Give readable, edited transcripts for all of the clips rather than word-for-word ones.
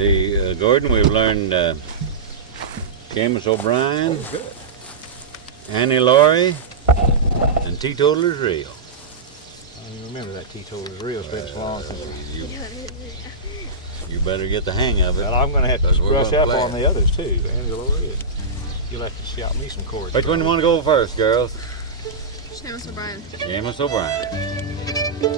Gordon, we've learned Sheamus O'Brien, Annie Lauri, and Teetotaler's Reel. I don't even remember that Teetotaler's Reel. It's been so long since you better get the hang of it. Well, I'm going to have to brush up on the others too. Annie Lauri. You'll have to shout me some chords. Which one do you want to go first, girls? Sheamus O'Brien. Sheamus O'Brien.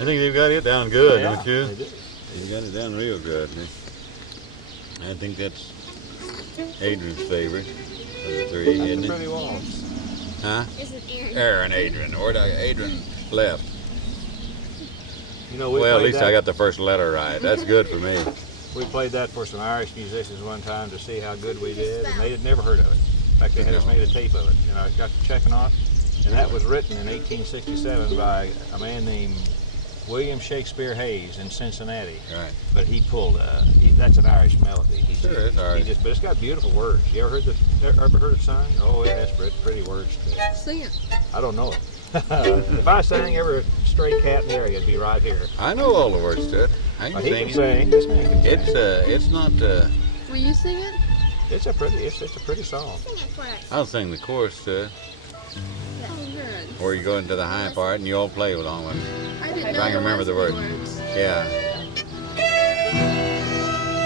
I think they've got it down good, don't you? They did. You got it down real good. I think that's Adrian's favorite of the three, isn't it? Pretty Walsh. Huh? This is Erin. Erin, Adrian. Where'd Adrian left? You know, Well, at least I got the first letter right. That's good for me. We played that for some Irish musicians one time to see how good we did, and they had never heard of it. In fact, they had us made a tape of it. And I got to checking on it, and that was written in 1867 by a man named William Shakespeare Hayes in Cincinnati. Right. But he pulled, that's an Irish melody. Sure, it's Irish. But it's got beautiful words. You ever heard it sung? Oh, it has pretty words to it. Sing it. I don't know it. If I sang every stray cat in the area, it'd be right here. I know all the words to it. I can He sing can it. sing. This man can sing. It's not. Will you sing it? It's a pretty song. Sing it for us. I'll sing the chorus to it, Oh, good. or you go into the high part and you all play along with it. I didn't If know I can there remember was the any words. Yeah.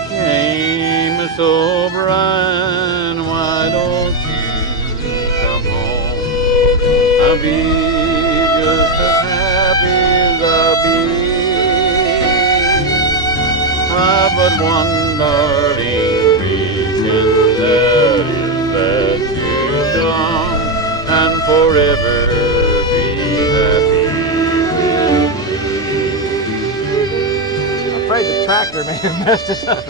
Sheamus O'Brien, why don't you come home? I'll be just as happy as I'll be. I've but one darling reason, that is that you've gone, and forever be happy with me. I'm afraid the tractor man messed us up.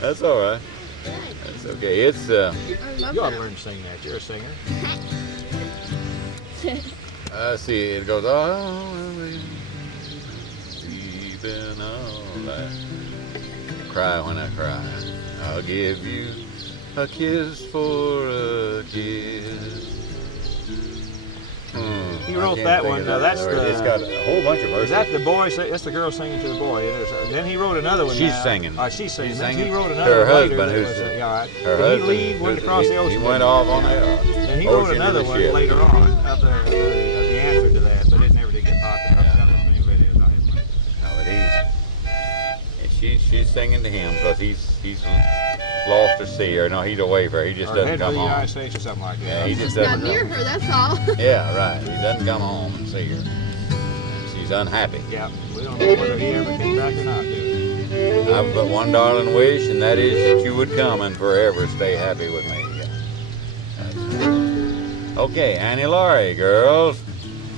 That's all right. That's okay. It's I love You ought that. to learn to sing that. You're a singer. see. It goes oh, deep in all that. Cry when I cry. I'll give you a kiss for a kiss. He wrote that one. Now that's the. It's got a whole bunch of verses. Is that the boy? That's the girl singing to the boy. It is. Then he wrote another one. She's now. singing. She's singing. She's Then singing. he wrote another Her one later husband, that who's was, yeah, all right. her Then husband, he went across the ocean. He went off on that. And he wrote ocean in another the one ship. later on of the answer to that, but it never did get popular. I've got as many videos. I had one. No, but she's singing to him because he's lost to see her. No, he's away from her. He just Or doesn't head to come the home. United States or something like that. Yeah, he just Not doesn't. near her, that's all. Yeah, right. He doesn't come home and see her. And she's unhappy. Yeah, we don't know whether he ever came back or not, do we? I've but one darling wish, and that is that you would come and forever stay happy with me. Okay, Annie Lauri, girls.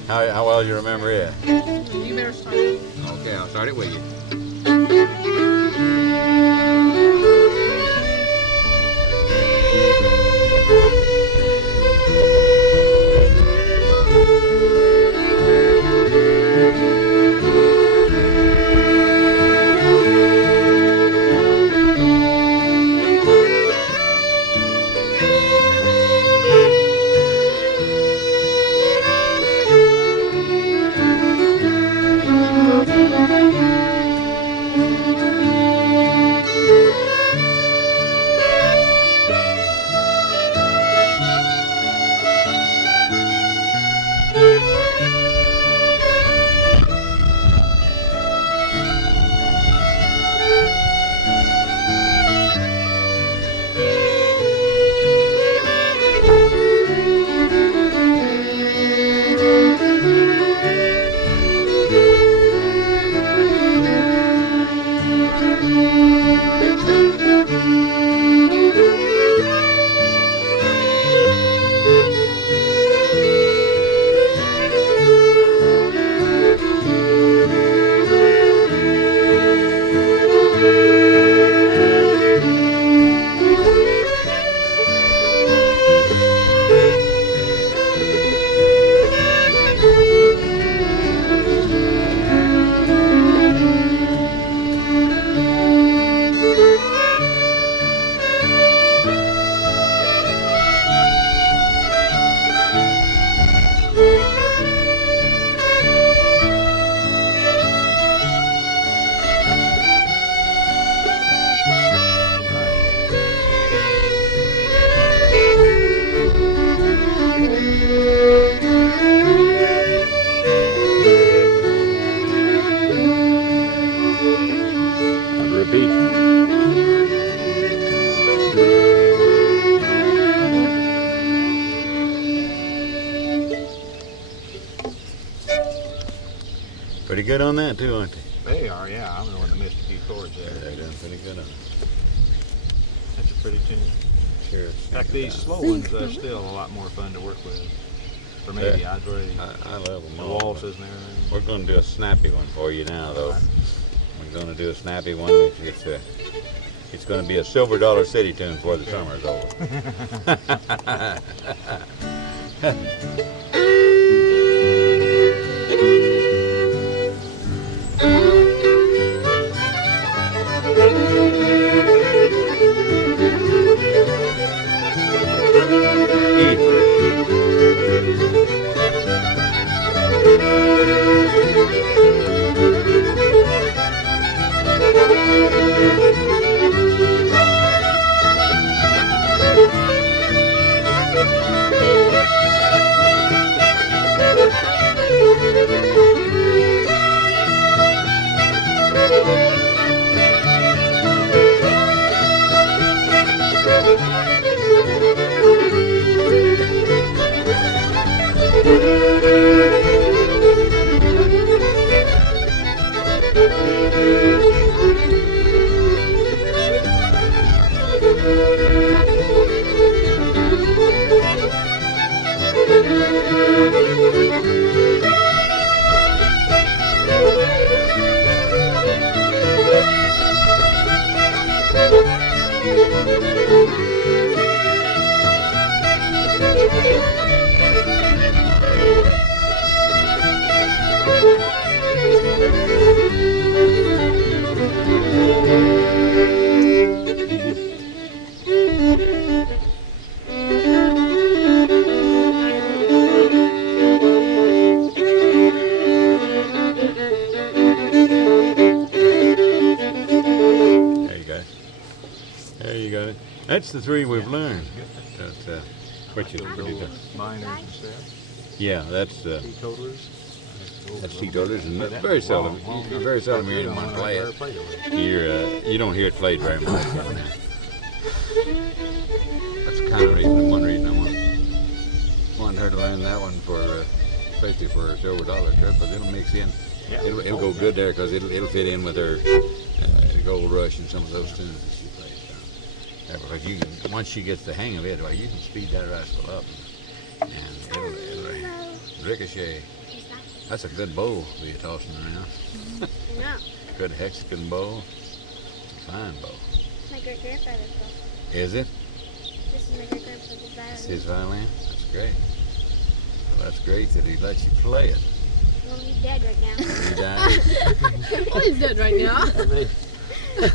How well you remember it? You better start. Okay, I'll start it with you. Pretty good on that too, aren't they? They are, yeah. I'm the one that missed a few chords there. They're doing pretty good on it. That's a pretty tune. Sure. In fact, these slow ones are still a lot more fun to work with. For me, Yeah. I I love them the all. waltzes and everything. We're going to do a snappy one for you now, though. Right. We're going to do a snappy one. It's going to be a Silver Dollar City tune before the summer's over. That's the three we've learned. That's which is pretty tough. Minors and stuff. Yeah, that's Teetotalers. That's teetotalers, and very seldom you hear anyone play it. You don't hear it played very much. That's kind of one reason I wanted her to learn that one for, especially for a Silver Dollar trip, because it'll mix in. Yeah. It'll go good there because it'll fit in with her. Gold Rush and some of those tunes that she plays. Because you can, once she gets the hang of it, well, you can speed that rascal up, and it'll ricochet. That's a good bow that you're tossing around. No. Good hexengen bow. Fine bow. My great-grandfather's bow. Is it? This is my great-grandfather's violin. It's his violin? That's great. Well, that's great that he lets you play it. Well, he's dead right now. He died? Well, he's dead right now.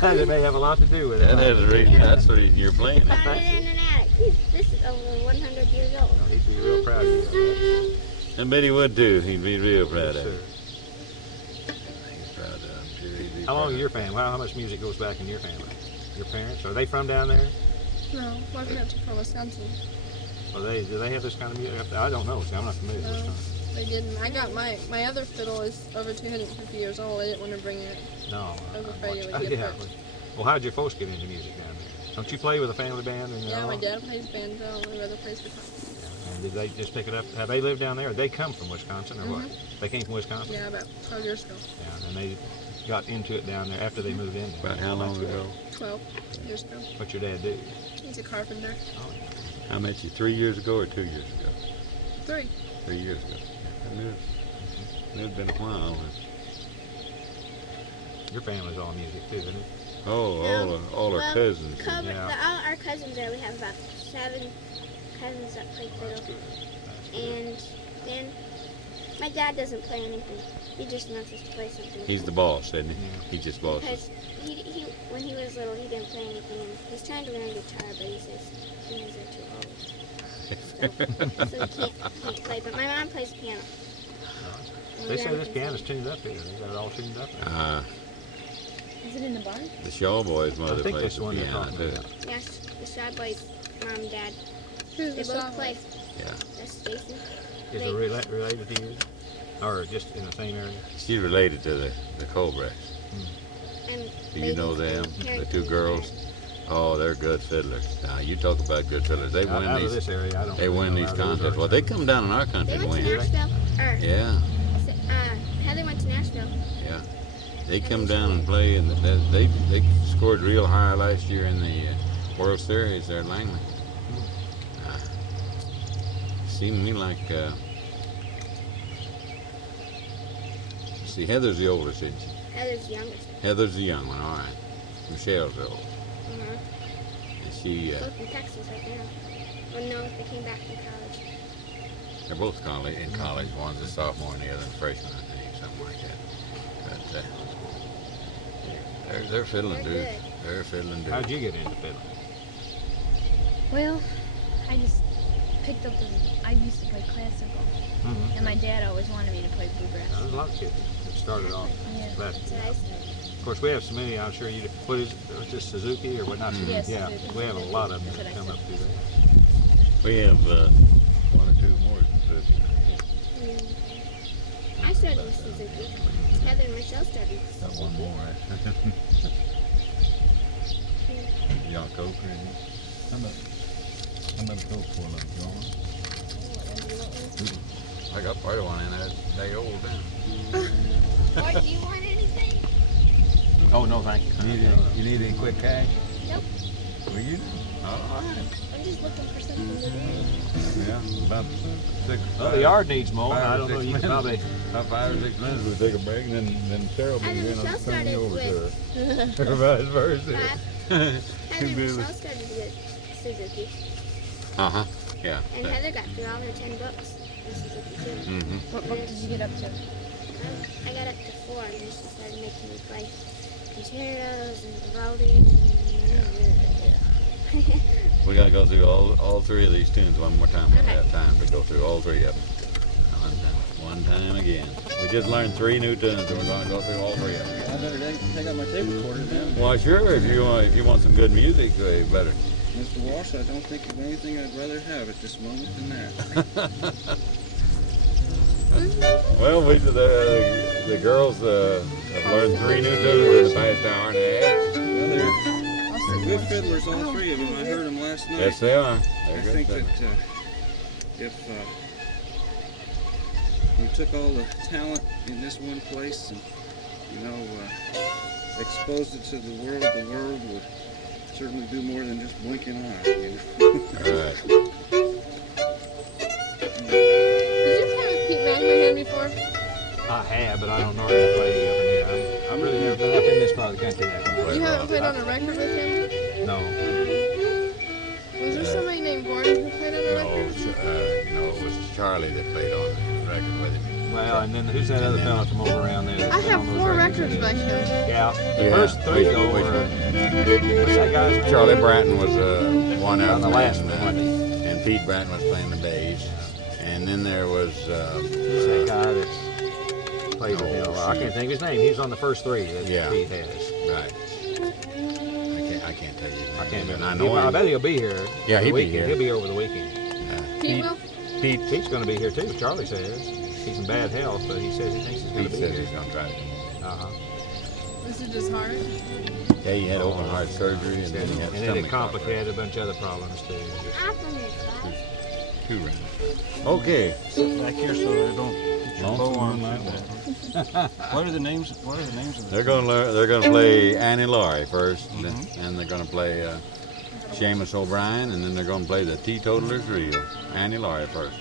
That may have a lot to do with it. That's the reason you're playing it. Found it in an attic. This is over 100 years old. Oh, he'd be real proud of you. I bet he would too. He'd be real proud of Sure. it. He's proud of him too. He'd be How long proud. is your family? How much music goes back in your family? Your parents? Are they from down there? No, my parents are from Wisconsin. Do they have this kind of music? I don't know. See, I'm not familiar with No. Wisconsin. They didn't. I got my other fiddle is over 250 years old. I didn't want to bring it. No. I was afraid it would Oh, get yeah. hurt. Well, how did your folks get into music down there? Don't you play with a family band? And Yeah, my dad plays banjo. My brother plays guitar. And did they just pick it up? Have they lived down there? Or they come from Wisconsin or what? Mhm. They came from Wisconsin? Yeah, about 12 years ago. Yeah, and they got into it down there after they moved in. About how long ago? 12 years ago. What's your dad do? He's a carpenter. Oh, I met you 3 years ago or 2 years ago? 3. 3 years ago. I knew it's been a while. your family's all music too, isn't it? Oh, all our cousins. Yeah. All our cousins there, we have about 7 cousins that play That's fiddle. good. That's good. And then my dad doesn't play anything. He just wants us to play something. He's the boss, isn't he? Yeah. He just bosses. Because he when he was little, he didn't play anything. And he's trying to learn guitar, but he says hands are too old. So he can't play. But my mom plays piano. And They my say grandma this can piano's sing. tuned up here. They got it all tuned up now. Is it in the barn? The Shaw boys' mother I think plays that's the the one they're piano talking too. about. Yes, the Shaw boys, mom and dad. Who's They the both song? play. Yeah. That's Stacy. Is it related to you? Or just in the same area? She's related to the Cobras. And Do you know them? The 2 girls? Oh, they're good fiddlers. Now you talk about good fiddlers. They win Out of these. this area, I don't They really win know these how the contests. Ozarks Well, they are. come down in our country They to went to win. Nashville. Or, Yeah, Heather went to Nashville. yeah. They come down and play, and they scored real high last year in the World Series there at Langley. Seemed to me like. See, Heather's the oldest, isn't she? Heather's the youngest. Heather's the young one. All right. Michelle's the old. Uh-huh. And she. Both in Texas right now. Well, no, they came back from college. They're both in college. One's a sophomore and the other's a freshman, I think, something like that. But they're fiddling, They're dude. good. They're fiddling, dude. How'd you get into fiddle? Well, I just picked up I used to play classical, Mm-hmm. and my dad always wanted me to play bluegrass. There's a lot of kids that started off. Yeah. But, That's what I said. of course, we have so many. I'm sure you. What is it? Was just Suzuki or what? Not Suzuki. Yes, Yeah, Suzuki. we have a lot of them That's that what I come up said. through there. We have 1 or 2 more. I started with Suzuki. Heather and Michelle started with Got Suzuki. 1 more. Y'all Coke or anything? How much Coke for them, John? I got part of one in there. They old now. Or do you want anything? Oh no, thank you. You need any quick cash? Nope. Will you? All right. I'm just looking for something to do. Yeah, about 6. Well, the yard needs mowing. 5 or I don't know. 6 You can minutes. probably. About 5 or 6 minutes, we'll take a break, and then Sarah will be And then in on Michelle turning started over to with- her. Or vice versa. Heather and Michelle started with Suzuki. Uh-huh, yeah. And Heather got through all her 10 books in Suzuki too. Mm-hmm. What book did you get up to? I got up to 4 and then she started making me play concertos and Vivaldi and We gotta go through all 3 of these tunes one more time. We'll Okay. have time to go through all 3 of them. One time again. We just learned 3 new tunes, and we're gonna go through all 3 of them. I better take out my tape recorder then. Well, sure. If you want some good music, you better. Mr. Walsh, I don't think of anything I'd rather have at this moment than that. Well, the girls have learned 3 new tunes in the past hour and a half. Well, they're good fiddlers, all 3 of them. I heard them last night. Yes, they are. I They're good think that fiddlers. if we took all the talent in this one place and you know, exposed it to the world would certainly do more than just blink an eye. You know? All right. Did you play with Pete McMahon before? I have, but I don't normally play up in here. I've really never been up in this part of the country that much. You haven't played on a record with him? No. Was there somebody named Gordon who played on a No, record? no, it was Charlie that played on the record with him. Well, and then who's that other fella from over around there? that's I been have on those 4 records records with back us? here. Yeah. The Yeah. first 3 though Which were, one? what's that guy's name? Charlie Bratten was one out On the last one, wasn't he? and Pete Bratten was playing the bass. And then there was Who's that guy that's played with him? I can't think of his name. He was on the first 3 that Yeah. Pete has. right. I can't tell you his name. I can't remember. I know I him. bet he'll be here. Yeah, the he'll be weekend. here. He'll be over the weekend. Pete will? Pete's going to be here too. Charlie says he's in bad health, but he says he thinks he's going Pete to be says here. he's gonna try to. This is just hard. Yeah, he had open heart surgery and then he had And then it stomach complicated a bunch of other problems too. I'm from this class. Two rounds. Okay. Sit back here so they don't get your bow Lonesome arm Moon like that. What are the names? What are the names of They're them? gonna play Annie Lauri first, Mhm. and they're gonna play Sheamus O'Brien, and then they're gonna play the Teetotaler's Reel. Annie Lauri first.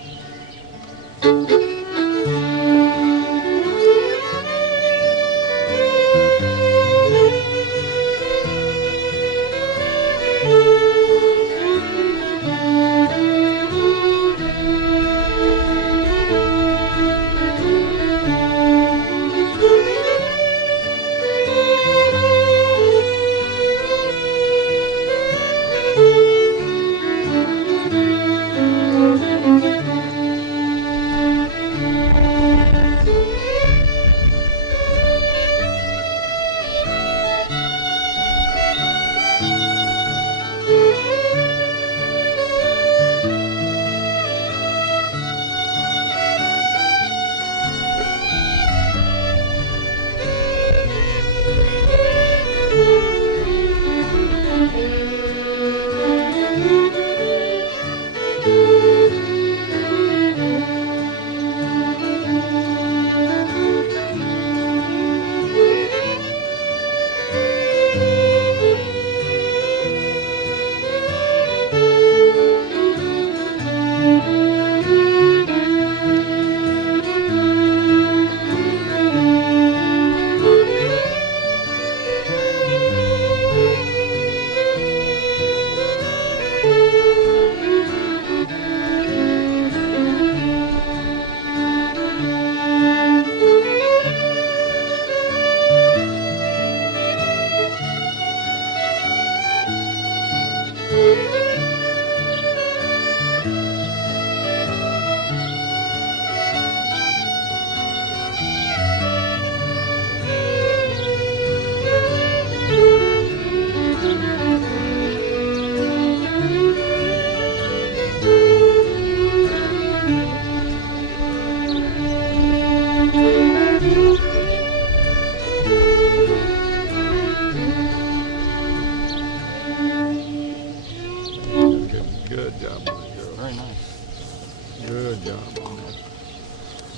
Good job on it, girl. Very nice. Good job on that.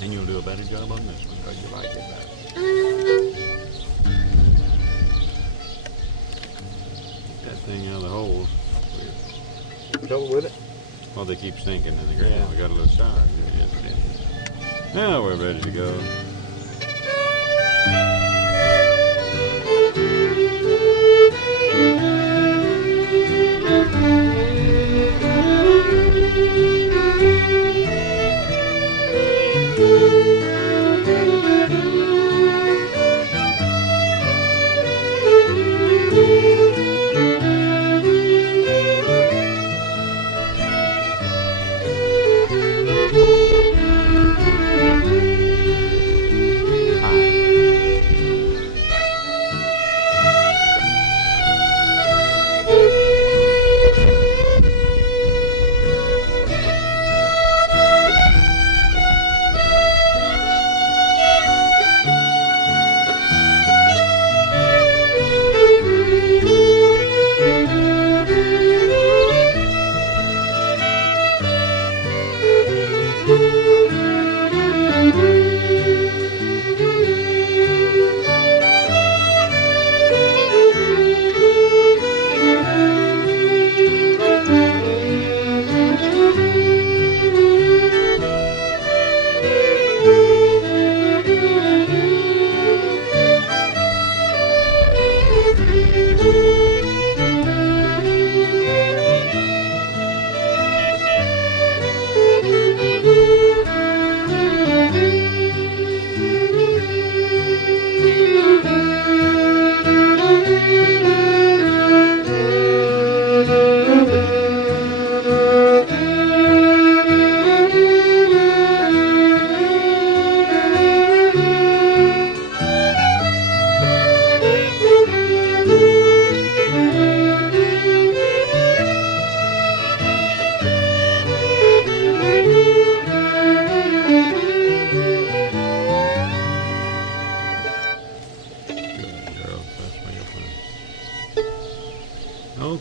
And you'll do a better job on this one because you like it better. Get that thing out of the holes. Trouble with it? Well, they keep sinking in the ground. Yeah. We got a little shock. Yes, it is. Now we're ready to go.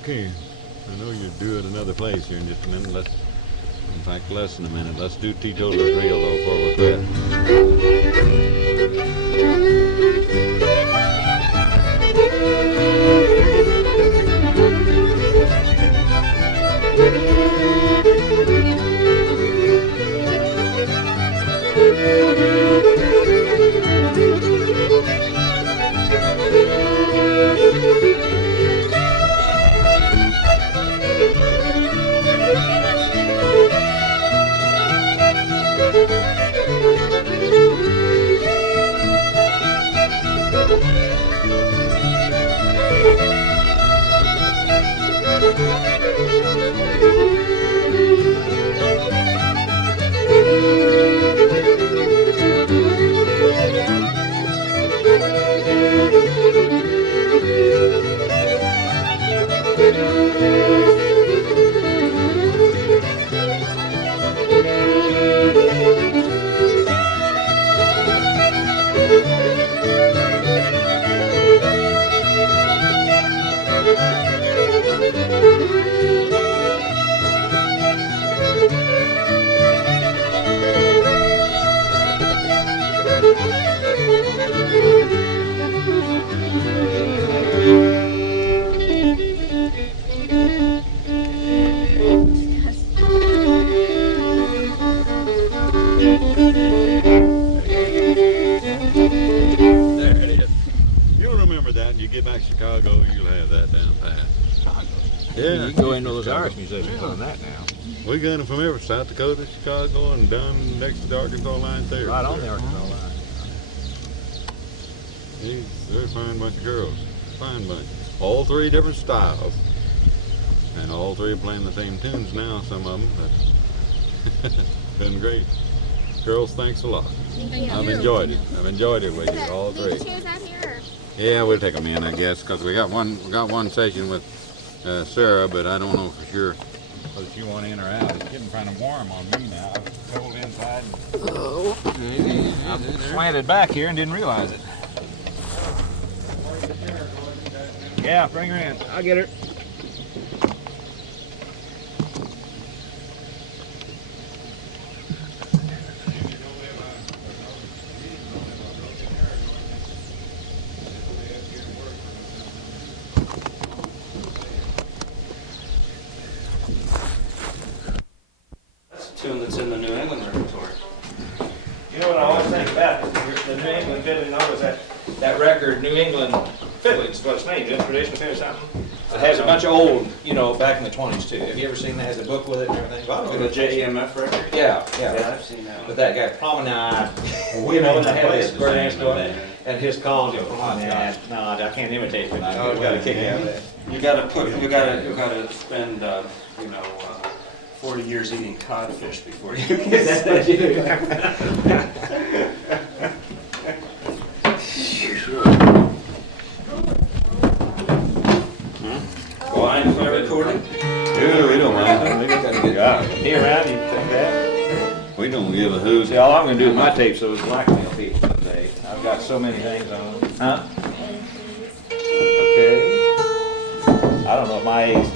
Okay. I know you're due at another place here in just a minute. In fact, less than a minute. Let's do Teetotaler's reel though before we get back to Chicago, you'll have that down pat. Chicago. Yeah. You can go into those Ozarks musicians on that now. We got them from everywhere, South Dakota, Chicago, and down next to the Arkansas line there. Right on the Arkansas line. They're a fine bunch of girls. Fine bunch. All three different styles. And all three are playing the same tunes now, some of them, but it's been great. Girls, thanks a lot. I've enjoyed it. I've enjoyed it with you, all three. Chairs out here. Yeah, we'll take them in, I guess, because we got one session with Sara, but I don't know for sure whether she want in or out. It's getting kind of warm on me now. I was cold inside. I'm slanted back here and didn't realize it. Yeah, bring her in. I'll get her. That's in the New England repertoire. You know what I always think about the New England fiddling, always that record, New England Fiddling is what it's named, Traditional Fiddle or something. It has a bunch of old, back in the 20s too. Have you ever seen that? It has a book with it and everything. The JEMF record? Yeah. Yeah, I've seen that one. With that guy, Promenade, and they have this square dance going, and his calls, Promenade. No, I can't imitate him. I've got to kick out of that. You gotta spend, 40 years eating codfish before you get That's what you do. Wine for recording? Dude, we don't mind. We got to get He around, you think that? We don't give a hoot. See, all I'm going to do with my tapes is blackmail people today. I've got so many things on them. Huh? Okay. I don't know if my age.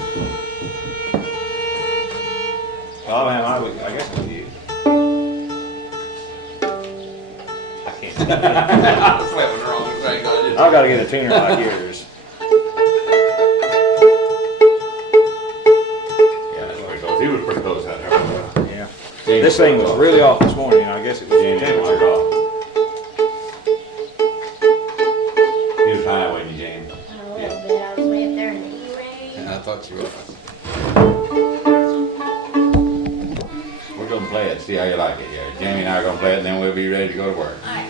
Well, I guess with you. I can't. I've got to get a tuner like yours. He was pretty close out there. Yeah. This thing was really off this morning. I guess it was temperature off. He was high, wasn't you, James? A little bit. I was way up there in the E-ray. I thought you was. We're going to play it, see how you like it here. Jamie and I are going to play it, and then we'll be ready to go to work. All right.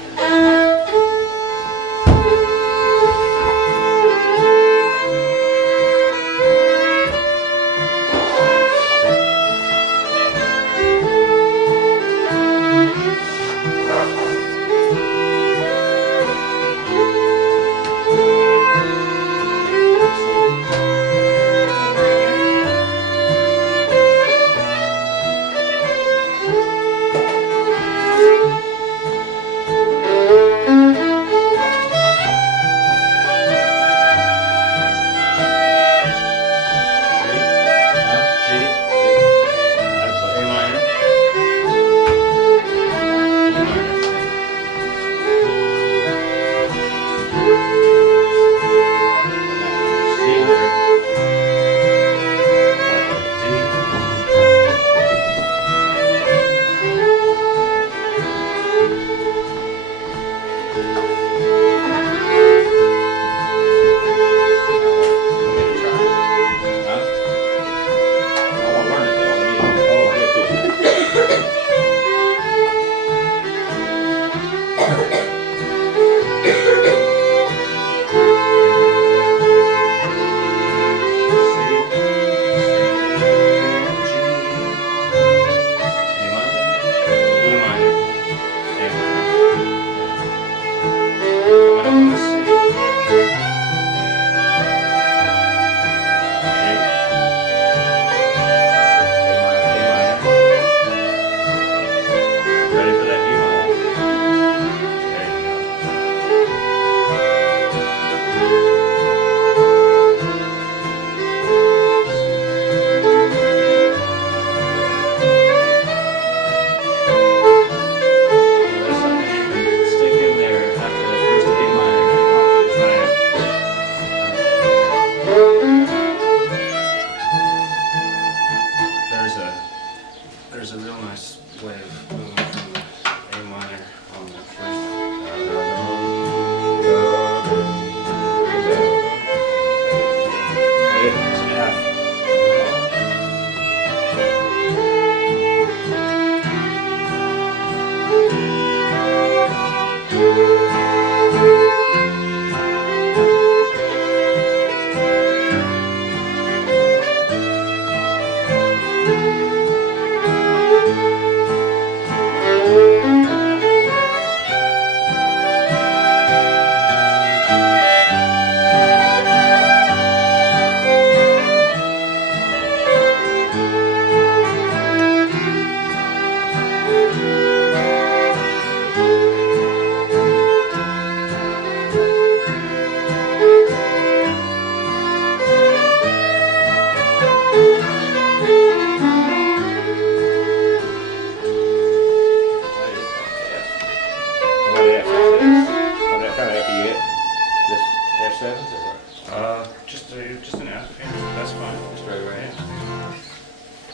Just an F. Yeah, that's fine. Just right away.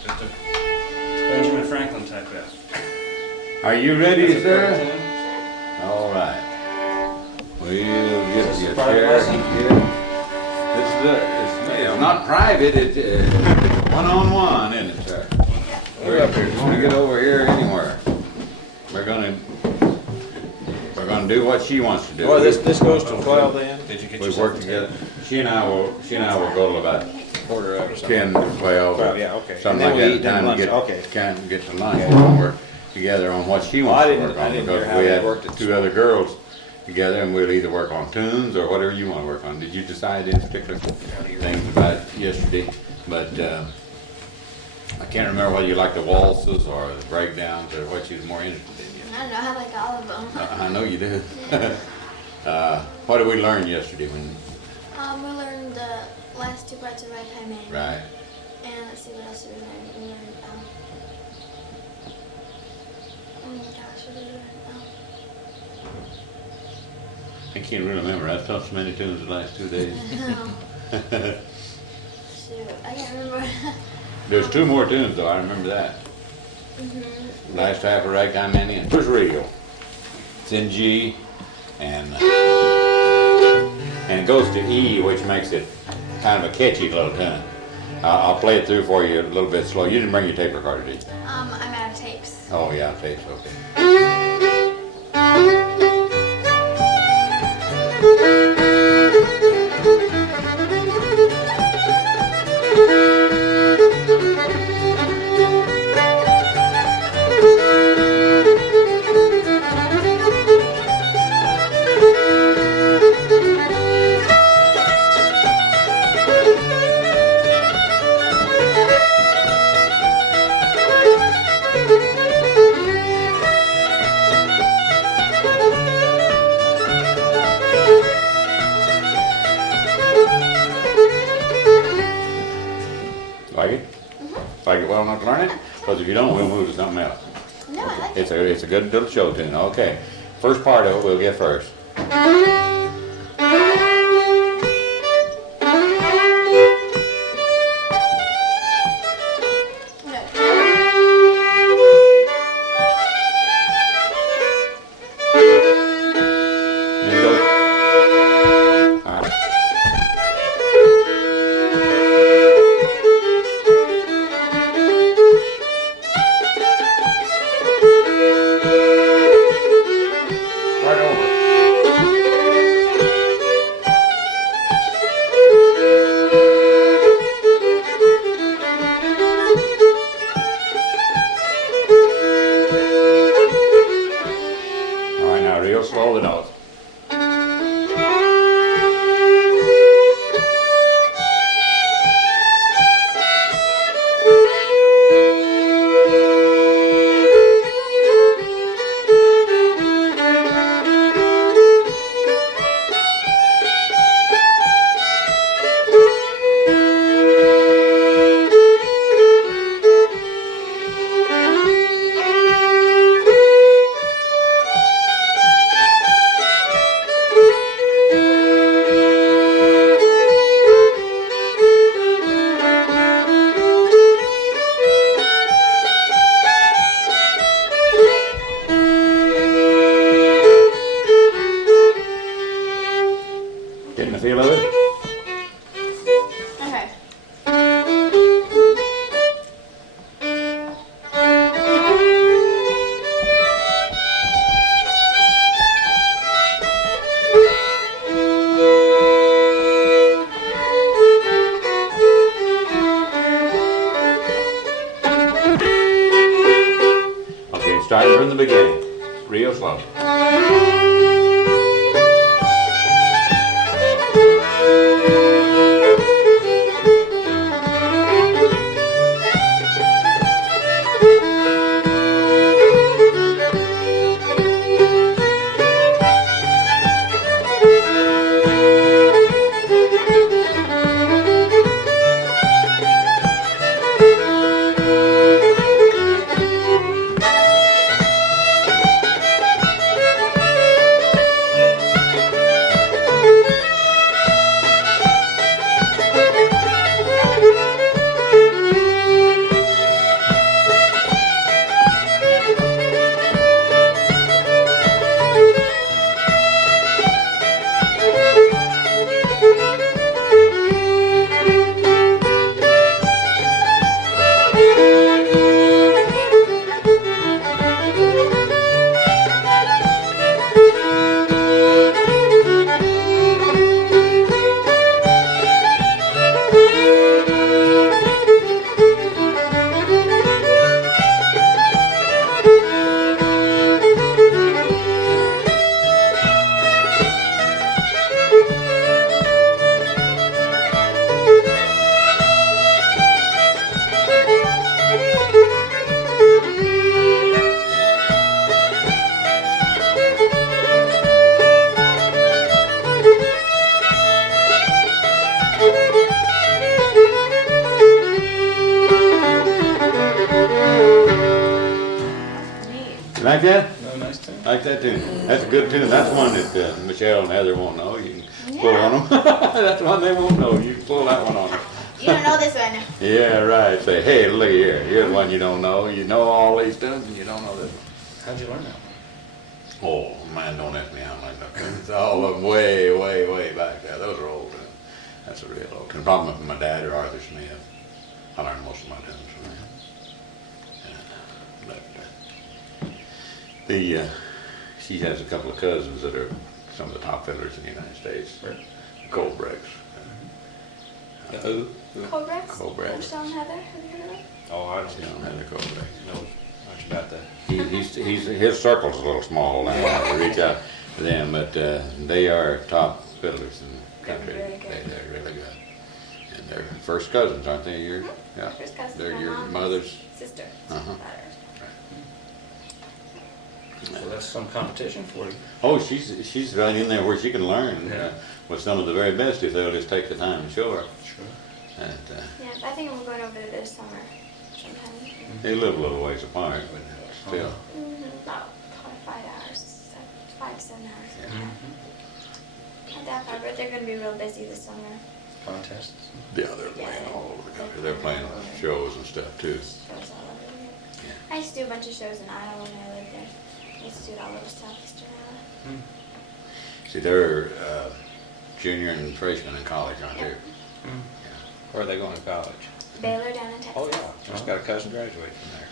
Just a Benjamin Franklin type F. Are you ready, That's a sir? perfect tune. All right. We'll get This you is a private chair. lesson? It's not private. It's one-on-one, isn't it, sir? We're up here. Just want to get over here anywhere. We're gonna do what she wants to do. Well, this goes till 12 then? Did you get We yourself work a together. She and I will go to about Quarter of or something. 10 to 12. 12, yeah, okay. Something And like then we that. eat, then Time to lunch, get okay. kind of get to lunch. Okay. And work together on what she Well, wants I to didn't- work I on didn't because hear how we they had worked it. 2 other girls together, and we'll either work on tunes or whatever you want to work on. Did you decide any particular things about it yesterday? But I can't remember whether you like the waltzes or the breakdowns or what you was more interested in. I don't know, I like all of them. I know you do. What did we learn yesterday? We learned the last 2 parts of ragtime man. Right. And let's see what else did we learn. We learned, oh my gosh, what did we learn? I can't really remember. I've taught so many tunes the last 2 days. No. Shoot, I can't remember. There's 2 more tunes though. I remember that. Last half of Ragtime Man in. First radio. It's in G, and it goes to E, which makes it kind of a catchy little tune. I'll play it through for you a little bit slow. You didn't bring your tape recorder, did you? I'm out of tapes. Oh yeah, tapes. Okay. Like it? Like it well enough to learn it? Because if you don't, we'll move to something else. No, I like It's a good little show tune. Okay. First part of it we'll get first. There you go. All right. Now, real slow the notes. Getting the feel of it? Okay. Okay, starting from the beginning. Real slow. Like that? No, nice tune. Like that tune. That's a good tune. That's one that Michelle and Heather won't know. You can pull on them. That's one they won't know. You can pull that one on them. You don't know this one. Yeah, right. Say, hey, look here. Here's one you don't know. You know all these tunes and you don't know this one. How'd you learn that one? Oh, man, don't ask me how much. It's all of them way, way, way back there. Those are old tunes. That's a real old tune. Probably from my dad or Arthur Smith. I learned most of my tunes from him. She has a couple of cousins that are some of the top fiddlers in the United States. Right. Colbricks. Who? Colbricks? Colbricks. Sean Heather? Have you heard of it? Oh, I don't She don't have the Colbricks. know much about that. His circle's a little small now to reach out to them, but they are top fiddlers in the country. They're really good. They're really good. And they're first cousins, aren't they? Your, yeah. First cousin, They're my your mom's mother's. sister. Uh-huh. Daughter. So that's some competition for you. Oh, she's right in there where she can learn Yeah. with some of the very best if they'll just take the time and show her. Sure. And, Yeah, but I think I'm going over there this summer sometime. they live a little ways apart, but still. About probably 5 hours, 5 to 7 hours. Yeah. Not that far, but they're going to be real busy this summer. Contests. Yeah, they're playing all over the country. They're playing shows and stuff too. Shows all over here. Yeah. I used to do a bunch of shows in Iowa when I lived there. I used to do it all over southeastern Iowa. See, they're junior and freshman in college, aren't they? Where are they going to college? Baylor down in Texas. Oh, yeah. Just got a cousin graduate from there.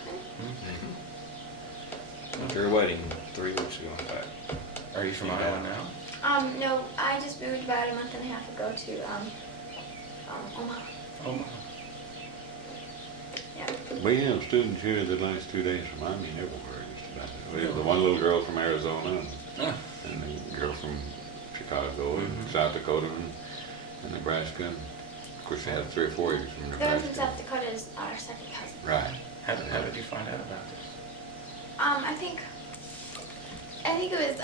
Went to her wedding 3 weeks ago, in fact. Are you from Iowa now? No, I just moved about a month and a half ago to Omaha. Oh, Yeah. We have students here the last 2 days from I mean everywhere just about. We have the one little girl from Arizona. And and the girl from Chicago and South Dakota and Nebraska. Of course, we had 3 or 4 from The one Nebraska. from South Dakota is our second cousin. Right. How did you find out about this? I think it was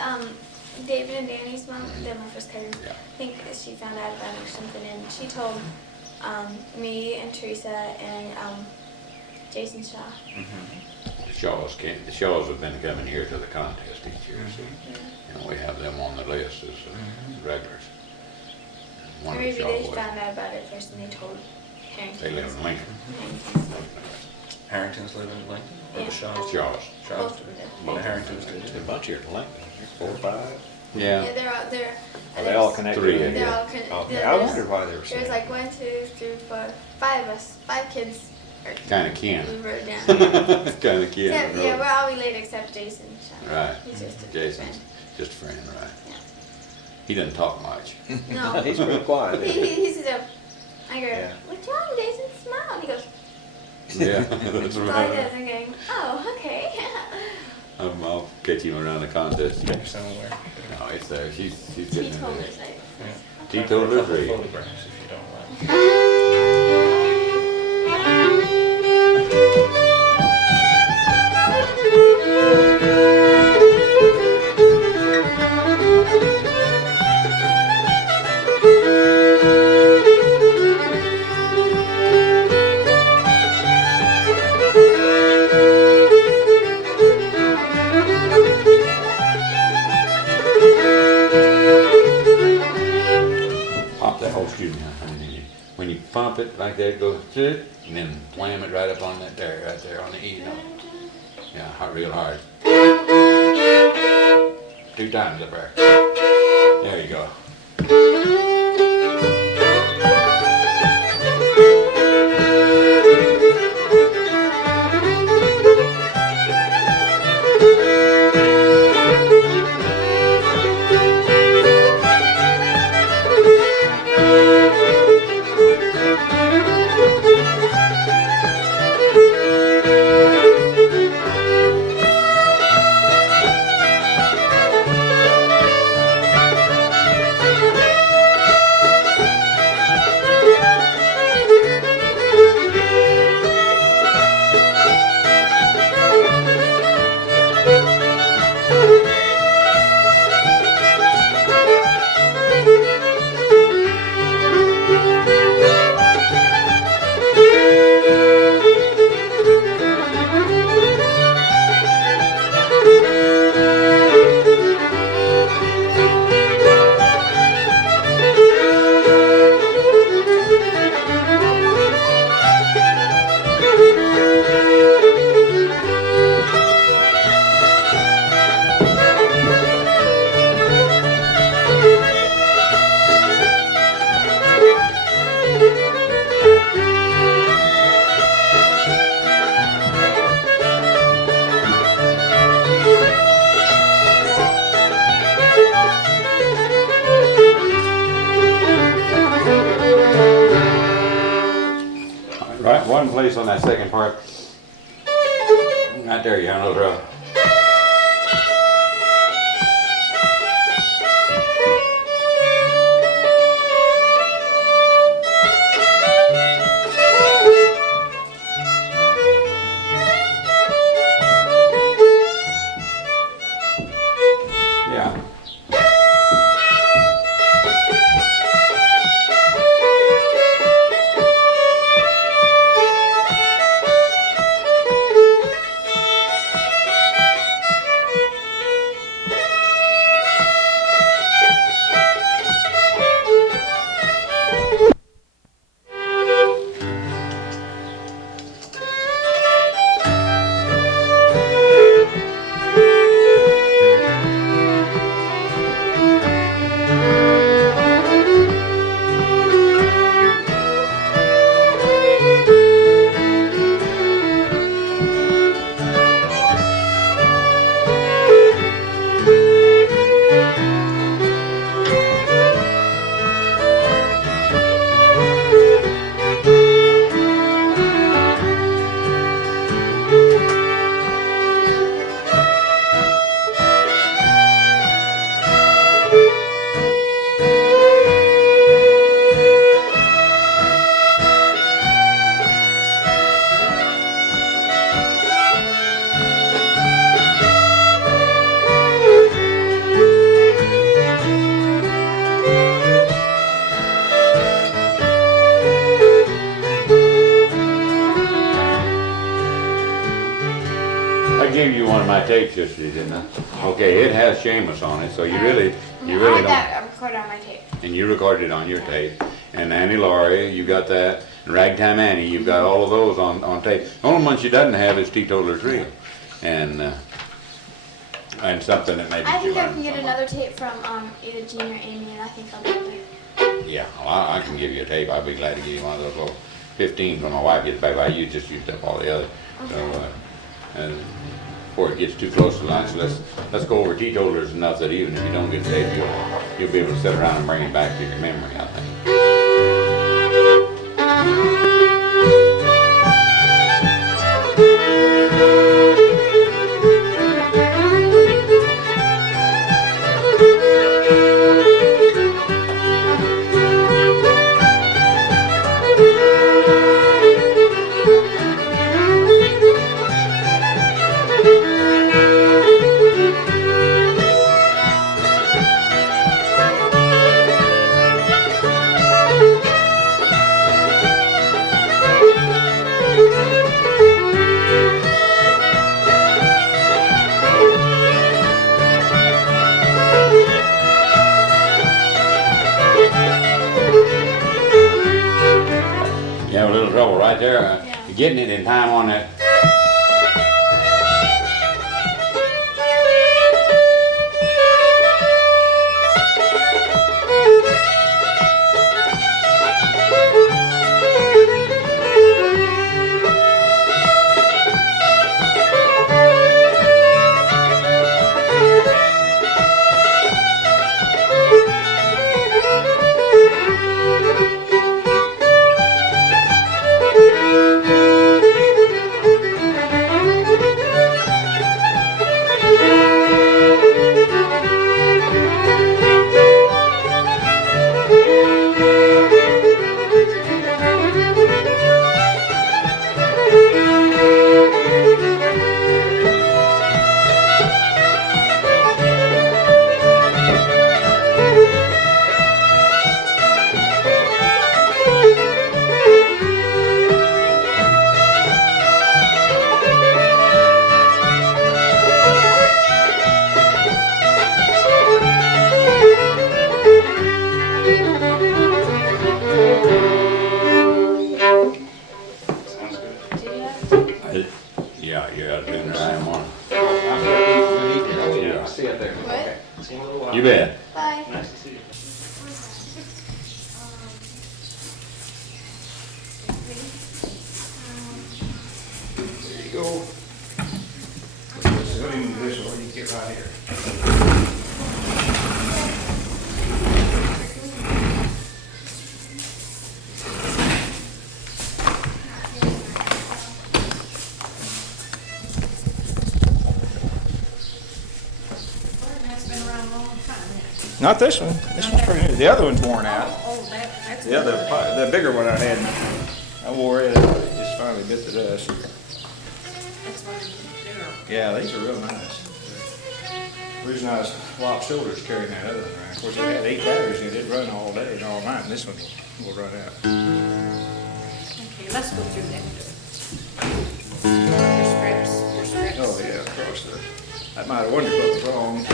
David and Danny's mom. They're my first cousins. Yeah. I think she found out about it or something, and she told me and Teresa and Jason Shaw. The Shaws have been coming here to the contest each year, see? And we have them on the list as regulars. One Or of the maybe Shaw they boys. found out about it first and they told Harrington. They live in Lincoln. Harringtons live in Lincoln? Or Yeah. the Shaws? Shaws. Shaws Both do. of them. The Harringtons do There's a too. bunch here in Lincoln, 4 or 5. Yeah. Yeah, they're Are they all connected? 3, They're yeah. all Okay, connected. I wondered why they were There's saying. like 1, 2, 3, 4, 5 of us. 5 kids. Kind of kin. We were down. Kind of kin. Except, yeah, we're all related except Jason Shaw. Right. He's just a Jason's friend. just a friend, right? Yeah. He doesn't talk much. No. He's pretty quiet. isn't he? He's just a. I go, Yeah. what's wrong, Jason? Smile. And he goes, Yeah, that's that's all he does. right. I'm going, oh, okay. I'll catch him around the contest. Maybe somewhere. No, it's there. She's He getting in told there. us like, Teetotaler Couple 3. photographs if you don't mind. Pop that whole excuse me. When you pump it like that, go to and then slam it right up on that there, right there on the E note. Yeah, real hard. 2 times up there. There you go. Right, one place on that second part. Right there, you hear those rough. Yeah. my tape yesterday, didn't I? Okay, it has Sheamus on it, so you really I don't. had that recorded on my tape. And you recorded it on your tape. And Annie Lauri, you got that. And Ragtime Annie, you've got all of those on tape. The only one she doesn't have is Teetotaler Trio. And something that maybe I she think I learned can get somewhere. another tape from either Gene or Amy, and I think I'll be able to. Yeah, well, I can give you a tape. I'd be glad to give you one of those little 15s when my wife gets back. I just used up all the other. So, and before it gets too close to lunch, let's go over teetotalers enough that even if you don't get the tape, you'll be able to sit around and bring it back to your memory, I think. You have a little trouble right there getting it in time on that. Yeah, I've been there. I am on. I'll see you up there. What? Okay. See you in a little while. You bet. Bye. Nice to see you. There you go. Put him this way, you get right here. Not this one. This one's pretty new. The other one's worn out. The other, the bigger one I had, I wore it. It just finally bit the dust. Yeah, these are real nice. The reason I was locked shoulders carrying that other one around. Of course, it had 8 batteries in it. It'd run all day and all night. And this one will run out. Okay, let's go through that. Your scripts. Oh yeah, of course. I might have wondered what was wrong.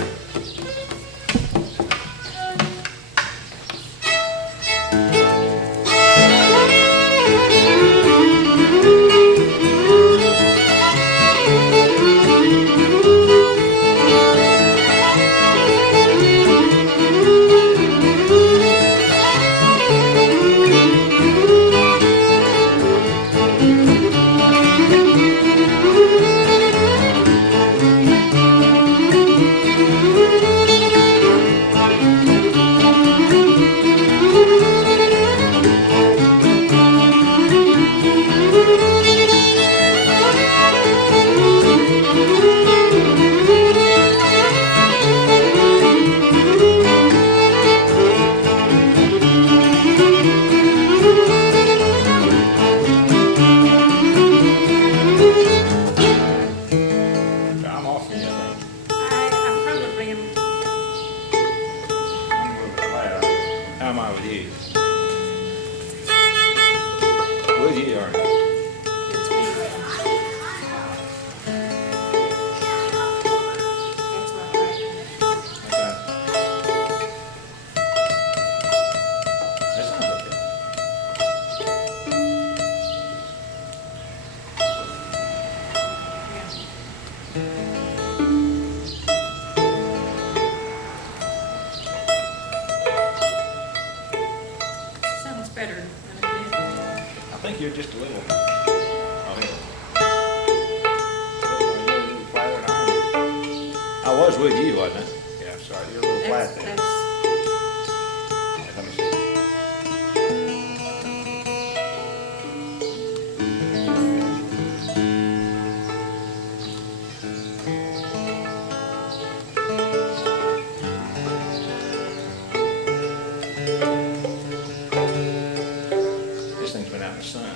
you're just a little. Oh, here. You're a little flatter than I am. I was with you, wasn't I? Yeah, sorry. You're a little flat there. Let me see. This thing's been out in the sun.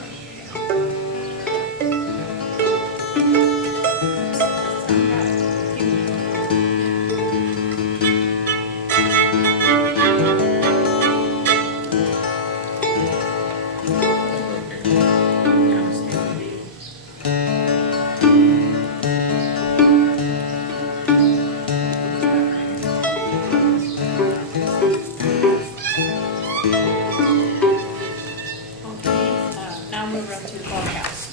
Now move up to the clubhouse.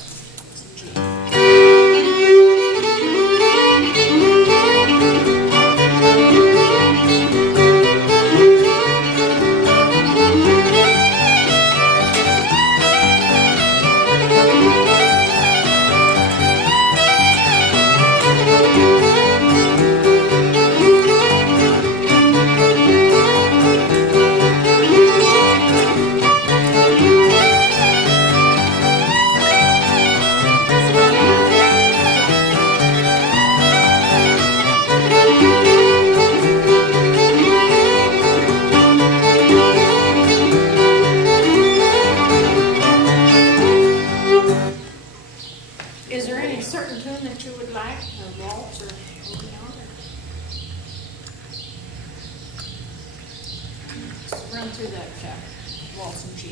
Is there any certain tune that you would like, a waltz or anything else? Run through that waltz and G.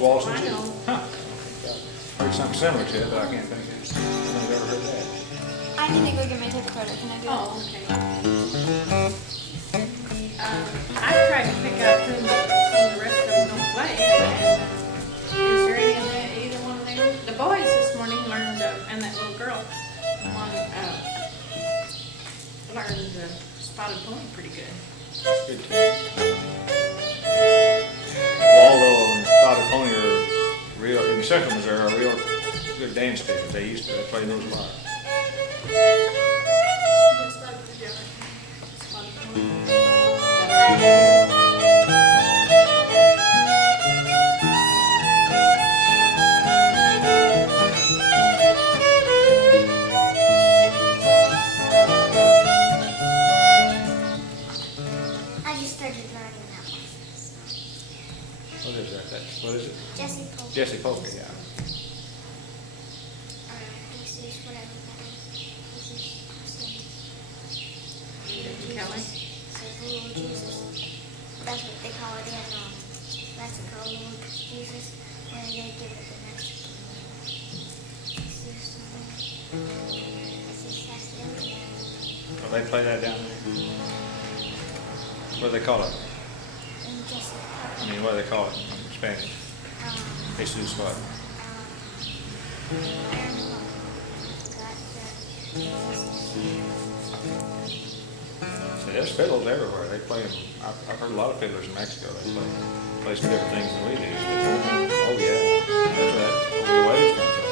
Walsh and G. Huh. Heard something similar to it, but I can't think of it. I've never heard that. I need to go get my tape recorder. Can I do that? Oh, okay. I tried to pick out who some of the rest of them don't play. Is there any of that, either one of them? The boys this morning learned, and that little girl, one, learned Spotted Pony pretty good. That's good too. Waldo and Spotted Pony are real, in Central Missouri, are real good dance speakers. They used to play those a lot. What is that? What is it? Jesse Polka. Jesse Polka, yeah. This is whatever that is. Kelly? Says Lord Jesus. That's what they call it in Mexico, Lord Jesus, when they give it to Mexico. Oh, they play that down there? What do they call it? I mean, what do they call it in Spanish? Jesus what? See, there's fiddles everywhere. They play them. I've heard a lot of fiddlers in Mexico. They play some different things than we do. Oh yeah, that's where that over the waves comes from.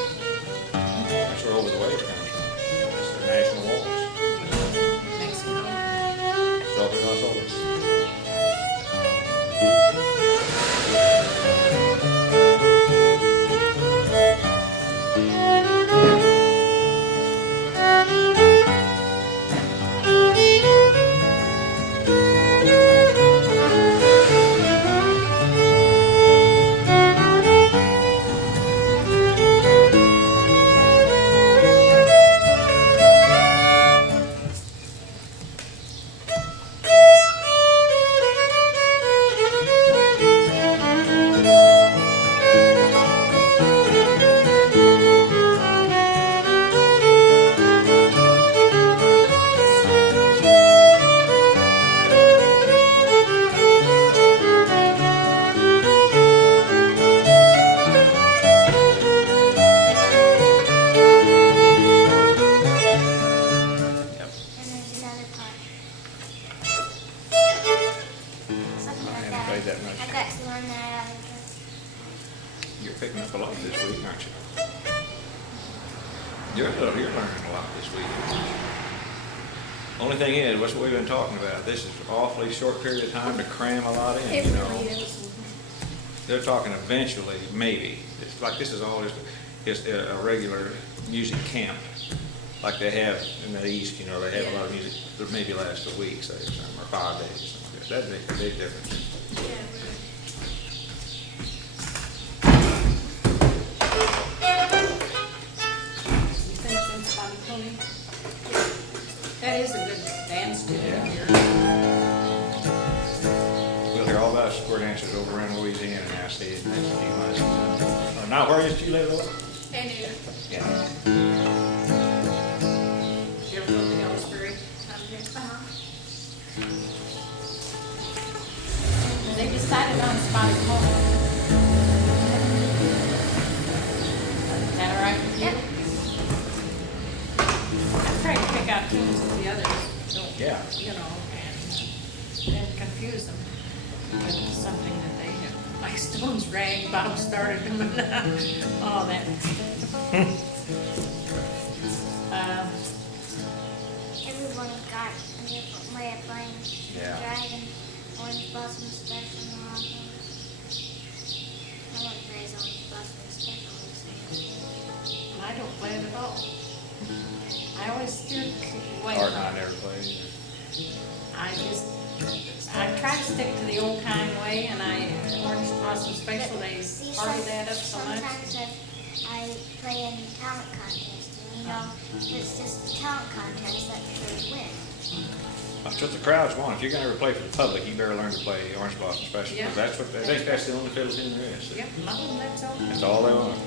That's where over the waves comes from. It's the national waltz. Mexico. So we're not sold. You're picking up a lot this week, aren't you? You're learning a lot this week. Only thing is, what's what we've been talking about? This is an awfully short period of time to cram a lot in, you know. They're talking eventually, maybe. It's like this is all just a regular music camp, like they have in the East. You know, they have a lot of music that maybe lasts a week, say, or something, or 5 days, or something like that. That'd make a big difference. That is a good dance tune. Yeah. We'll hear all about square dances over in Louisiana now, see it next few months. Now, where is you live, Laura? And you. Yeah. You ever go to Ellsbury? They decided on Spotted Hole. Is that all right with you? Yep. I try to pick out tunes that the others don't, Yeah. you know, and confuse them with something that they do. Like Stones rang, Bob started them, and all that. Everyone's got a different way of playing. Yeah. Dragon, Orange Blossom Special, and all things. No one plays Orange Blossom Special. I don't play it at all. I always steer away Art from and I it. never played. I try to stick to the old kind way, and Orange Blossom Special, they party that up so much. Sometimes I play in talent contests, and you know, it's just a talent contest that should win. That's what the crowds want. If you're going to ever play for the public, you better learn to play Orange Blossom Special. Yeah. Because that's what they think that's the only fiddle tune there is. Yep, that's all. That's all they want.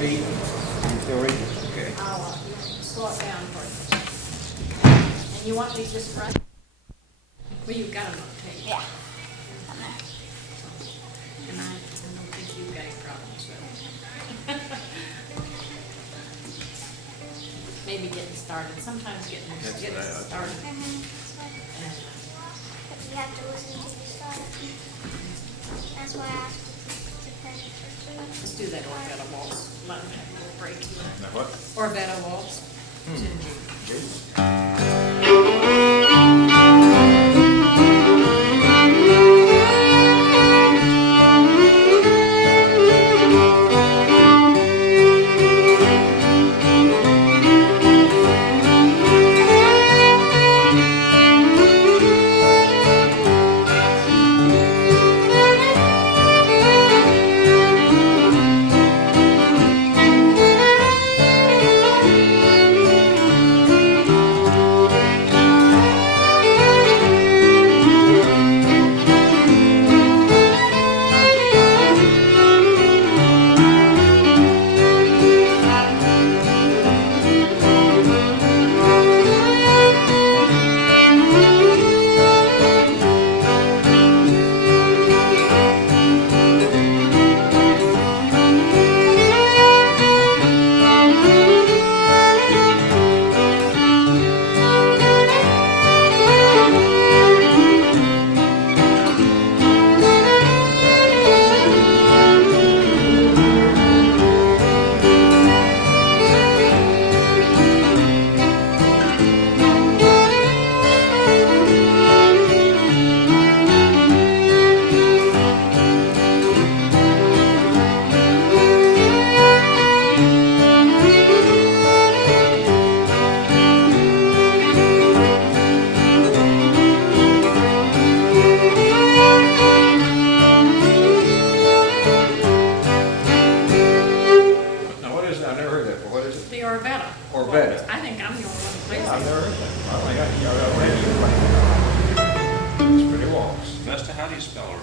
feet. You still reading? Okay. I'll slow it down for you. And you want me to just run? Well, you've got them on tape. Yeah. And I don't think you've got any problems with it. Maybe getting started. Sometimes getting started. You have to listen to the start. That's why I asked to play the first one. Let's do that Orvetta waltz. Let them have a little break here. Now what? Orvetta waltz.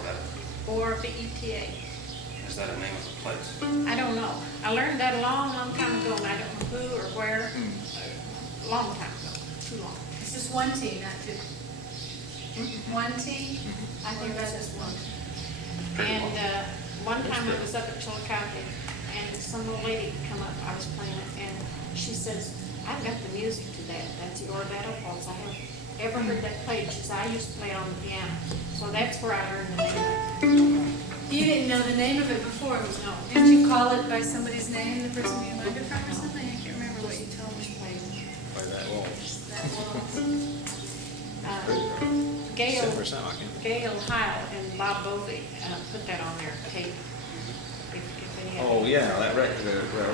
Bethel. Is that a name of a place? I don't know. I learned that a long, long time ago, and I don't know who or where. A long time ago. Too long. It's just one T, not two. One T? I think that's just one. And one time I was up at Chillicothe, and some little lady come up, I was playing it, and she says, I've got the music to that. That's the Orvetta Falls. I haven't ever heard that played. She said, I used to play it on the piano. So that's where I learned the name of it. You didn't know the name of it before? No. Didn't you call it by somebody's name, the person you learned it from or something? I can't remember what you told me. Play that waltz. That waltz. Gail, Except for some, I can't. Gail Heil and Bob Bovey put that on their tape. If they had Oh, yeah, that record,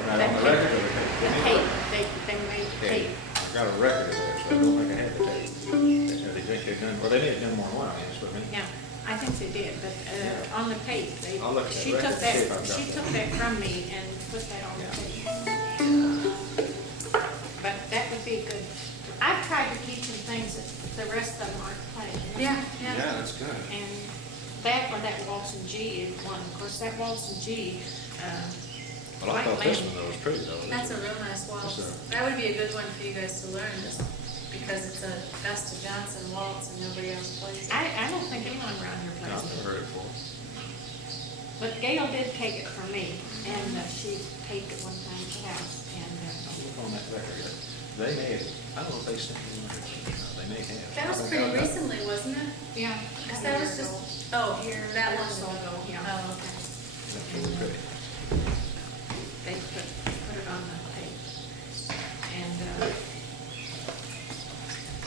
not on the record or the tape? The tape, they made the tape. I've got a record of it, so I don't think I had the tape. They think they've done, well, they may have done more than one, I mean, that's what I mean. Yeah, I think they did, but on the tape, I'll look at she that took record and see if I've got she that. took that from me and put that on the tape. But that would be good. I've tried to teach them things that the rest of them aren't playing. Yeah. Yeah, that's good. And that or that waltz in G is one. Of course, that waltz in G. Well, I thought this one though was pretty though. That's a real nice waltz. That's That would be a good one for you guys to learn, just because it's a Vesta Johnson waltz and nobody else plays it. I don't think anyone around here I've plays never it. heard it before. But Gail did take it from me, and she taped it one time to house. And I'll look on that record. They may have, I don't know if they sent me one. They may have. That was pretty recently, wasn't it? yeah, That was just, oh, that one. so ago. Yeah, Oh, okay. That's really pretty. they put it on the tape. And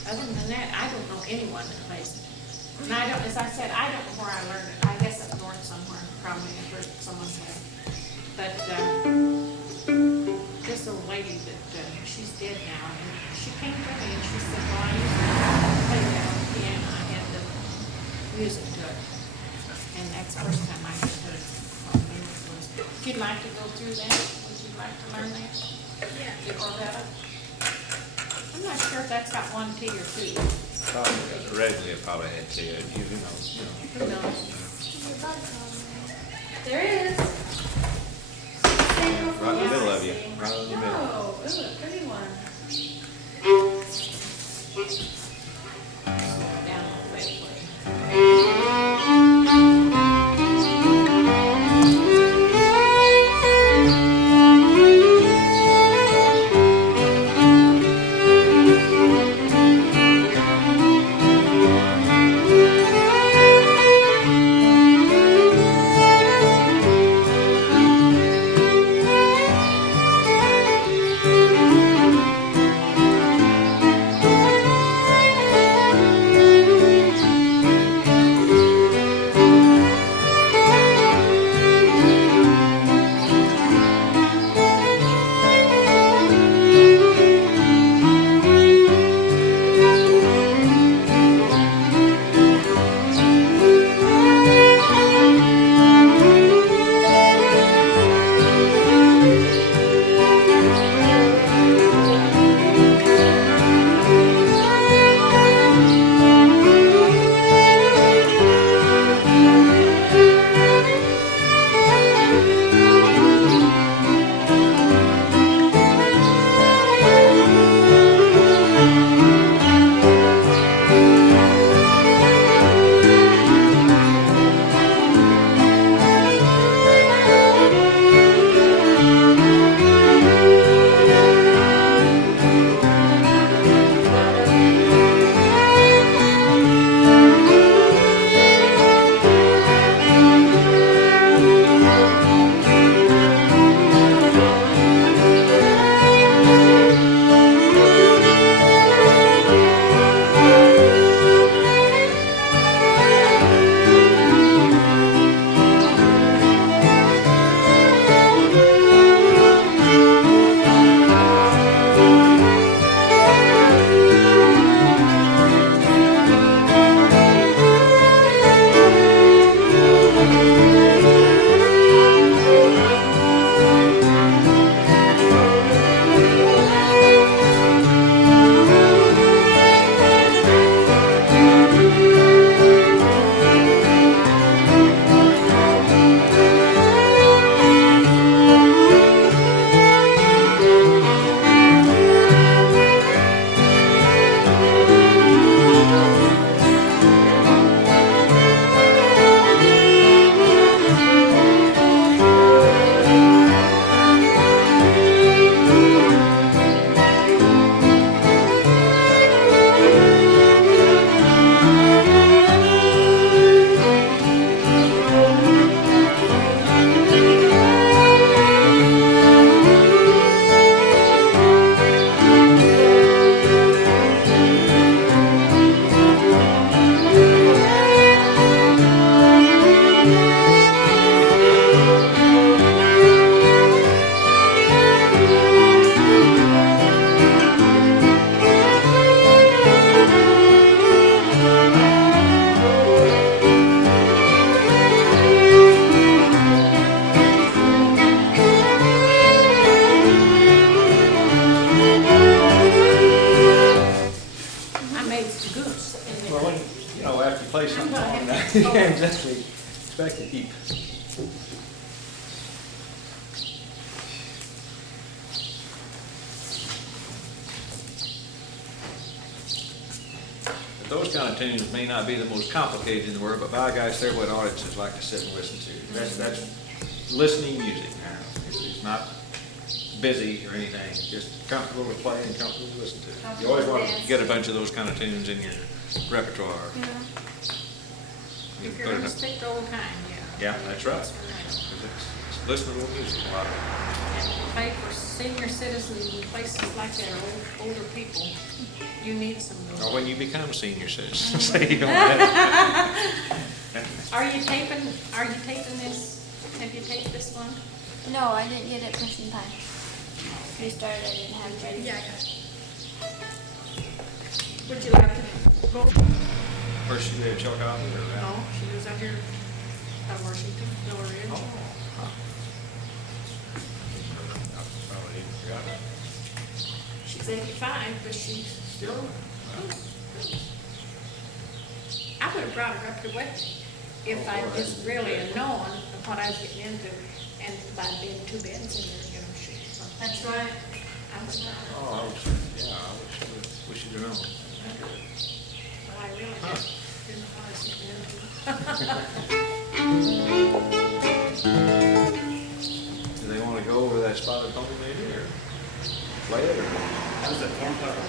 other than that, I don't know anyone that plays it. And I don't, as I said, I don't know where I learned it. I guess up north somewhere, probably I heard someone play it. But this old lady that she's dead now, and she came to me and she said, well, I used to play that on the piano. I had the music to it. And that's the first time I heard it. If you'd like to go through that, would you like to learn that? Yeah. The Orvetta? I'm not sure if that's got one T or two. Probably, originally it probably had two, you know. Who knows? There is. Right in the middle of Right in your middle. Oh, ooh, a pretty one. Down on the plate. You can't exactly expect to keep. But those kind of tunes may not be the most complicated in the world, but by gosh, they're what audiences like to sit and listen to. That's listening music. It's not busy or anything, just comfortable to play and comfortable to listen to. You always want to get a bunch of those kind of tunes in your repertoire. Yeah. If you're going to stick the old kind, yeah. Yeah, that's right. Because it's listenable music, a lot of it. And play for senior citizens in places like that, or older people. You need some of those. Or when you become senior citizens, so you don't have. Are you taping this? Have you taped this one? No, I didn't get it pushing time. We started, I didn't have it ready. Yeah, I got it. Would you like to go? Where's she live, Chillicothe or? No, she lives out here at Washington, Lower Ridge. Oh, huh. I probably even forgot that. She's 85, but she's still. I would have brought her up to West if I'd just really known what I was getting into, and if I'd been 2 beds in there, you know, she. That's right. That's right. Oh, I wish you'd have known. Well, I really didn't know I was Do they want to go over that spotted pony maybe, or play it, or? How's that corn pepper?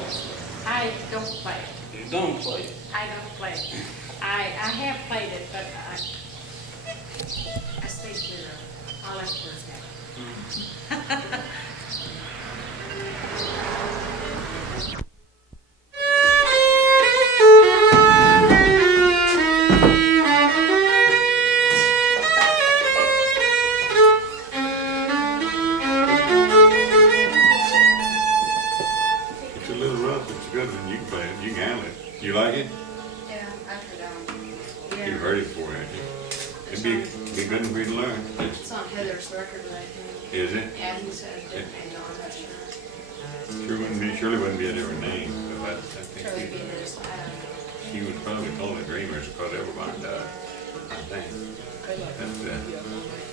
I don't play it. You don't play it. I don't play it. I have played it, but I stay clear of it. I like to work at it. It's a little rough, but it's good when you can play it. You can handle it. You like it? Yeah, I've heard that one. You've heard it before, haven't you? It'd be good for you to learn. It's on Heather's record, I think. Is it? Yeah, he said it didn't end on, I'm not sure. Surely wouldn't be a different name. But I Charlie think be his lab. she was probably called the Dreamers because everybody died. I think.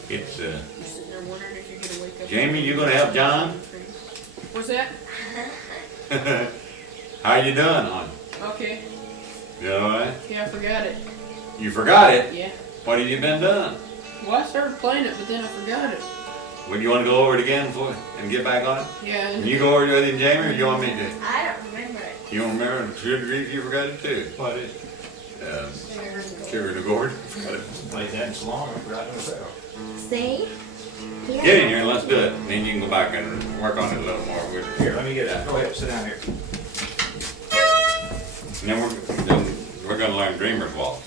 It's You're sitting there wondering if you're gonna wake up. Jamie, you gonna help John? What's that? How you doing, hon? Okay. You all right? Yeah, I forgot it. You forgot it? Yeah. What have you been doing? Well, I started playing it, but then I forgot it. Would you want to go over it again and get back on it? Yeah. Can you go over it with him, Jamie, or you want me to? I don't remember it. You don't remember? To a degree, you forgot it too. What is it? Sugar to gourd. Played that in so long, I forgot myself. See? Get in here and let's do it. Then you can go back and work on it a little more. Here, let me get that. Go ahead, sit down here. And then we're going to learn Dreamer's Waltz.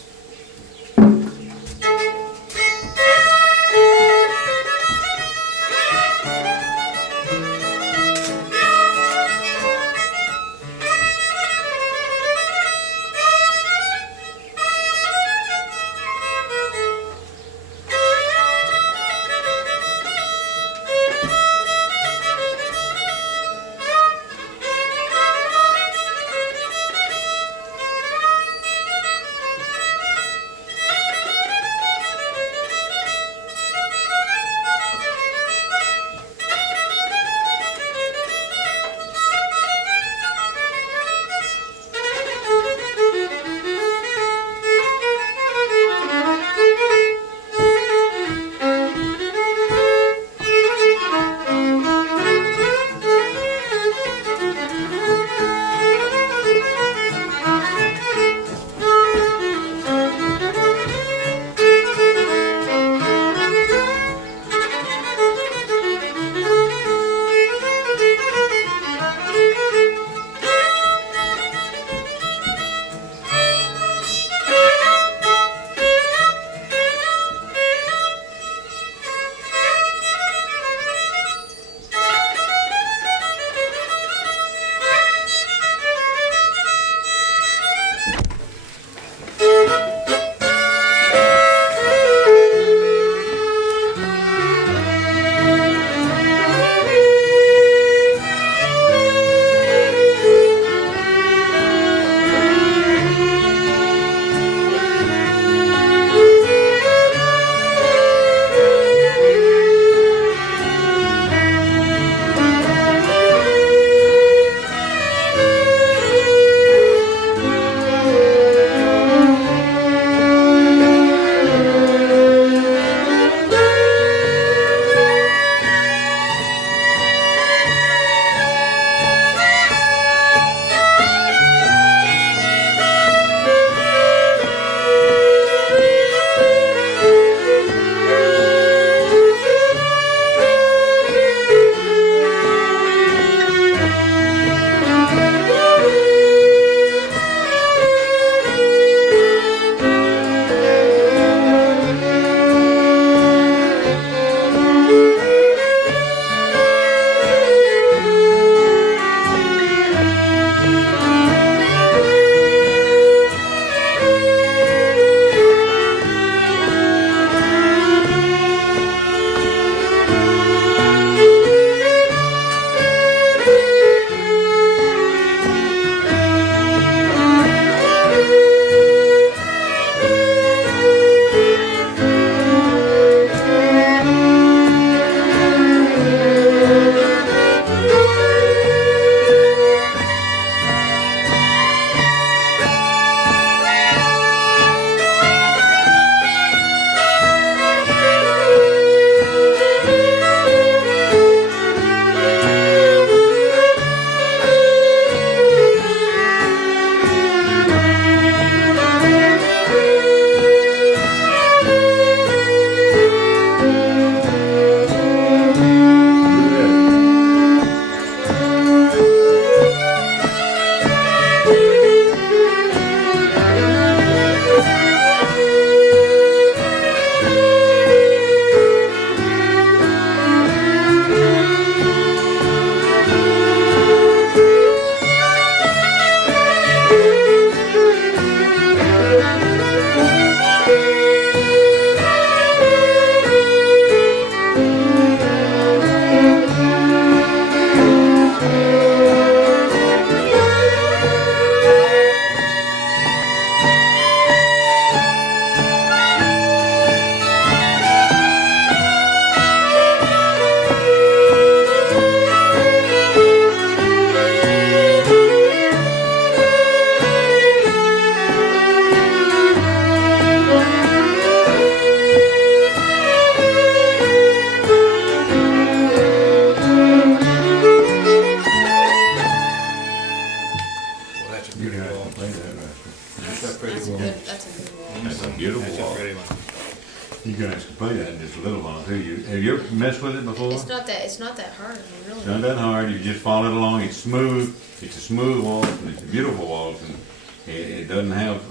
Have you ever messed with it before? It's not that hard, really. It's not that hard. You just follow it along. It's smooth. It's a smooth waltz, and it's a beautiful waltz, and it doesn't have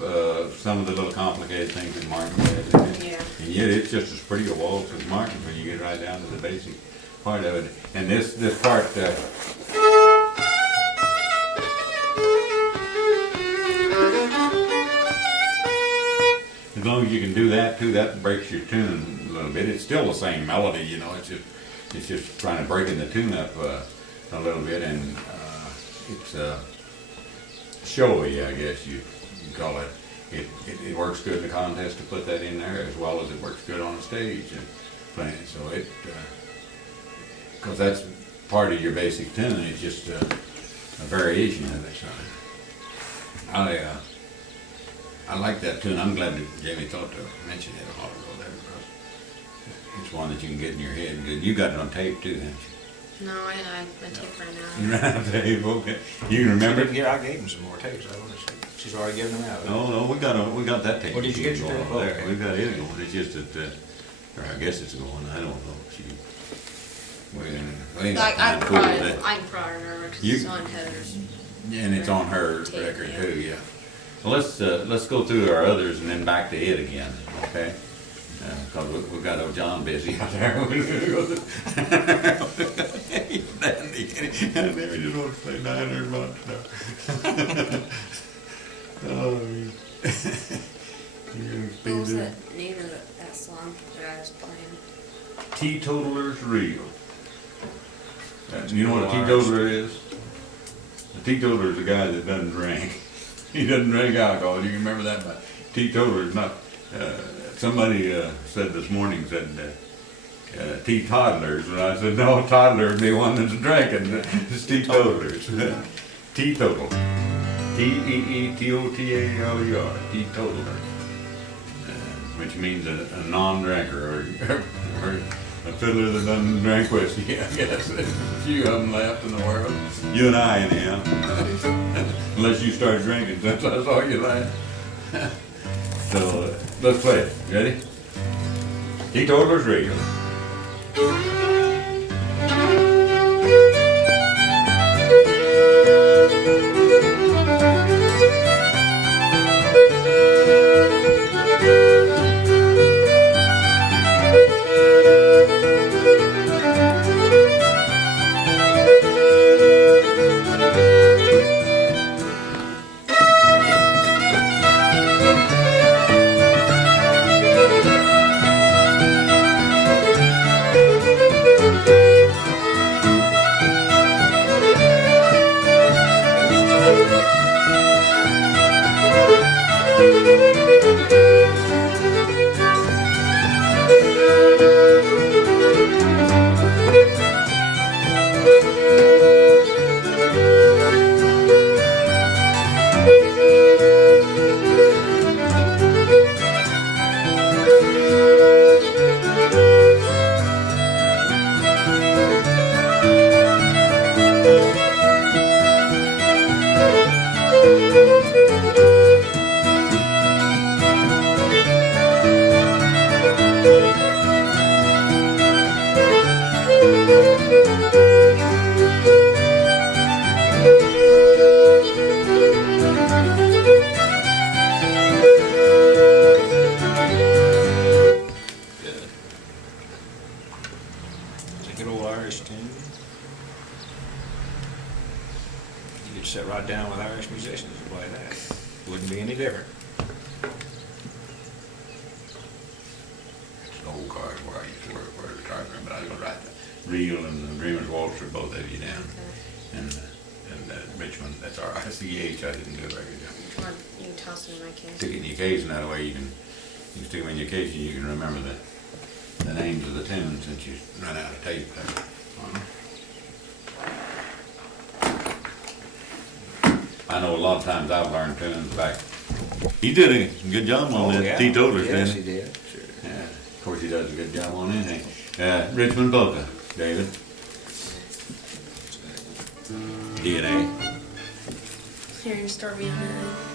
some of the little complicated things that Martin has in it. Yeah. And yet it's just as pretty a waltz as Martin when you get right down to the basic part of it. And this part. As long as you can do that too, that breaks your tune a little bit. It's still the same melody, you know. It's just trying to breaking the tune up a little bit, and it's showy, I guess you call it. It works good in the contest to put that in there, as well as it works good on the stage and playing. So because that's part of your basic tune. It's just a variation of it. So I like that tune. I'm glad that Jamie thought to mention it a while ago there, because it's one that you can get in your head good. You got it on tape too, haven't you? No, my tape ran out. You ran out of tape, okay. You can remember it? Yeah, I gave him some more tapes. I don't know. She's already given them out. No, we got that tape. Well, did you get your tape? There. Okay. We've got it going. It's just that, or I guess it's going. I don't know. We ain't got time to fool with that. I can probably remember because it's on Heather's. And it's on her tape, record yeah. too, yeah. Well, let's go through our others and then back to it again, okay? Because we've got old John busy out there. I never just want to say 900 bucks now. Oh, What was that name of that song that I was playing? Teetotaler's Reel. You know what a teetotaler is? A teetotaler is a guy that doesn't drink. He doesn't drink alcohol. You can remember that, but teetotaler is not. Somebody said this morning, teetotalers, and I said, no, toddler would be one that's drinking. It's teetotalers. Teetotal. Teetotaler. Teetotaler. Which means a non-drinker, or a fiddler that doesn't drink whiskey, I guess. There's a few of them left in the world. You and I, anyhow. Unless you start drinking, that's all you like. So, let's play it. Ready? Teetotaler's Reel. He did a good job on that teetotalers, didn't he? Yes, he did. Sure. Yeah, of course he does a good job on anything. Richmond polka, David. DNA. Here, you start me on that.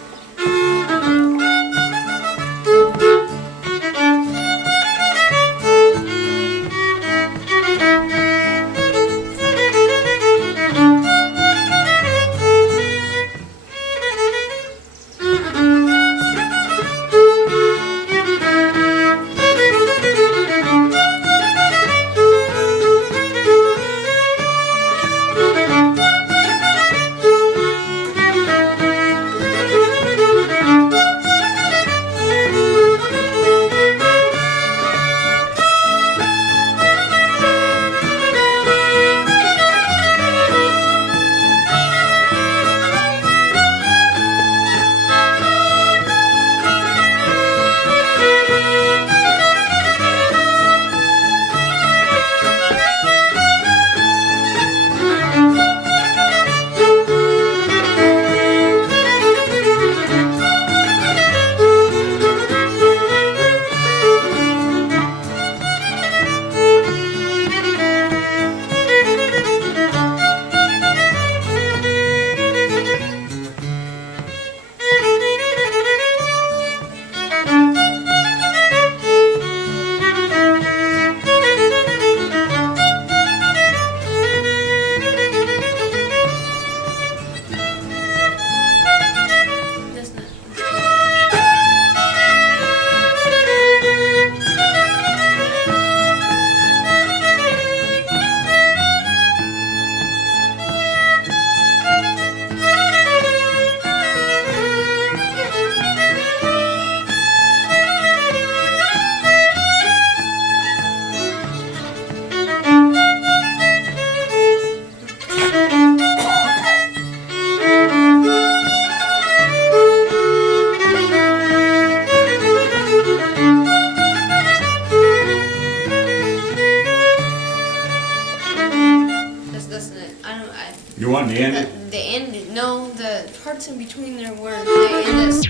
You want to end it? The end, no, the parts in between their words, they end it.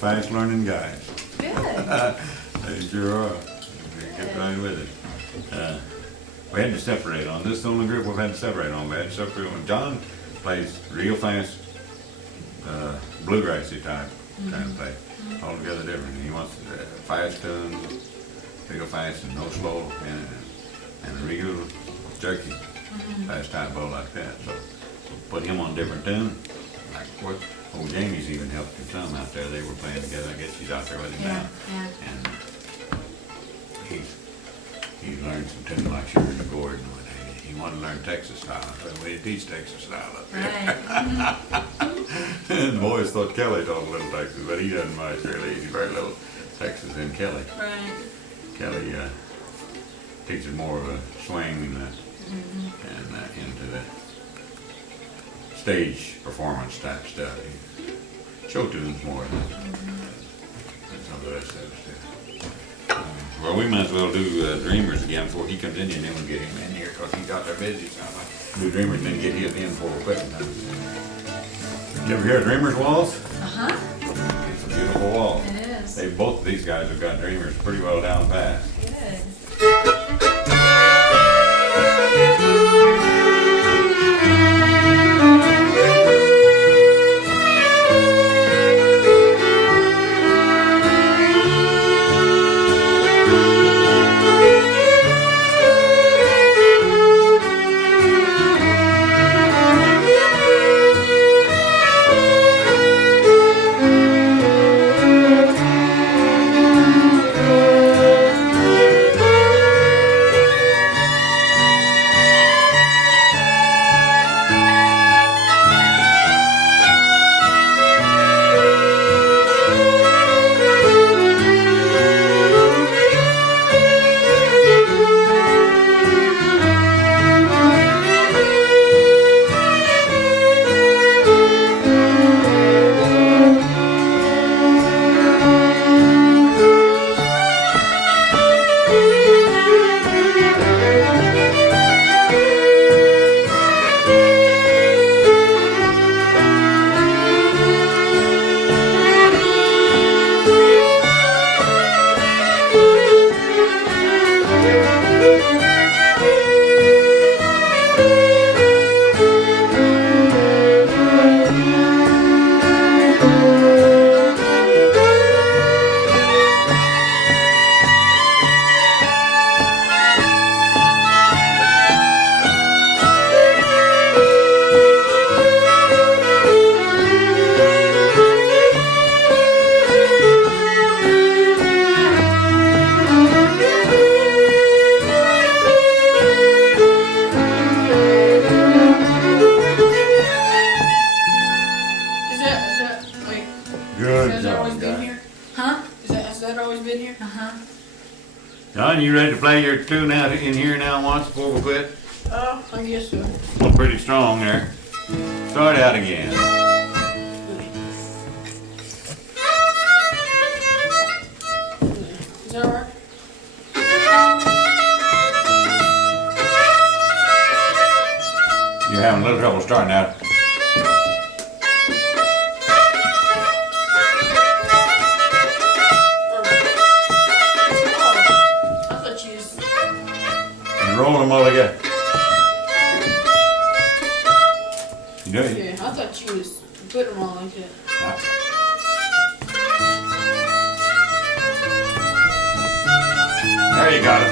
Fast learning guys. Good. They sure are. They get right with it. We had to separate on this. The only group we've had to separate on. We had to separate on. John plays real fast, bluegrassy type kind of play. Altogether different. He wants fast tune, real fast and no slow, and a real jerky fast type bow like that. So put him on a different tune. Like what? Oh, Jamie's even helped him some out there. They were playing together. I guess she's out there with him now. And he's learned some tunes like Sugar and Gordon. He wanted to learn Texas style. So we teach Texas style up there. Right. And the boys thought Kelly taught a little Texas, but he doesn't much really. He's very little Texas in Kelly. Right. Kelly teaches more of a swing and into the stage performance type stuff. Show tunes more than some of the rest of us do. Well, we might as well do Dreamers again before he comes in, and then we'll get him in here because he's out there busy. So I'm like, do Dreamers and then get him in before we're quitting. You ever hear Dreamers waltz? It's a beautiful waltz. It is. Both of these guys have got Dreamers pretty well down pat. Good. John, you ready to play your tune out in here now once before we quit? Oh, I guess so. Well, pretty strong there. Start out again. starting out. I thought you was... And roll them all together. You know it? Yeah, I thought you was putting them all like that. There you got it.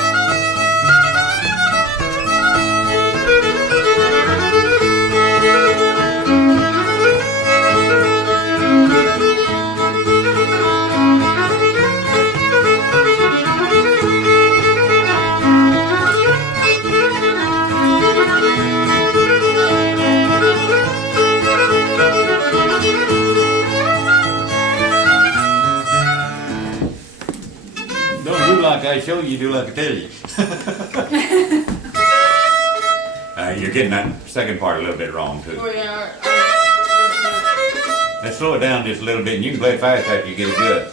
Like I show you, do like I tell you. You're getting that second part a little bit wrong too. Oh, yeah. Let's slow it down just a little bit, and you can play it fast after you get it good.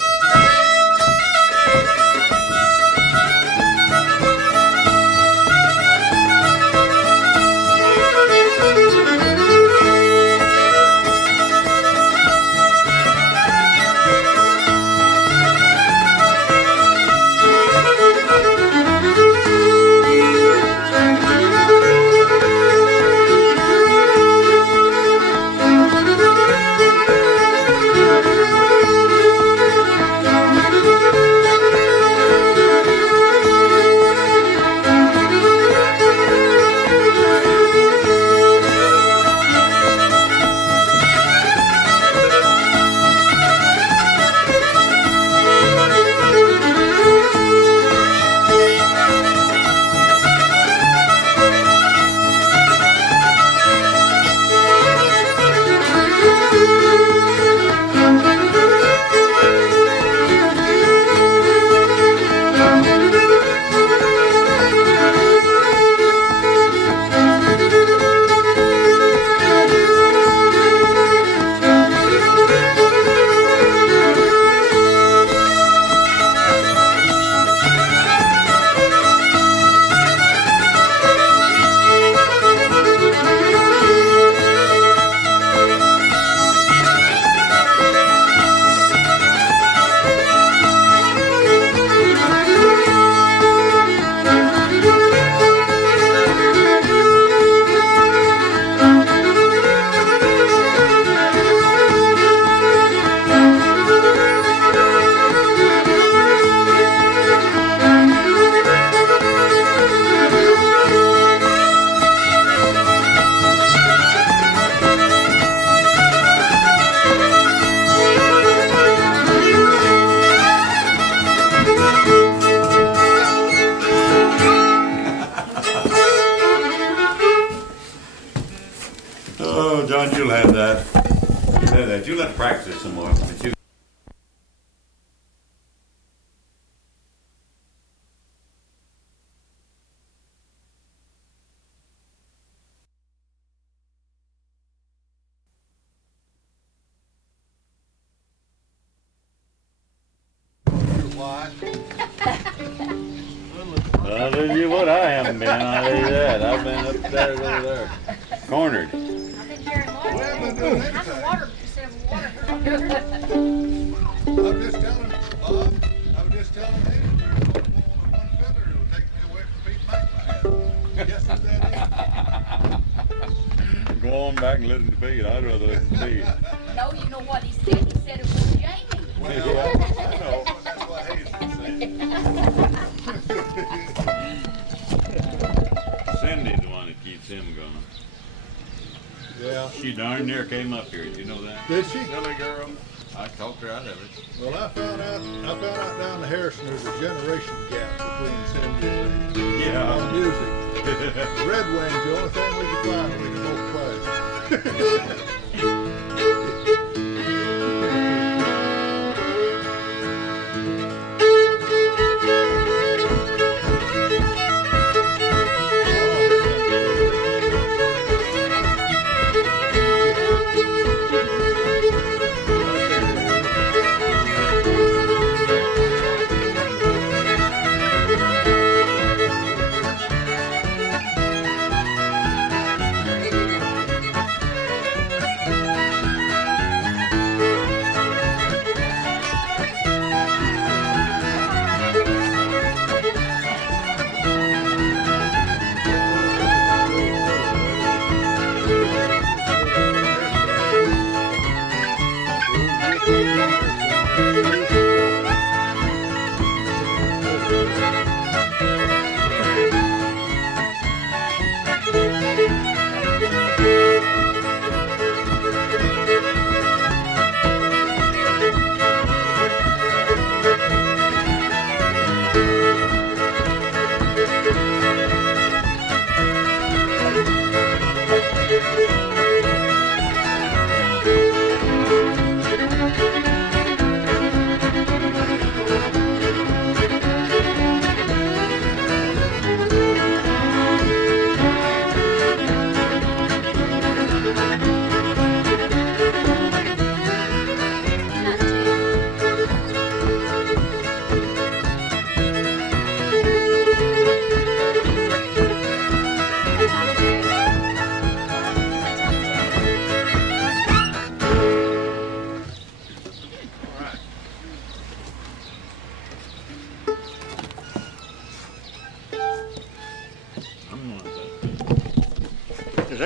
You'll have that. You'll have that. You'll have to practice it some more. But you I'll tell you what, I haven't been. I'll tell you that. I've been upstairs over there, cornered. I've been carrying water. How's the water instead of water? I'm just telling Bob, I'm just telling him there's one fiddler who'll take me away from Pete McMahon. Guess who that is? Go on back and listen to Pete. I'd rather listen to Pete. No, you know what he said? He said it was Jamie. Well, I know. That's what Hazel said. Cindy's the one that keeps him going. Yeah. She darn near came up here. Did you know that? Did she? Silly girl. I talked her out of it. Well, I found out down the Harrison there's a generation gap between Cindy and me. Yeah. On music. Red Wing's the only thing we could find we could both play.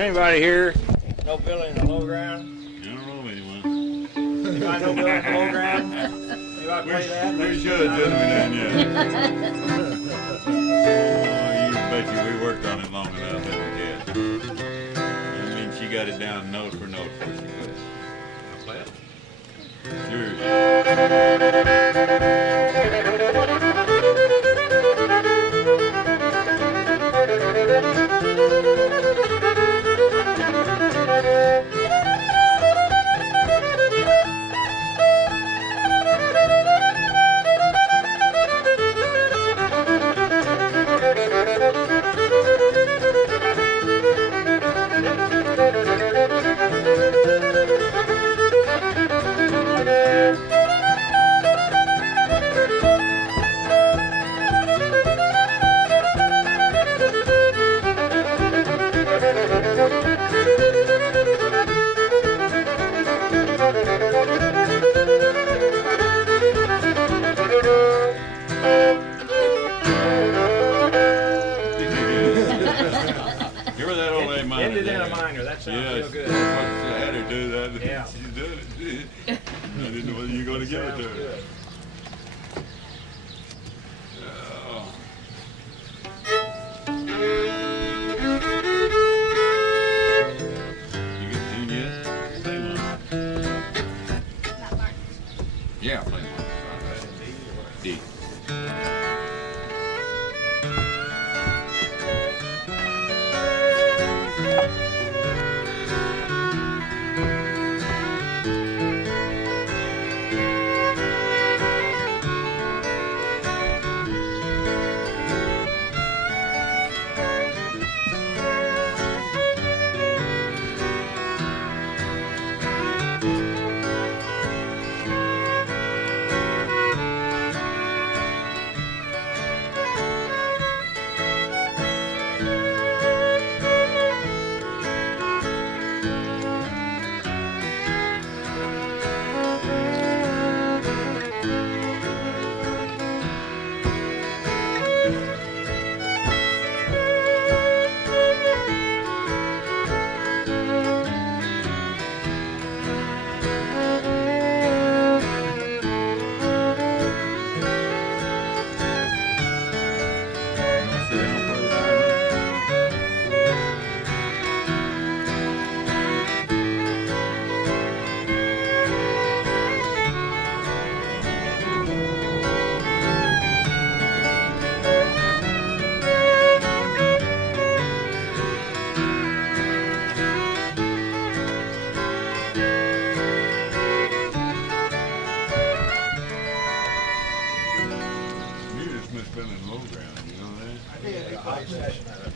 anybody here know Billy in the low ground? I don't know anyone. Anybody know Billy in the low ground? Anybody play that? We should, didn't we, Dan? Yeah. Oh, you bet you we worked on it long enough, didn't we, Ted? I mean, she got it down note for note before she quit. Play it. Sure. Ended in a minor. That sounds real good. I had her do that. Yeah. She did it. I didn't know whether you were going to give it to her. Good. Oh. You get the tune yet? Play one. Not Mark. Yeah, play one. D.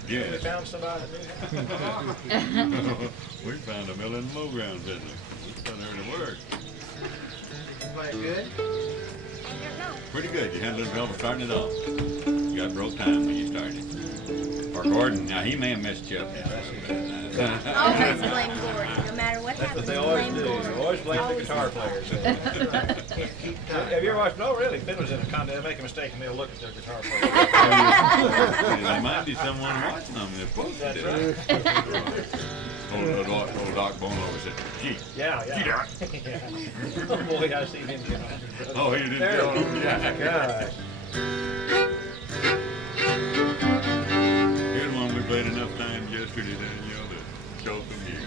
Yeah. We found somebody new. We found a mill and low ground fiddler. We found her to work. Play good? I don't know. Pretty good. You had a little trouble starting it off. You got broke time when you started. Or Gordon. Now he may have messed you up. Always blame Gordon. No matter what happens, They always blame do. Gordon. You always blame the Always guitar blame players. Have you ever watched? No, really. Fiddlers in a contest, they make a mistake and they'll look at their guitar player. There might be someone watching them. They're supposed to do it. Old Doc Bono said, gee. Yeah. Yeah. Oh boy, I see him get on. Oh, he didn't There. tell him. Yeah. Gosh. Here's one we played enough times yesterday, Danielle, to show some you.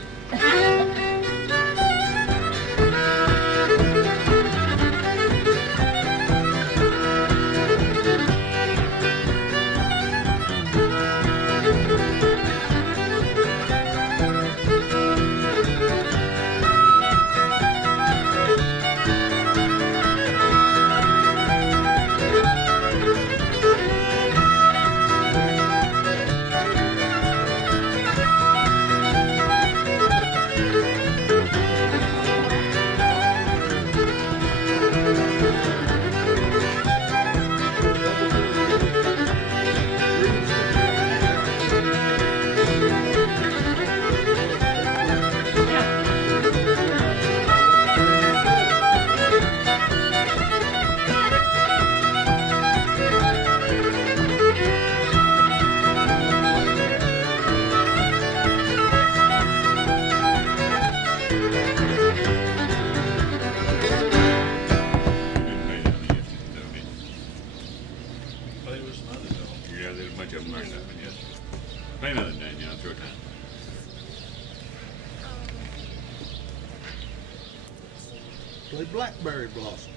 Play Blackberry Blossom.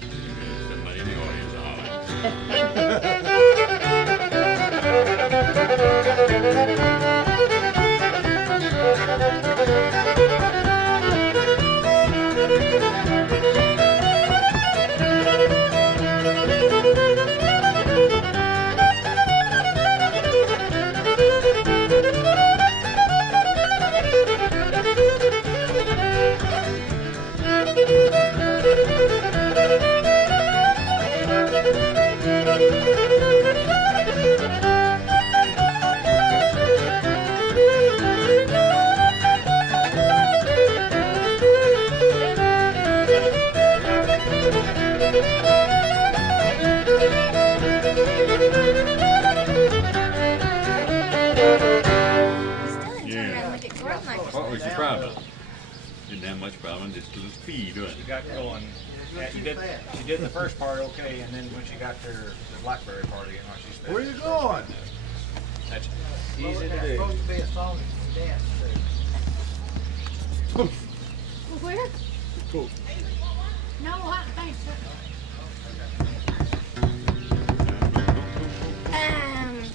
Somebody in the audience hollering. What was your problem? Didn't have much problem, just a little speed, wasn't She it? got going. Yeah, she did the first part okay, and then when she got to the Blackberry part again, she spent. Where you going? That's easy to do. Supposed to be a song to dance to. Where? Cool. No, I think so.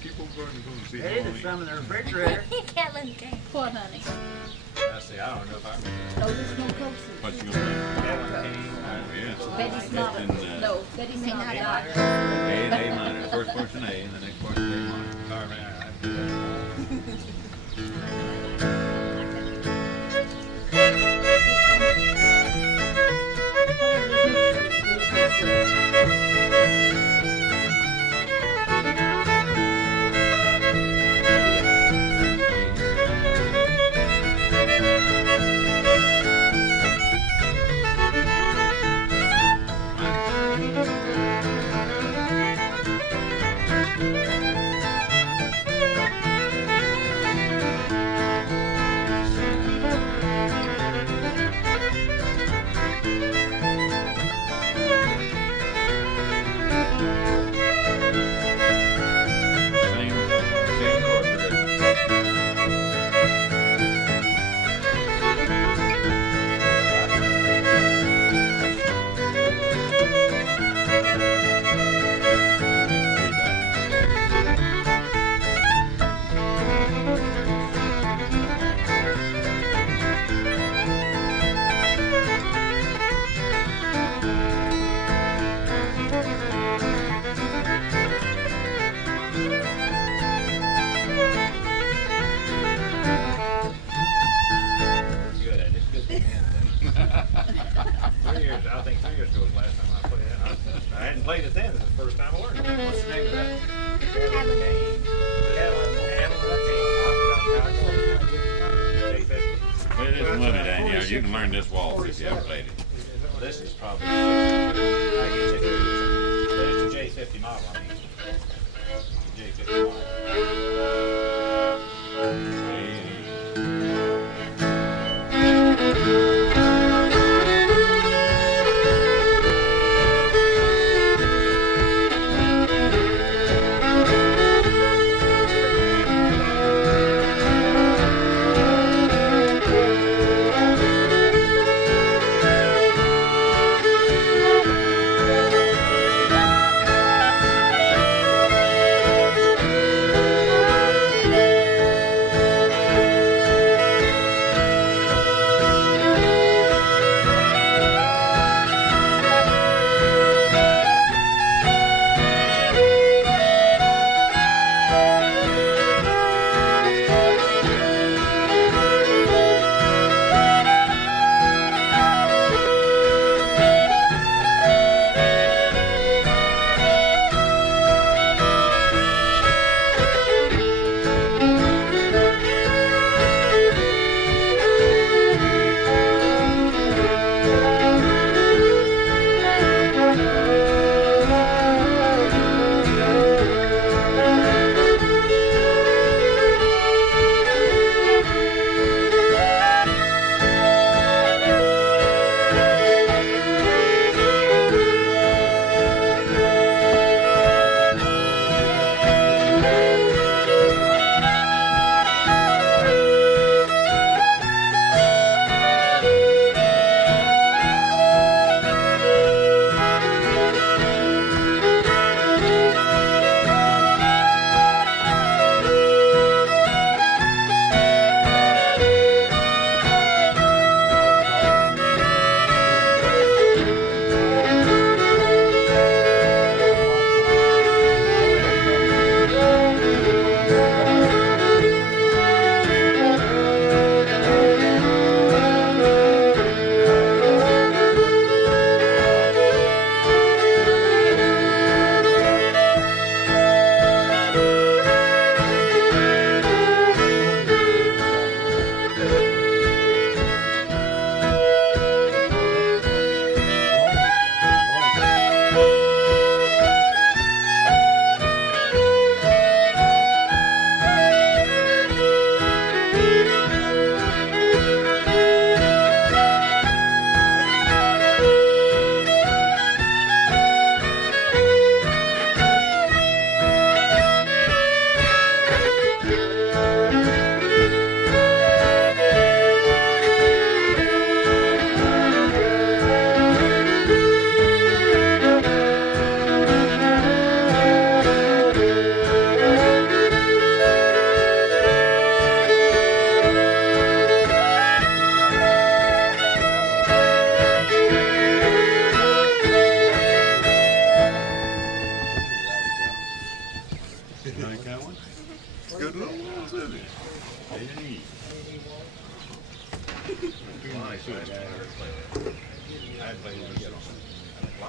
Keep on going to see Hey, there's some in the refrigerator. Catlin cake. What, honey? I see. I don't know if I remember. No, there's no Coke. what you gonna Catlin cake. do? Oh, Betty's not. And, No, Betty's not. A and A minor. The first portion A and the next portion A minor. All right, I do that. Same chord progression. Good at it. Good at it. 3 years. I think 3 years ago was the last time I played it. I hadn't played it then. It was the first time I learned it. What's the name of that? Catlin cake. But it isn't limited, Danielle. You can learn this waltz if you haven't played it. This is probably. I get you. It's a J50 model. I mean, it's a J50 model.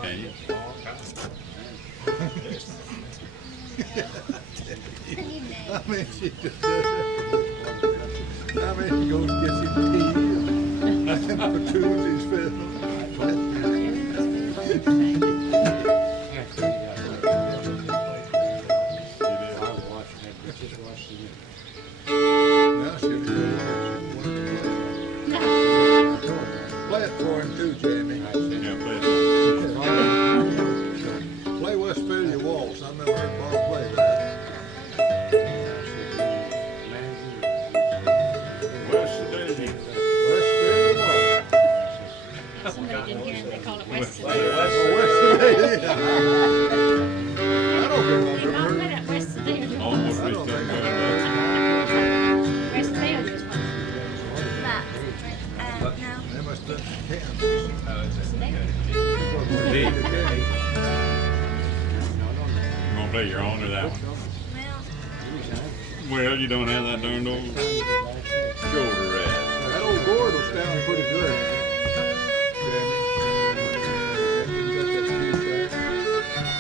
Can you? I mean, she just does that. I mean, he goes and gets his tea and platoons his fiddle. Now she'll be doing play it for him too, Jamie. Yeah, play it. Play Westphalia Waltz. I've never heard Bob play that. Westphalia. Westphalia Waltz. Somebody didn't hear it, they call it West Oh, Westphalia. I don't They remember call her. it West Village. Almost I don't reached think that. West Village is one. But, no. They must have been You gonna play your own or that one? Well, Well, you don't have that darn old shoulder rest. that old board will stand pretty good. Jamie. You got that piece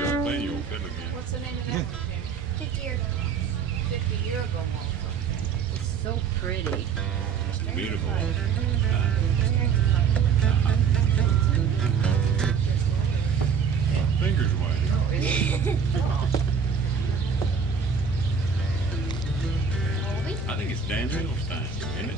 What's the name of that one, Jamie? 50 years ago. 50 year ago model. It's so pretty. Beautiful. Fingers away. I think it's Dan Riddlestein, isn't it?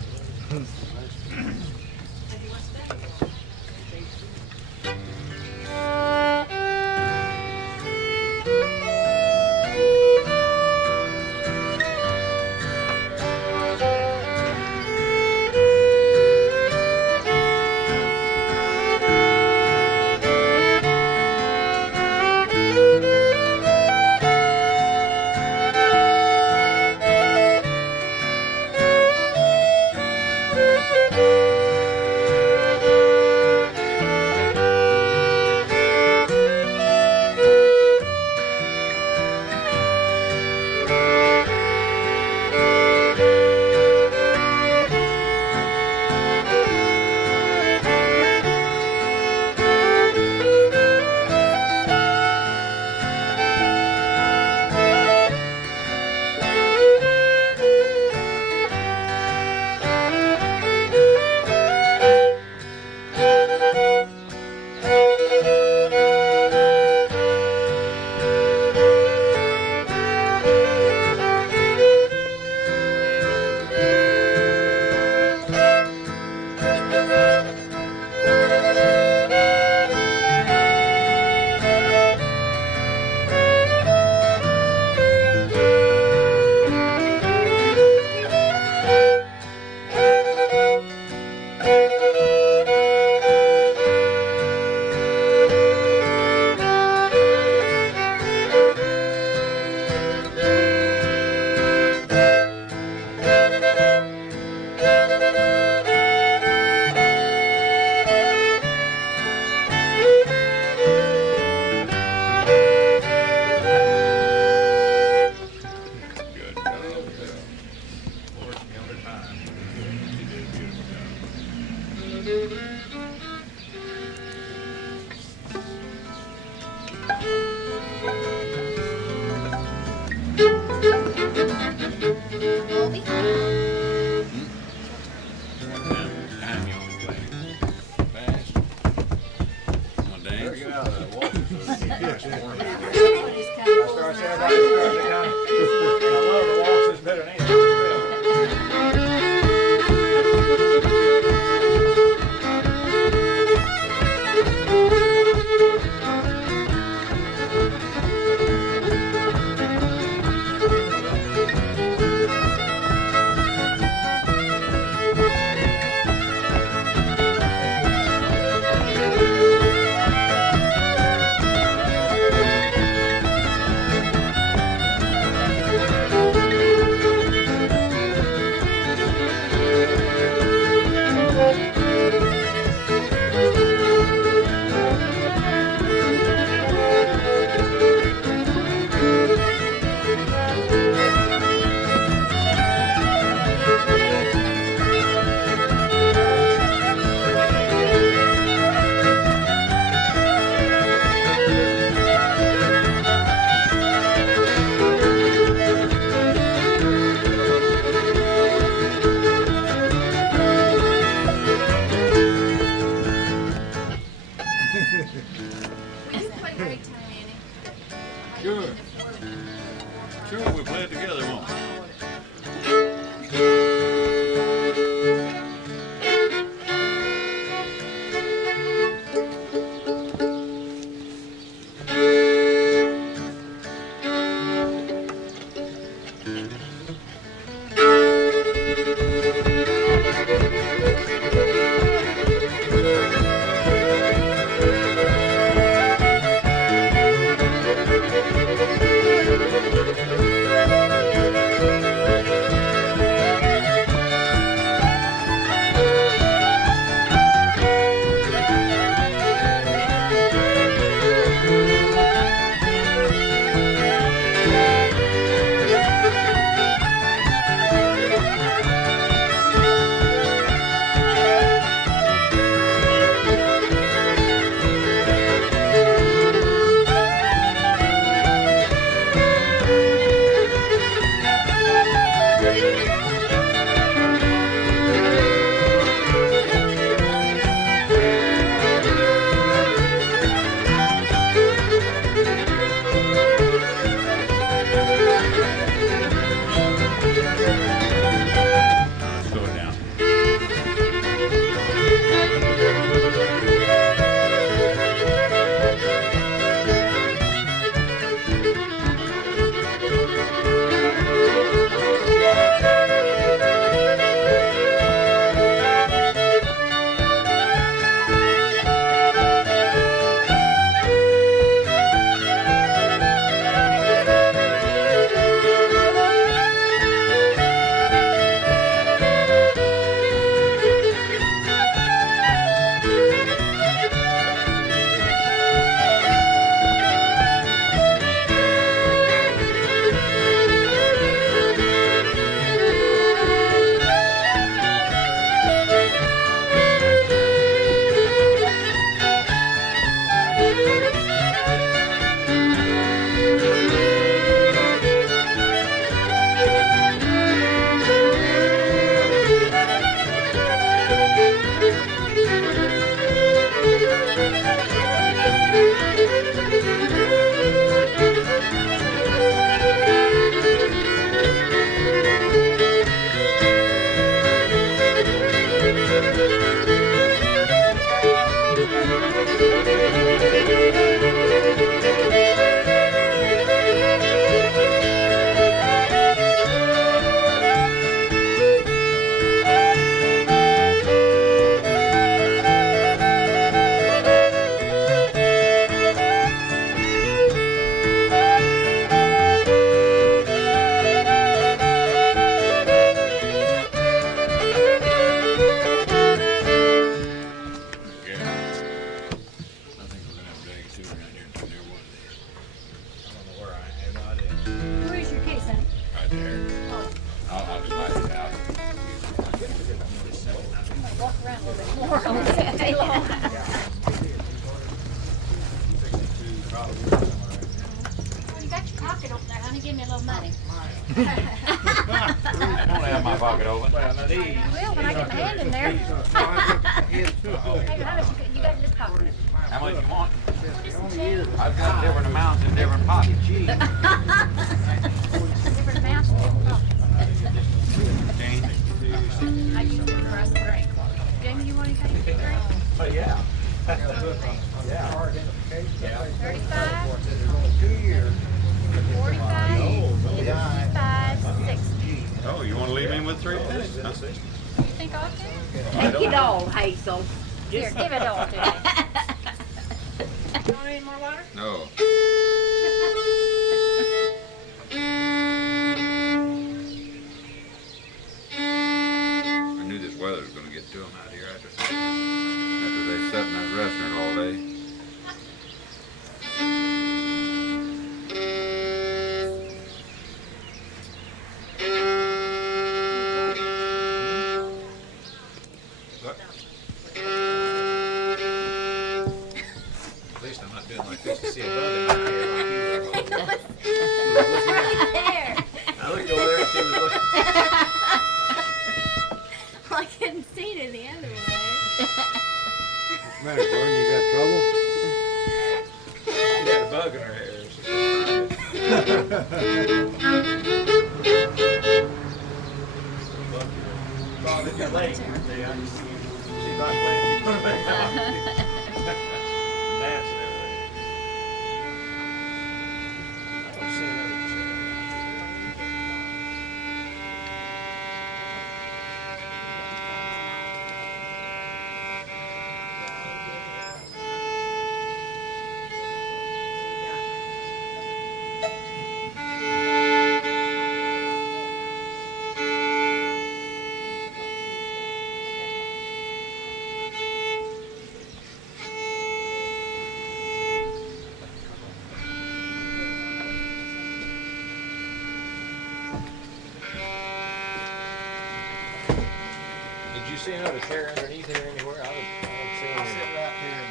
see another chair underneath here anywhere? I don't see any. I'll sit right here.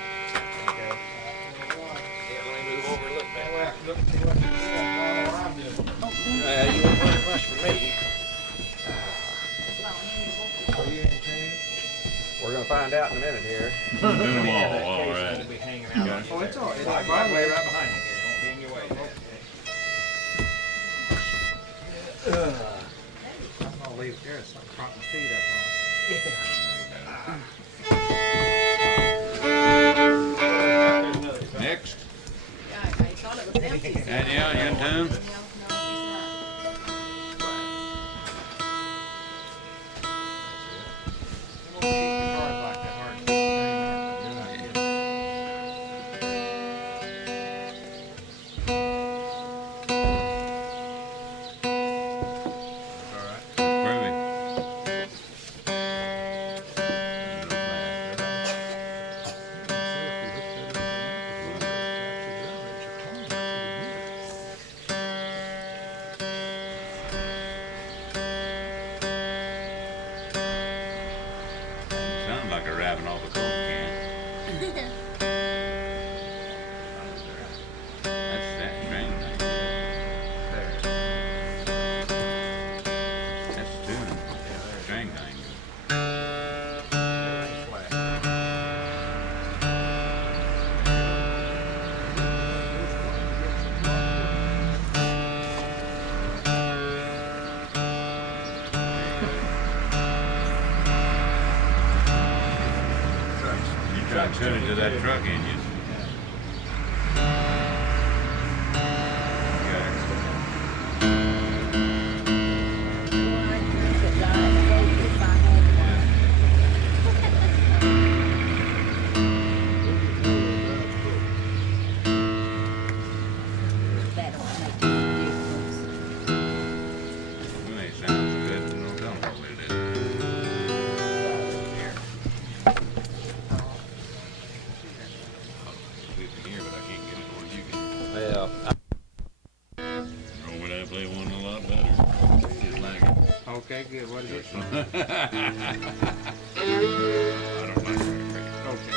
Okay. Yeah, let me move over a little bit. That way I can look and see what you're doing. I know what I'm doing. You won't learn much from me. Are you in tune? We're going to find out in a minute here. Doing them all, That all case right. won't be hanging out. Okay. Oh, it's all right. Right, right behind me here. It won't be in your way. I'm gonna leave it there so I can prop my feet up on it. Next. Yeah, I thought it was empty. Danielle, you in tune? Keep your cards like that hard. Prove it. Sounds like a rabbit off a Coke can. That's that string thing. That's tuning. String thing. You try to tune it to that truck engine. When they sound so good, don't tell them what it is. Sweep it here, but I can't get it where you can. Well, Over there, play one a lot better. Just like it. Okay, good. What is it? I don't like that. Okay.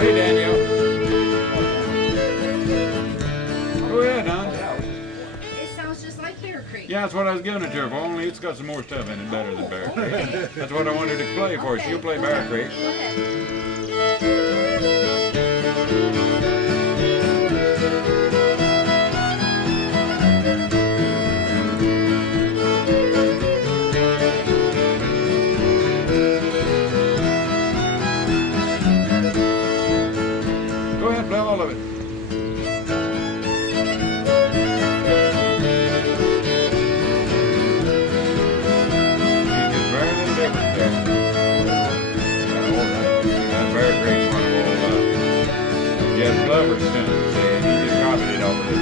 Hey, Daniel. Go ahead, hon. It sounds just like Bear Creek. Yeah, that's what I was giving it to her for, only it's got some more stuff in it better than Bear Creek. That's what I wanted to play for her. She'll play Bear Creek. Go ahead. Go ahead, play all of it. You just very little difference there. That Bear Creek's one of old, Jed Glover's tune, see, and he just copied it off of this.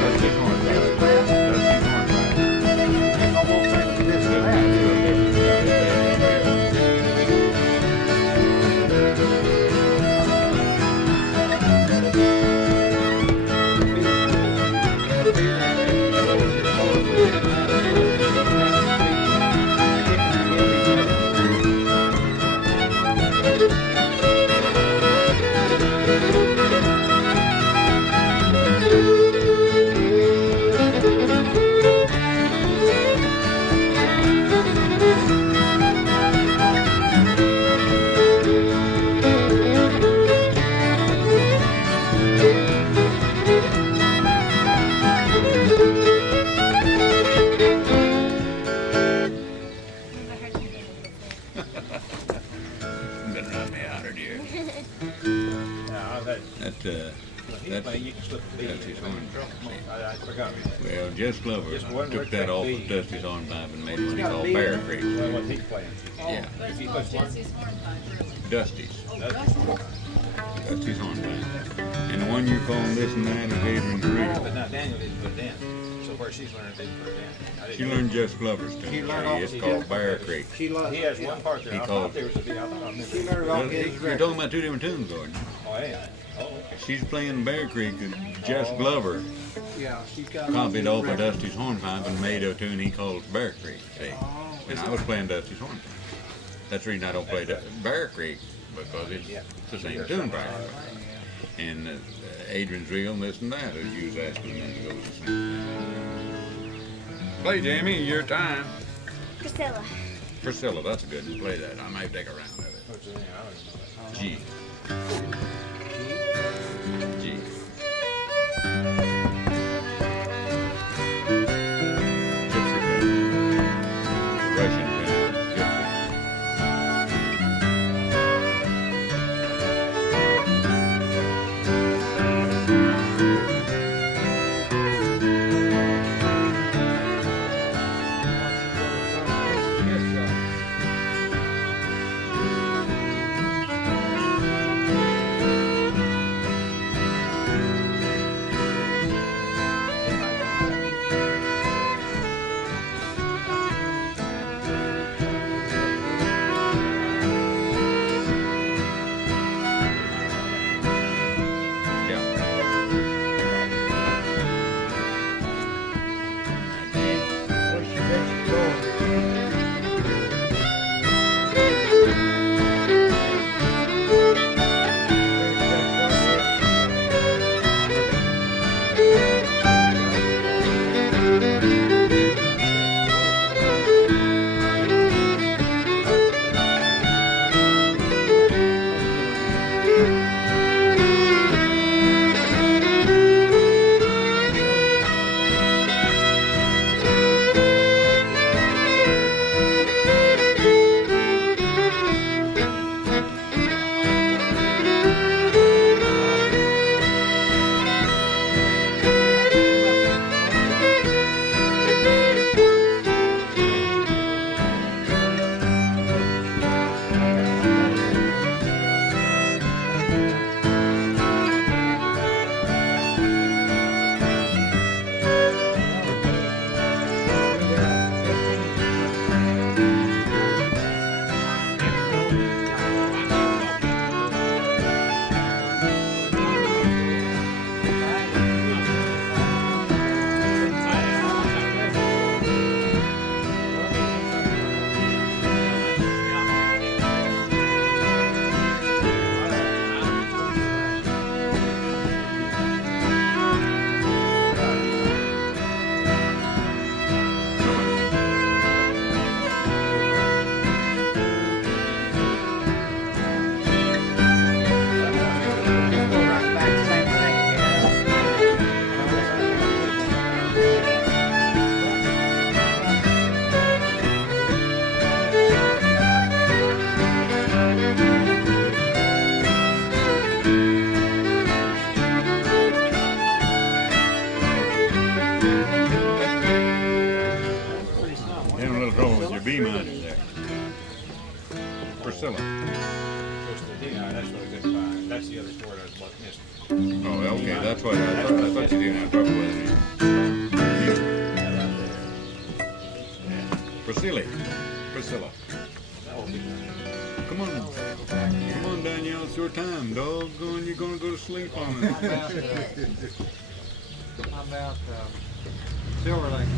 Let's keep going, Tyler. Let's keep going, Tyler. Almost like this and that. Little difference. I've had. That's You can slip a bead. that's his horn. I forgot. Well, Jess Glover Just one took that right off bead. of Dusty's hornpipe and made He's what he got a called bead. Bear Creek. Well, what he's playing. Yeah, But it's If you called put one- Jesse's hornpipe, really. Dusty's. Oh, That's his hornpipe. And the one you're calling this and that is Adrian's original. But now Daniel didn't put it in. So where she's learned didn't put it in. I didn't She know. learned Jess Glover's tune. She learned all- It's She called did. Bear Creek. She He has one part there. He I called- thought there was a bead. I thought I remember. She learned it off Well, his you're record. talking about two different tunes, Gordon. Oh, yeah. Oh, okay. She's playing Bear Creek, and Jess Glover Yeah, she's got copied it off of record. Dusty's hornpipe and made a tune he called Bear Creek. See, and I was playing Dusty's hornpipe. That's the reason I don't play Bear Creek, because it's the same tune practically. And Adrian's reel and this and that, as you was asking a minute ago, was the same. Play, Jamie, your time. Priscilla. Priscilla, that's a good one. Play that. I might take a round of it. What's the name? I don't know that. G. G. Gypsy fiddle. Russian fiddle. Gypsy. B minor there. Priscilla. That's what I couldn't find. That's the other chord I was missing. Oh, okay, that's what I thought you didn't have trouble with it. Priscilla. Priscilla. Come on. Come on, Danielle, it's your time, doggone, you're gonna go to sleep on it. How about Silver Lake?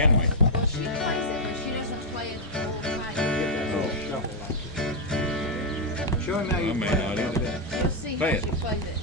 Can we? Well, she plays it, but she doesn't play it the whole time. Show him how you I may play not it. either. You'll see Play how it. she plays it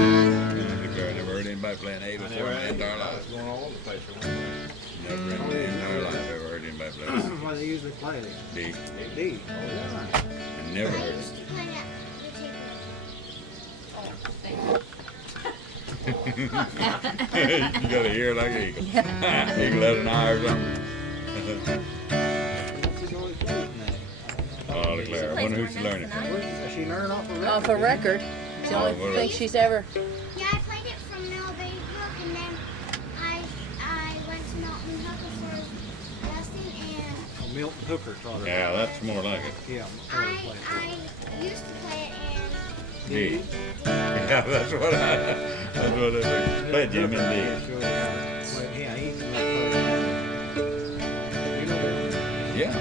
Never heard anybody playing A before in my entire life. Going all over the place. Never in my entire life ever heard anybody play What do they usually play it? D. D. Oh, yeah. I never heard it. You got a ear like an eagle. Eagle has an eye or something. Oh, declare. I wonder who she's learning from. Does she learn off a record? Off a record. It's the only what thing is it? she's ever. Yeah, I played it from Mel Bay Hook, and then I went to Milton Hooker for testing, and Oh, Milton Hooker taught her. Yeah, that's more like it. Yeah. I used to play it in D. Yeah, that's what I play Jim in D. Yeah, he can play. You know that? Yeah.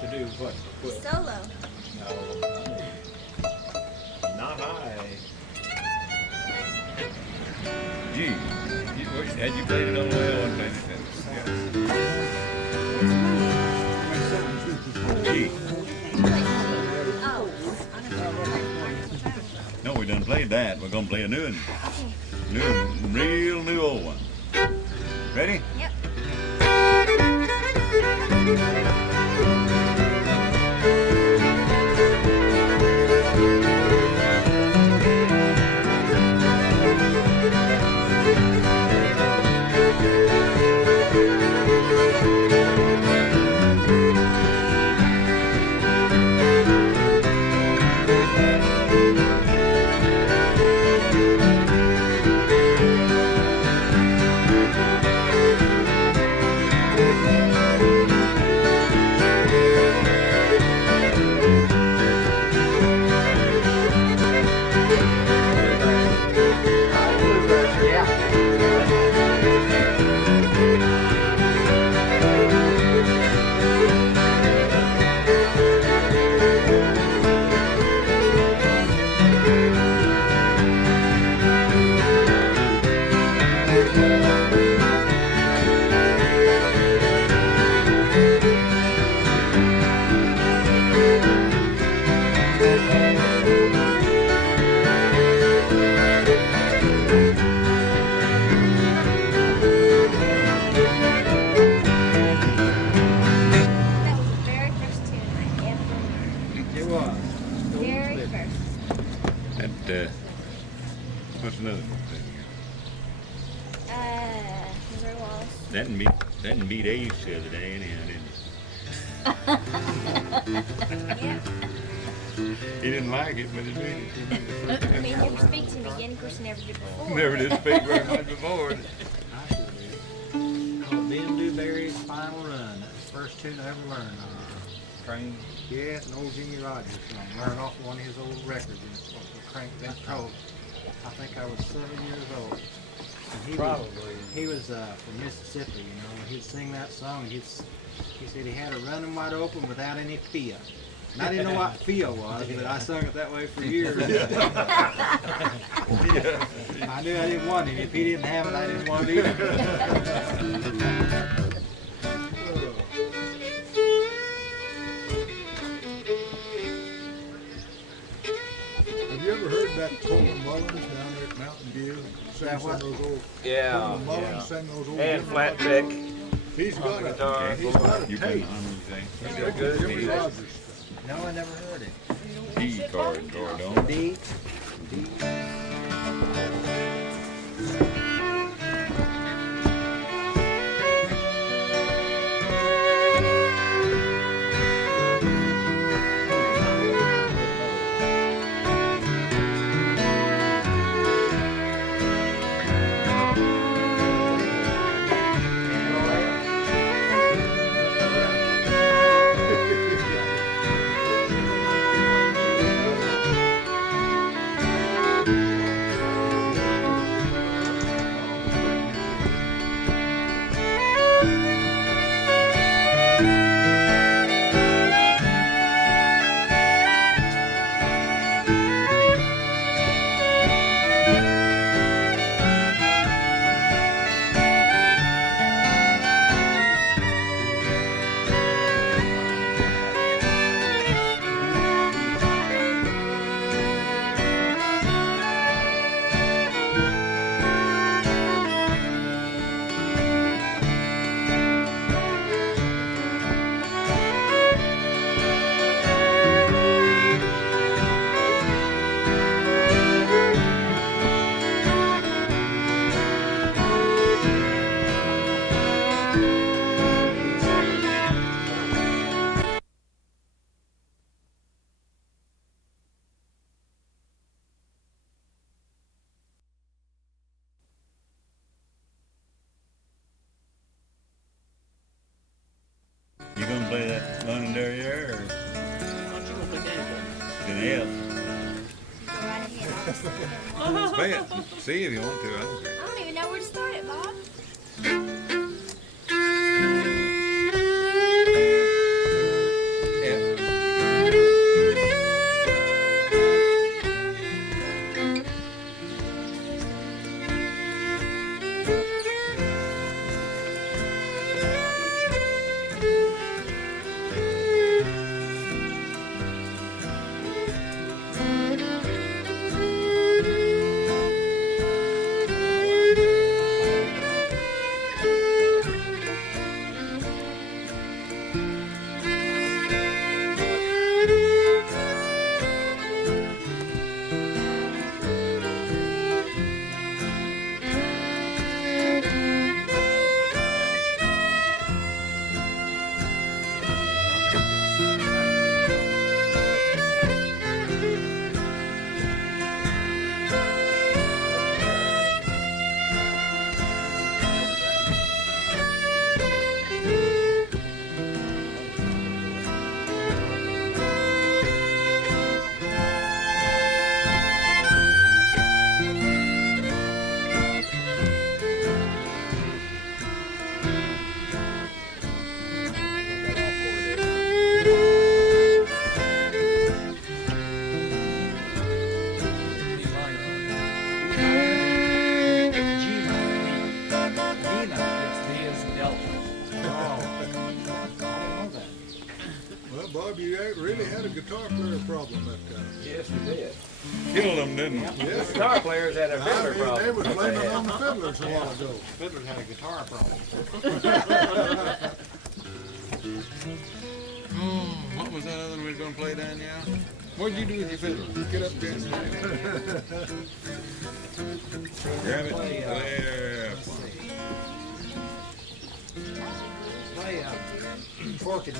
To do what? solo. Not high. Gee, had you played it on the way on playing it? G. No, we done played that. We're gonna play a new one. Real new old one. Ready? Yep. What's another one? Walsh. That didn't beat Ace the other day anyhow, did it? Yeah. He didn't like it, but it beat I mean, never speak to me again. Of course, never did before. Never did speak very much before. I sure did. Called Ben Dewberry's Final Run. That's the first tune I ever learned on. Train Yes, an old Jimmy Rogers song. Learned off one of his old records and cranked that code. I think I was 7 years old. And he was from Mississippi, you know, and he'd sing that song, and he said he had it running wide open without any fear. And I didn't know what fear was, but I sung it that way for years. I knew I didn't want it. If he didn't have it, I didn't want it either. Have you ever heard that Coleman Mullins down there at Mountain View? Sang some of those old Coleman Mullins sang those old And Jimmy Flat Rogers. Pick. He's got a taste. He's got good Jimmy Rogers stuff. No, I never heard it. D card, Gordon. D. You gonna play that London Derriere or anything else? Play it. See if you want to. I don't care. I don't even know where to start it, Bob. Bob, you really had a guitar player problem that time. Yes, we did. Killed them, didn't they? Yes. Guitar players had a fiddler problem. They was blaming on the fiddlers a while ago. Fiddlers had a guitar problem. What was that other one we were gonna play down now? What'd you do with your fiddle? Get up against it. Grab it. There. Play Forked Deer.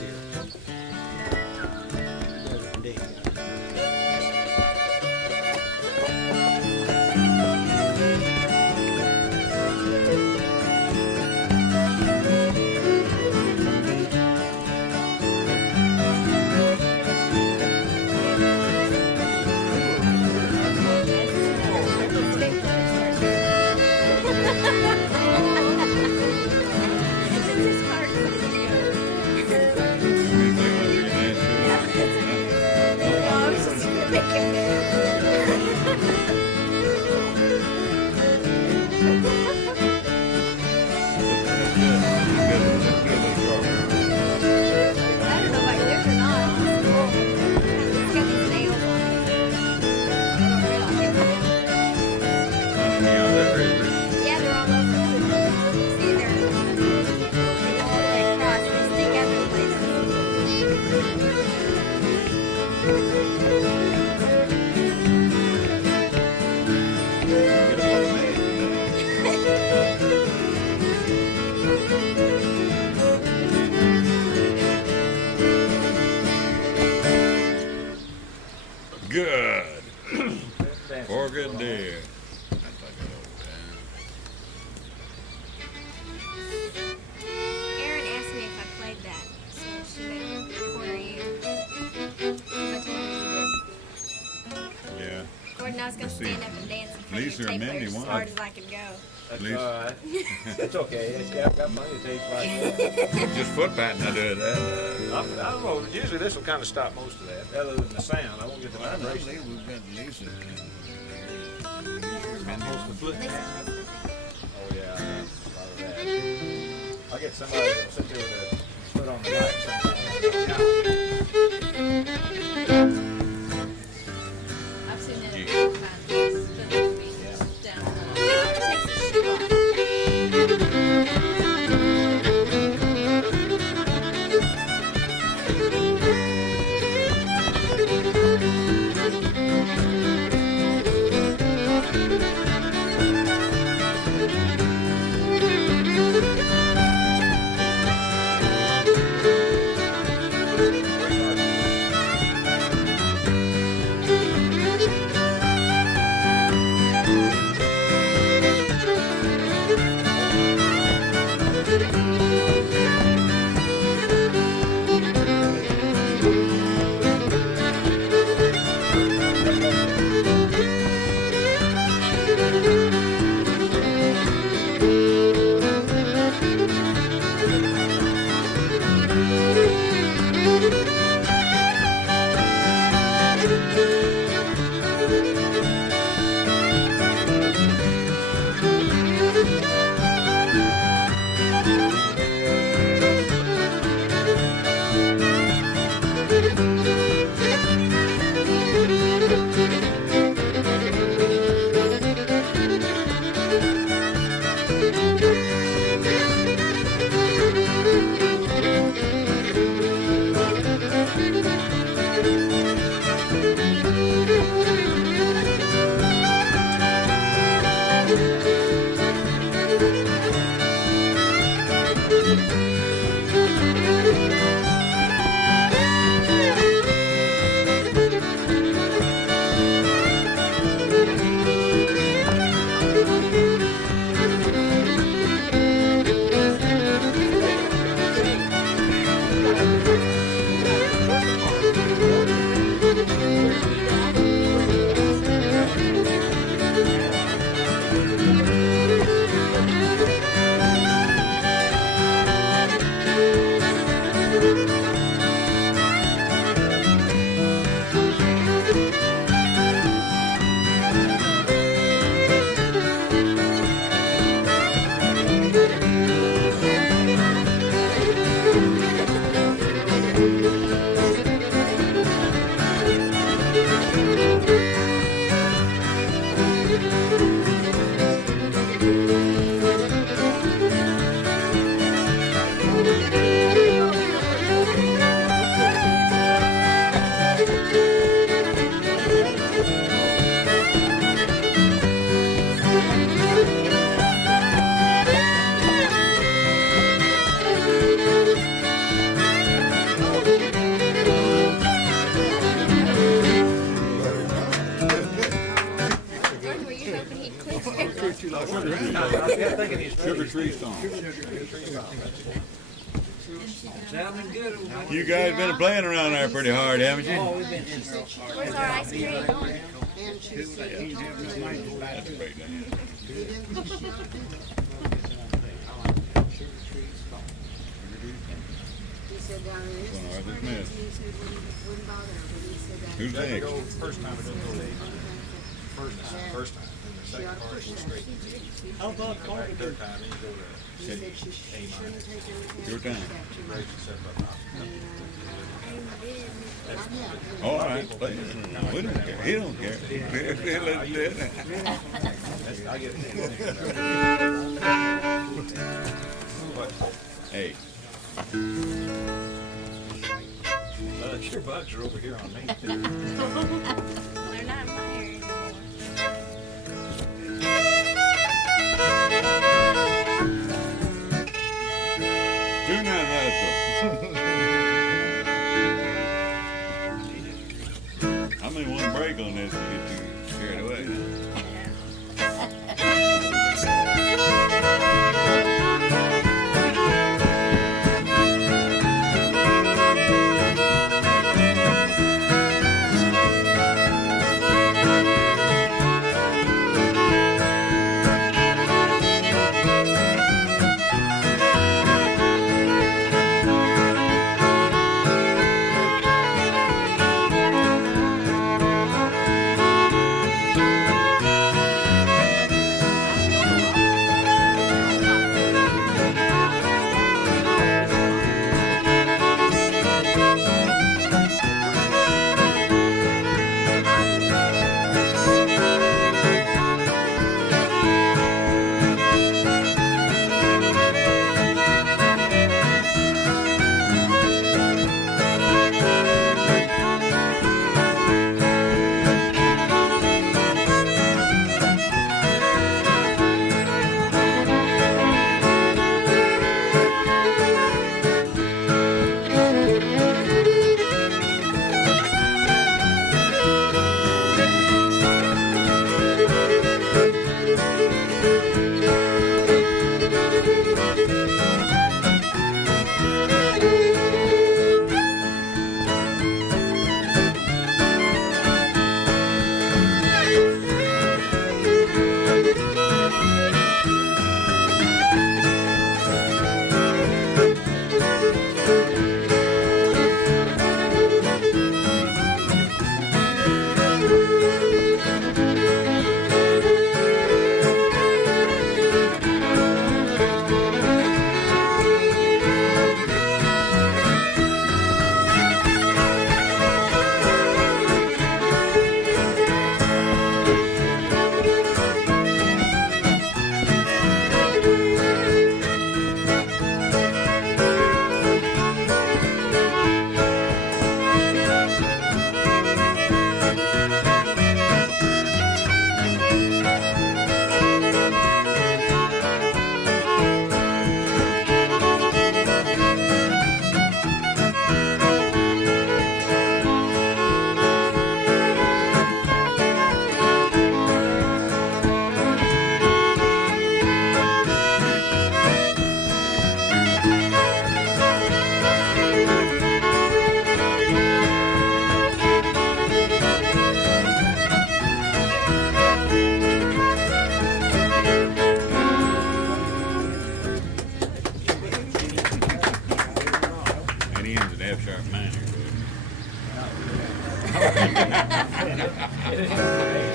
Good. For good deal. Erin asked me if I played that, so she made me record you. I told her you did. Yeah. Gordon, I was going to stand up and dance in front Lisa of or your tape Mindy player as won. hard as I could go. That's Please. all right. It's okay. I've got plenty of tape right here. Just foot patting, I do that. I don't know. Usually this will kind of stop most of that, other than the sound. I won't get the I know vibration. we've got Lisa. Oh yeah, I know. A lot of that. I'll get somebody that'll sit there with a foot on the mic sometime. I've seen it a few times. Fiddle feet down low. Sugar Tree Song. You guys been playing around there pretty hard, haven't you? Where's our ice cream? That's a great idea. He said down there. Gonna argue with Smith. He said wouldn't bother, but he said that. Who's That next? go first time it didn't go late. First time. And the second part was straight. How about Come back third time, then you go to He said she shouldn't have taken the Your time. raise yourself up high. All right, play. We don't care. He don't care. Let's do it. I get Hey. your bugs are over here on me. They're not in my area anymore. Do not hustle. I may want to break on this and get you scared away.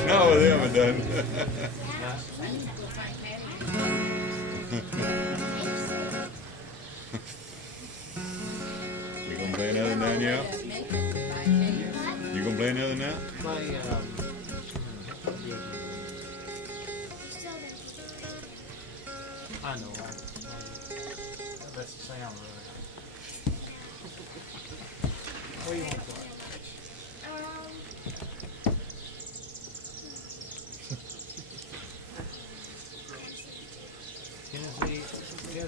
No, they haven't done. You gonna play another now, yeah? You gonna play another now? Play, I know, that's the sound right. What do you want to play?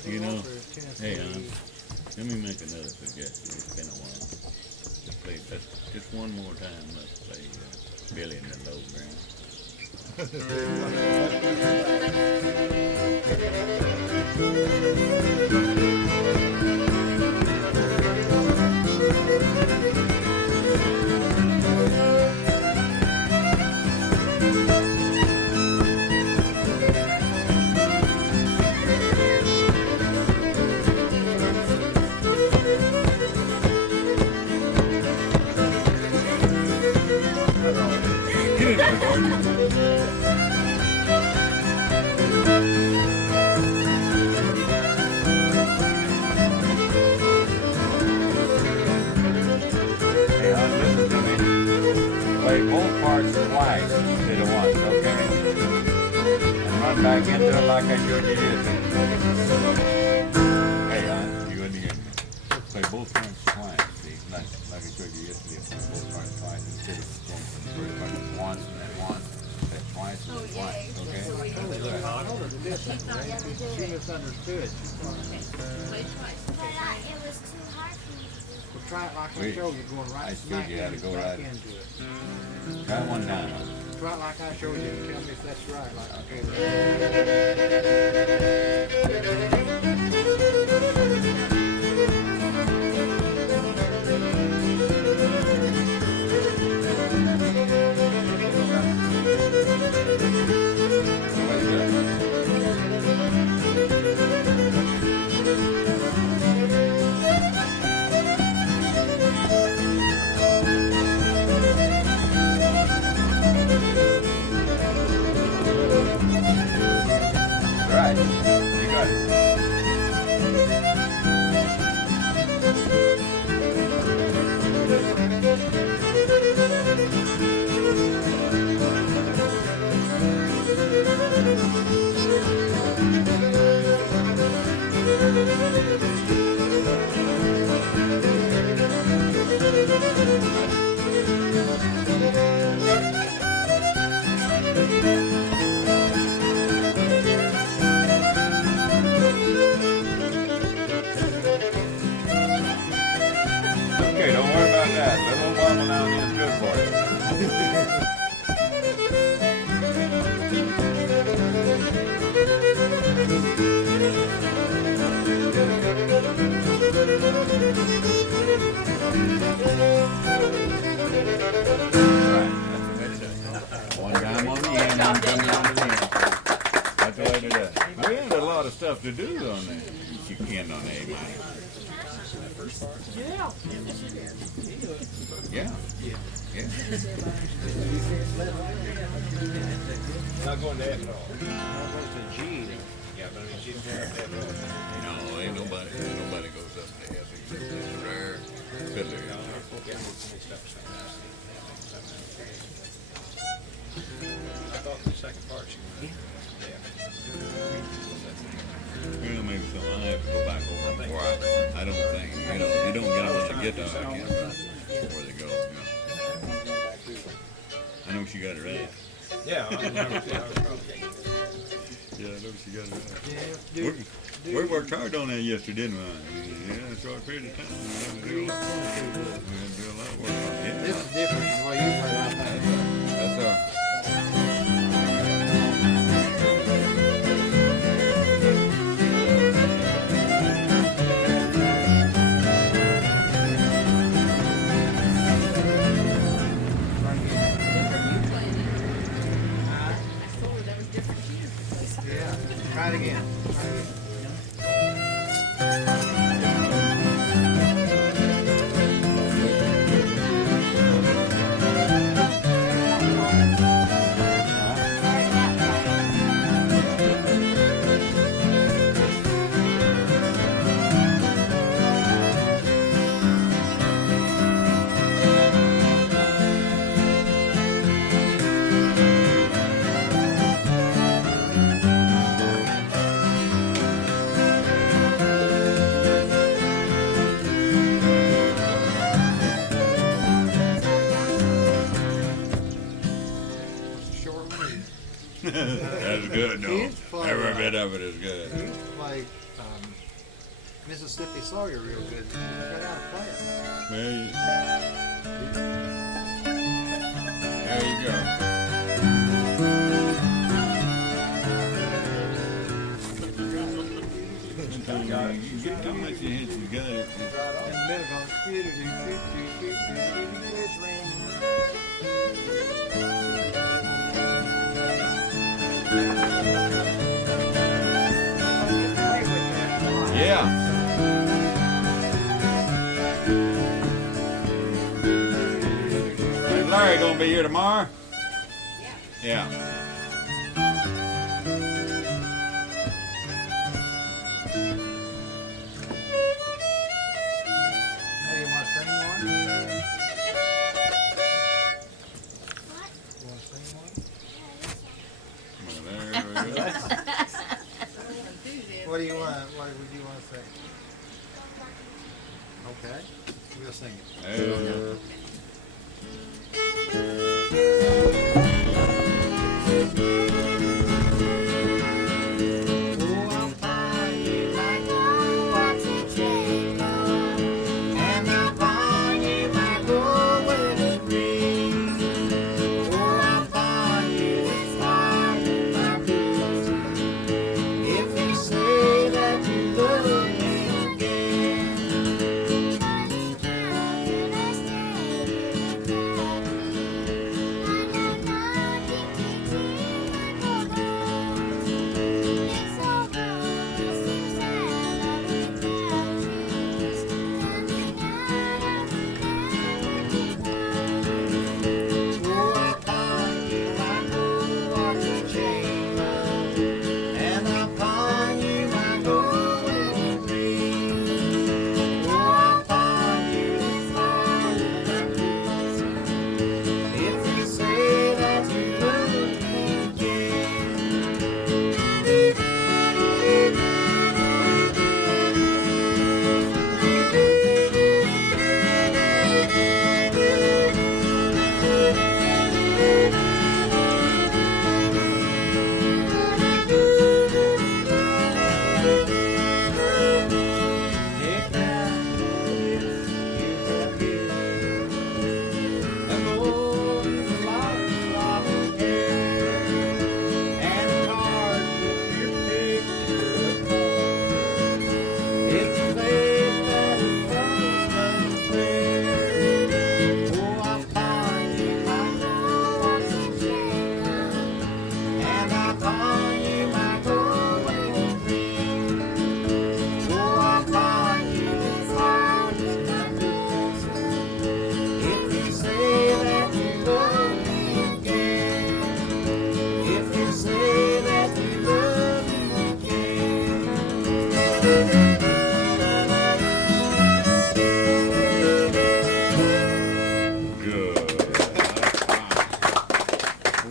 You know, hey, let me make another suggestion. It's been a while. Let's play just one more time. Let's play Billy in the Low Ground. Get in there, Gordon. Hey, listen to me. Play both parts twice instead of once, okay? And run back into it like I showed you yesterday. Hey, you in the game. Play both parts twice, see? Like I showed you yesterday. Play both parts twice instead of going from the first part once and then once. Play twice and then twice, okay? I told her to listen. She misunderstood. She thought, Play twice. It was too hard for me to do. well, try it like I showed you, going right I smack showed you how to go back right into it. Try one time. Try it like I showed you and tell me if that's right. Like I told Right. You got it. Okay, don't worry about that. Little wobble down there is good for One time on the end, one time on the end. That's the way to do it. We had a lot of stuff to do on there. You can on the A minor. Yeah. Yeah. Not going to F at all. What's a G? Yeah, but I mean, she's going to F at all. No, ain't nobody goes up to F except the rare fiddler. I thought the second part she went Well, maybe so. I have to go back over before I don't think, you don't get on the guitar, I can't before they go, I know she got it right. Yeah, I remember. Yeah, I know she got it right. We worked hard on that yesterday, didn't we? Yeah, a short period of time. We had to do a lot of work on it. This is different than the way you play, I think. That's all. Try it again. That's good, no. Every bit of it is good. He used to play Mississippi Sawyer real good. He got out to play it. There you go. Get how much you hit, you got it. In the middle goes, it's raining. Yeah. And Larry gonna gonna be here tomorrow? Yeah. Hey, you want to sing one? What? You want to sing one? Well, there we go. What do you want? What would you want to sing? Okay, we'll sing it. There we go.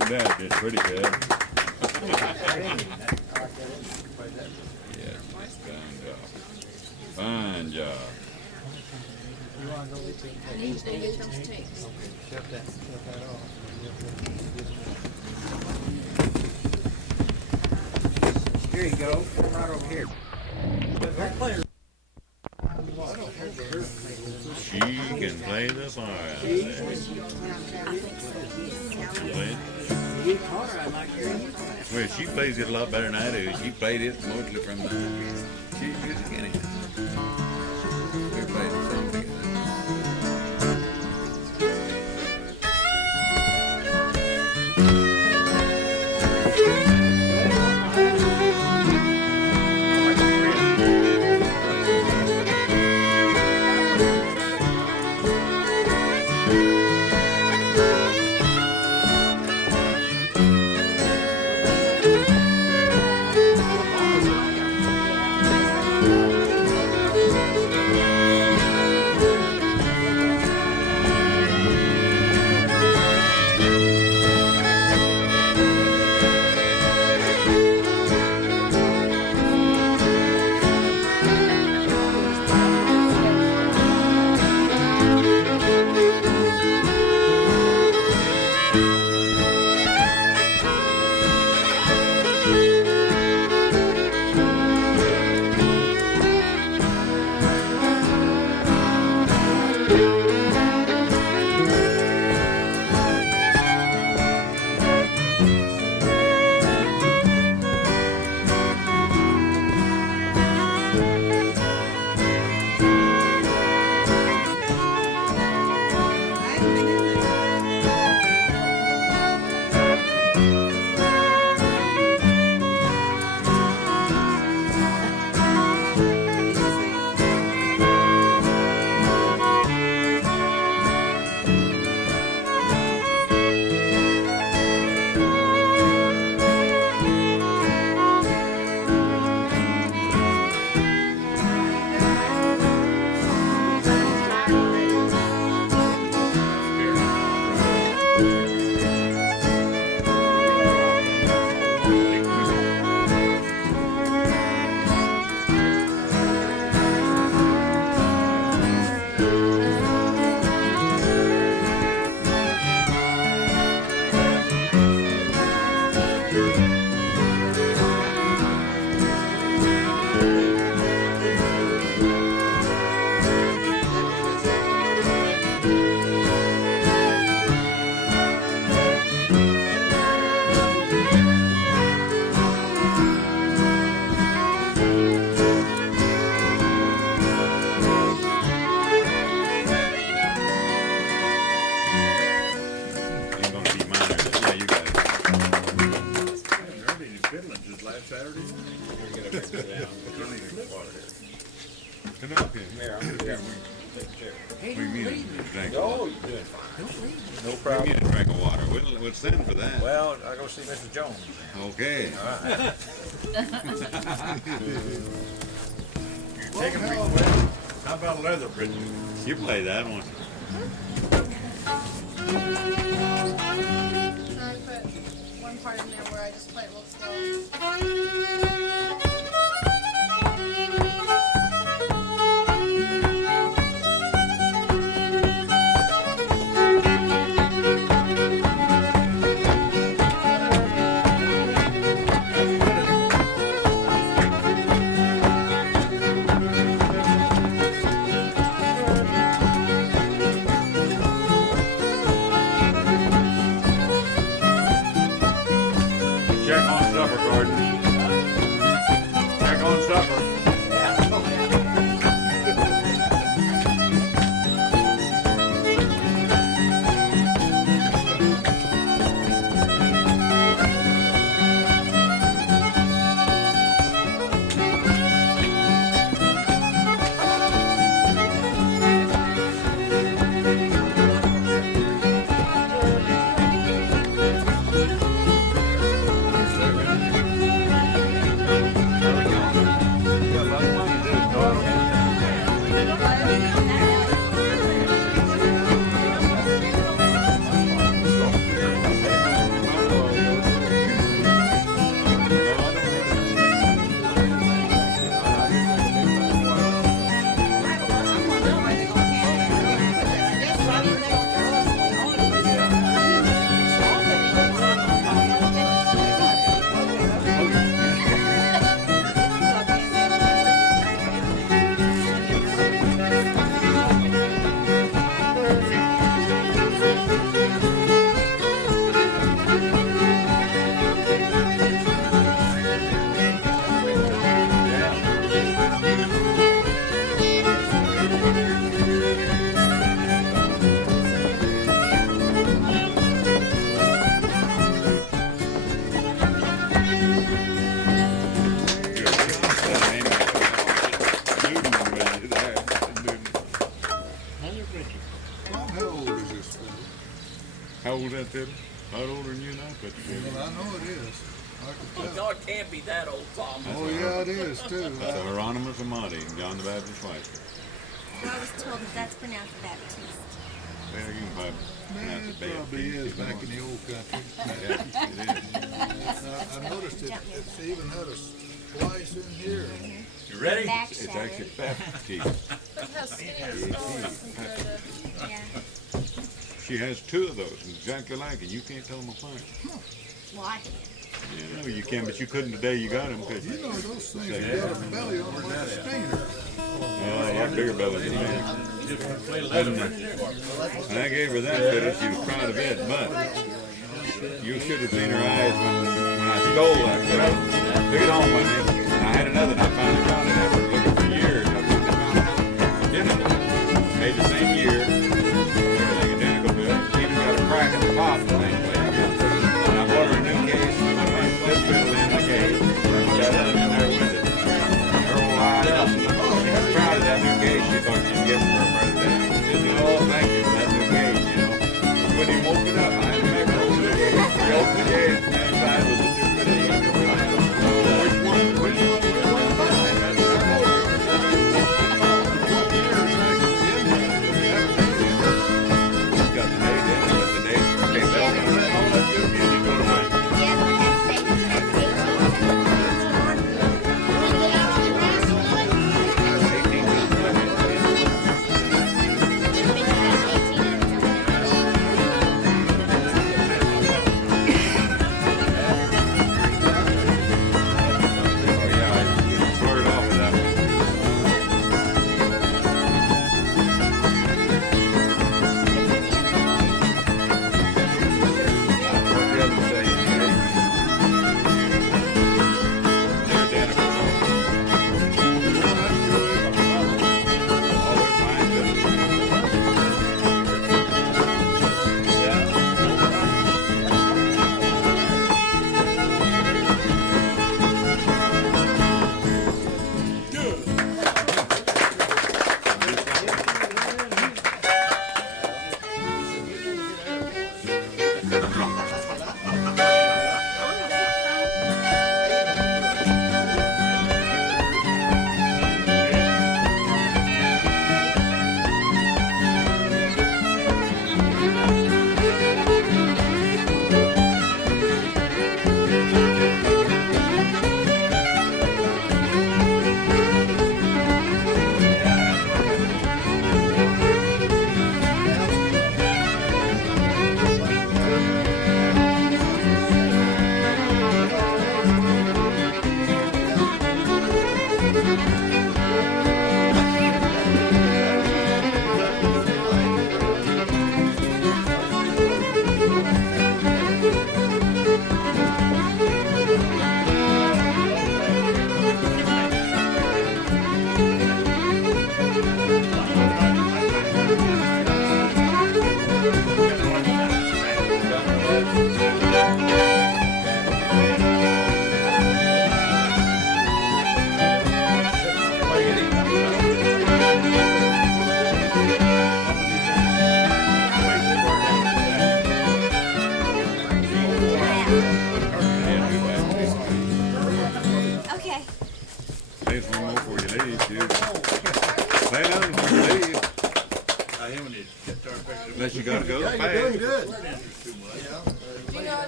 That did pretty good. Yeah, fine job. Fine job. You want to go get the I need to get those tapes. Shut that off. Here you go. Come right over here. She can play the fire out there. Well, she plays it a lot better than I do. She played it mostly from the sheet music anyhow. We played the song together. Come up here. We need a drink. Oh, you're doing fine. No We problem. need a drink of water. We'll send for that. Well, I'll go see Mrs. Jones. Okay. All right. Take a break. How about leather bridges? You play that one. And I put one part in there where I just play it real slow. Check on supper, Gordon. Check on supper. How old is that fiddle? A lot older than you and I put together. Well, I know it is. I can tell. No, it can't be that old, Tom. Oh, yeah, it is, too. That's a Hieronymus Amati and John the Baptist Schweitzer. Well, I was told that that's pronounced Baptist. Well, you can probably Man, pronounce it it Baptist. probably is back in the old country. I noticed it's even had a splice in here. You ready? It's actually Baptist. Look how skinny the skull is compared to... Yeah. She has two of those exactly like it. You can't tell them apart. Well, I can. Yeah, no, you can, but you couldn't the day you got them. You know those things have got a belly on them like a stinger. Well, a lot bigger belly than me. And I gave her that fiddle. She was proud of it, but you should have seen her eyes when I stole that fiddle. Took it home with me. And I had another, and I finally found it after looking for years. I finally found it. Identical. Made the same year. Everything identical to it. Even got a crack in the top the same way. And I bought her a new case. And I put this fiddle in the case. And got it in there with it. Her old eyes. She was proud of that new case. She thought she'd get it for her birthday. She said, oh, thank you for that new case, you know. She wouldn't even open it up. I had to make her open the case. She opened the case, and inside was the two fiddles. Which one? Which one? And that's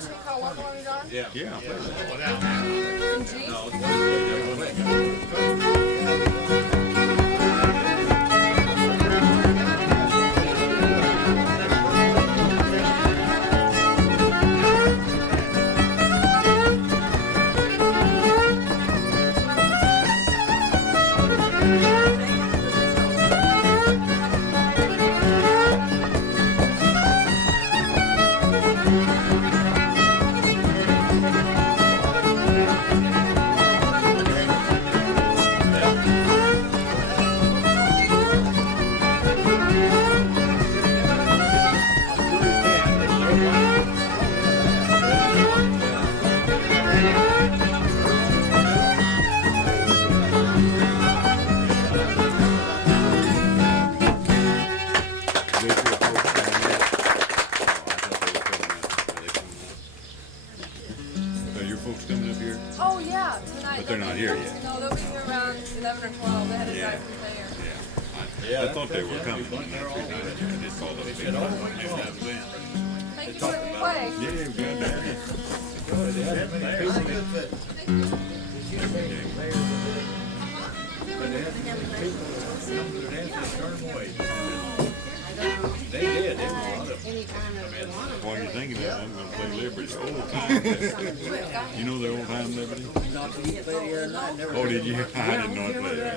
ask you how long you're on? Yeah. Oh yeah, tonight. But they're not here yet. No, they'll be here around 11 or 12. They had to drive from there. Yeah. I thought they were coming. I just called up. Thank you for letting me play. Yeah, good. They did. They were a lot of them. While you're thinking that, I'm going to play Liberty. Old time. You know the old time Liberty? Oh, did you? I did not play that.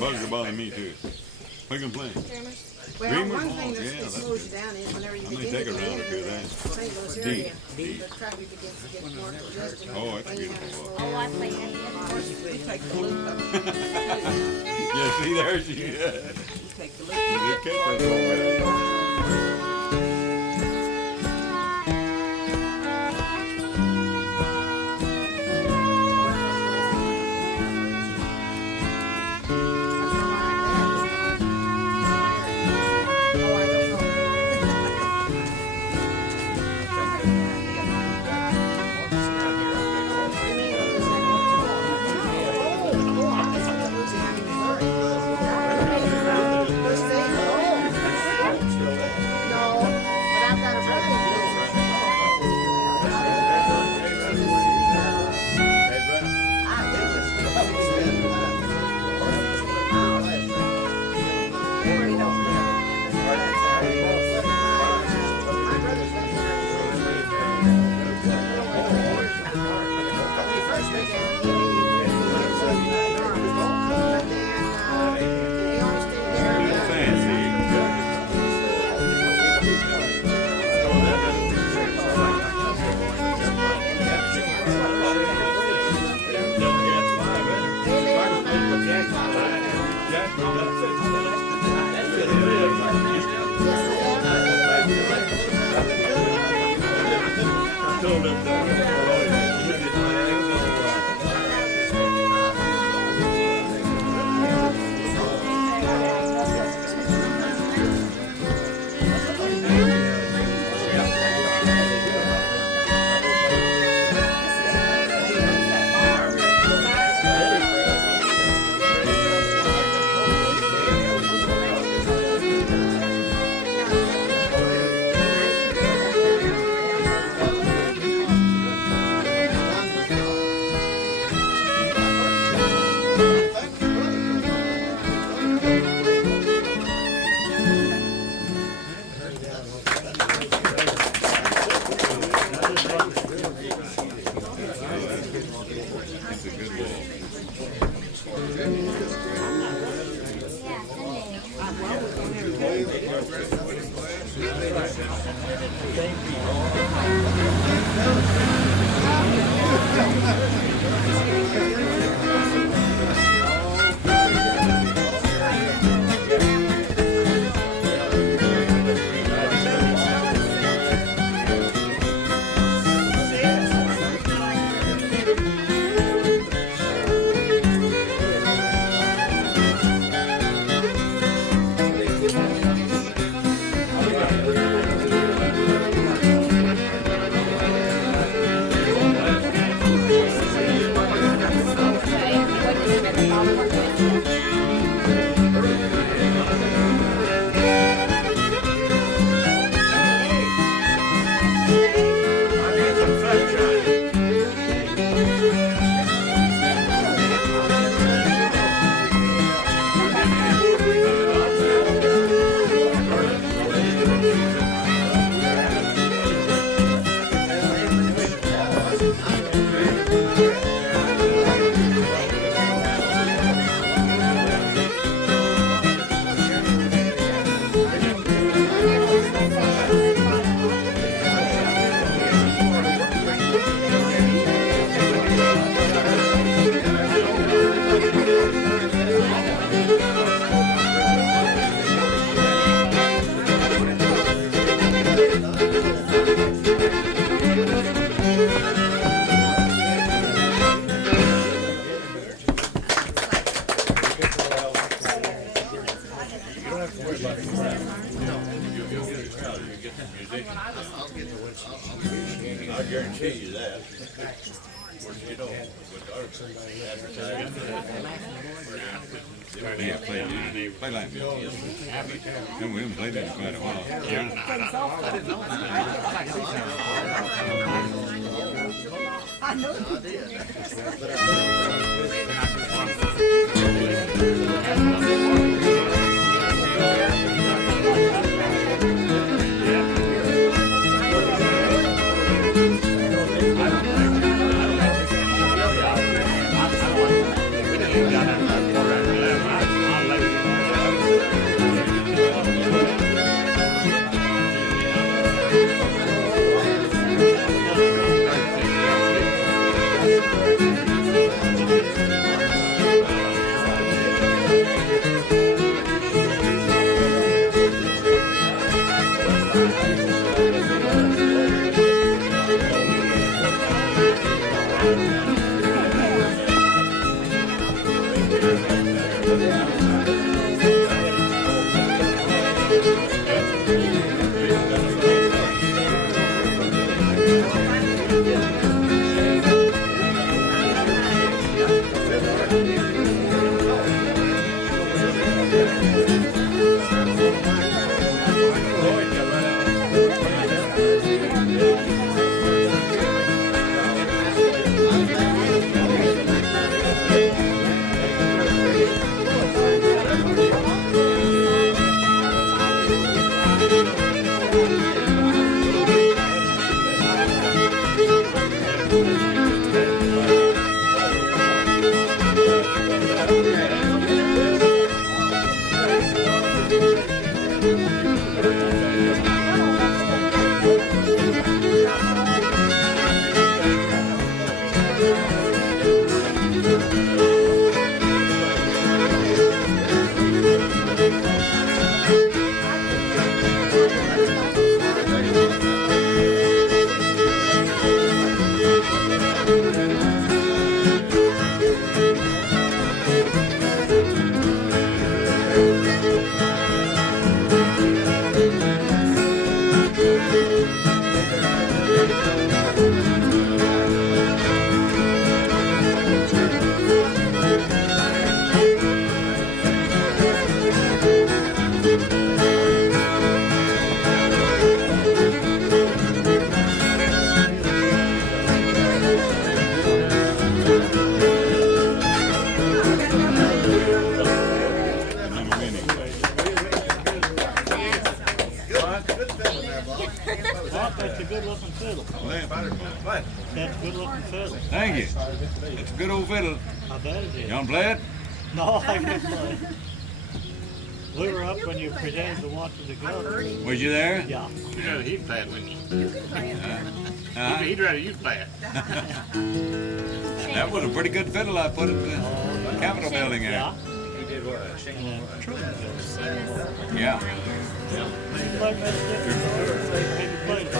Bugs are bothering me too. What are you playing? Well, one thing that slows you down is whenever you begin to get into the St. Louis area, the traffic begins to get more congested. Oh, that's a beautiful walk. Oh, I play that. You take the loop up. Yeah, see there she is. You take the loop. You catch her so bad. Oh, I guarantee you that. Of course, you know, with our advertising. Yeah, play like that. And we haven't played that in quite a while. I didn't know that. I know you good looking fiddle. That's a good looking fiddle. Thank you. It's a good old fiddle. I bet it is. You want to play it? No, I can't play. We were up when you presented the one to the governor. Was you there? Yeah. You'd rather he'd play it, wouldn't you? He'd rather you play it. That was a pretty good fiddle I put in the Capitol building there. Yeah. He did what? Yeah.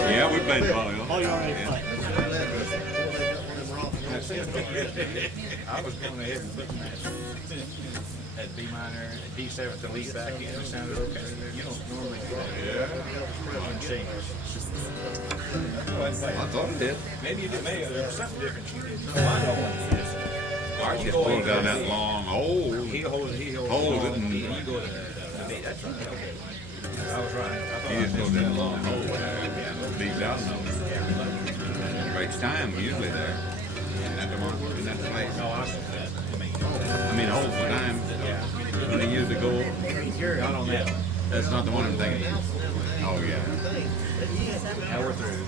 Yeah, we played volleyball. Oh, you already played. I was going ahead and putting that B minor, D7 to lead back in. It sounded okay. You don't normally do that. Yeah. On Sheamus. I thought it did. Maybe you did. Maybe there was something different you did. No, I know what it is. I just pulled down that long hole. He holds it. You go to the B. That's right. Okay. I was right. He just goes in a long hole there. Leaves out no. Breaks time usually there. Isn't that the place? No, I mean, holds the time. When they use the gold. I don't know. That's not the one I'm thinking of. Oh, yeah. Now we're through.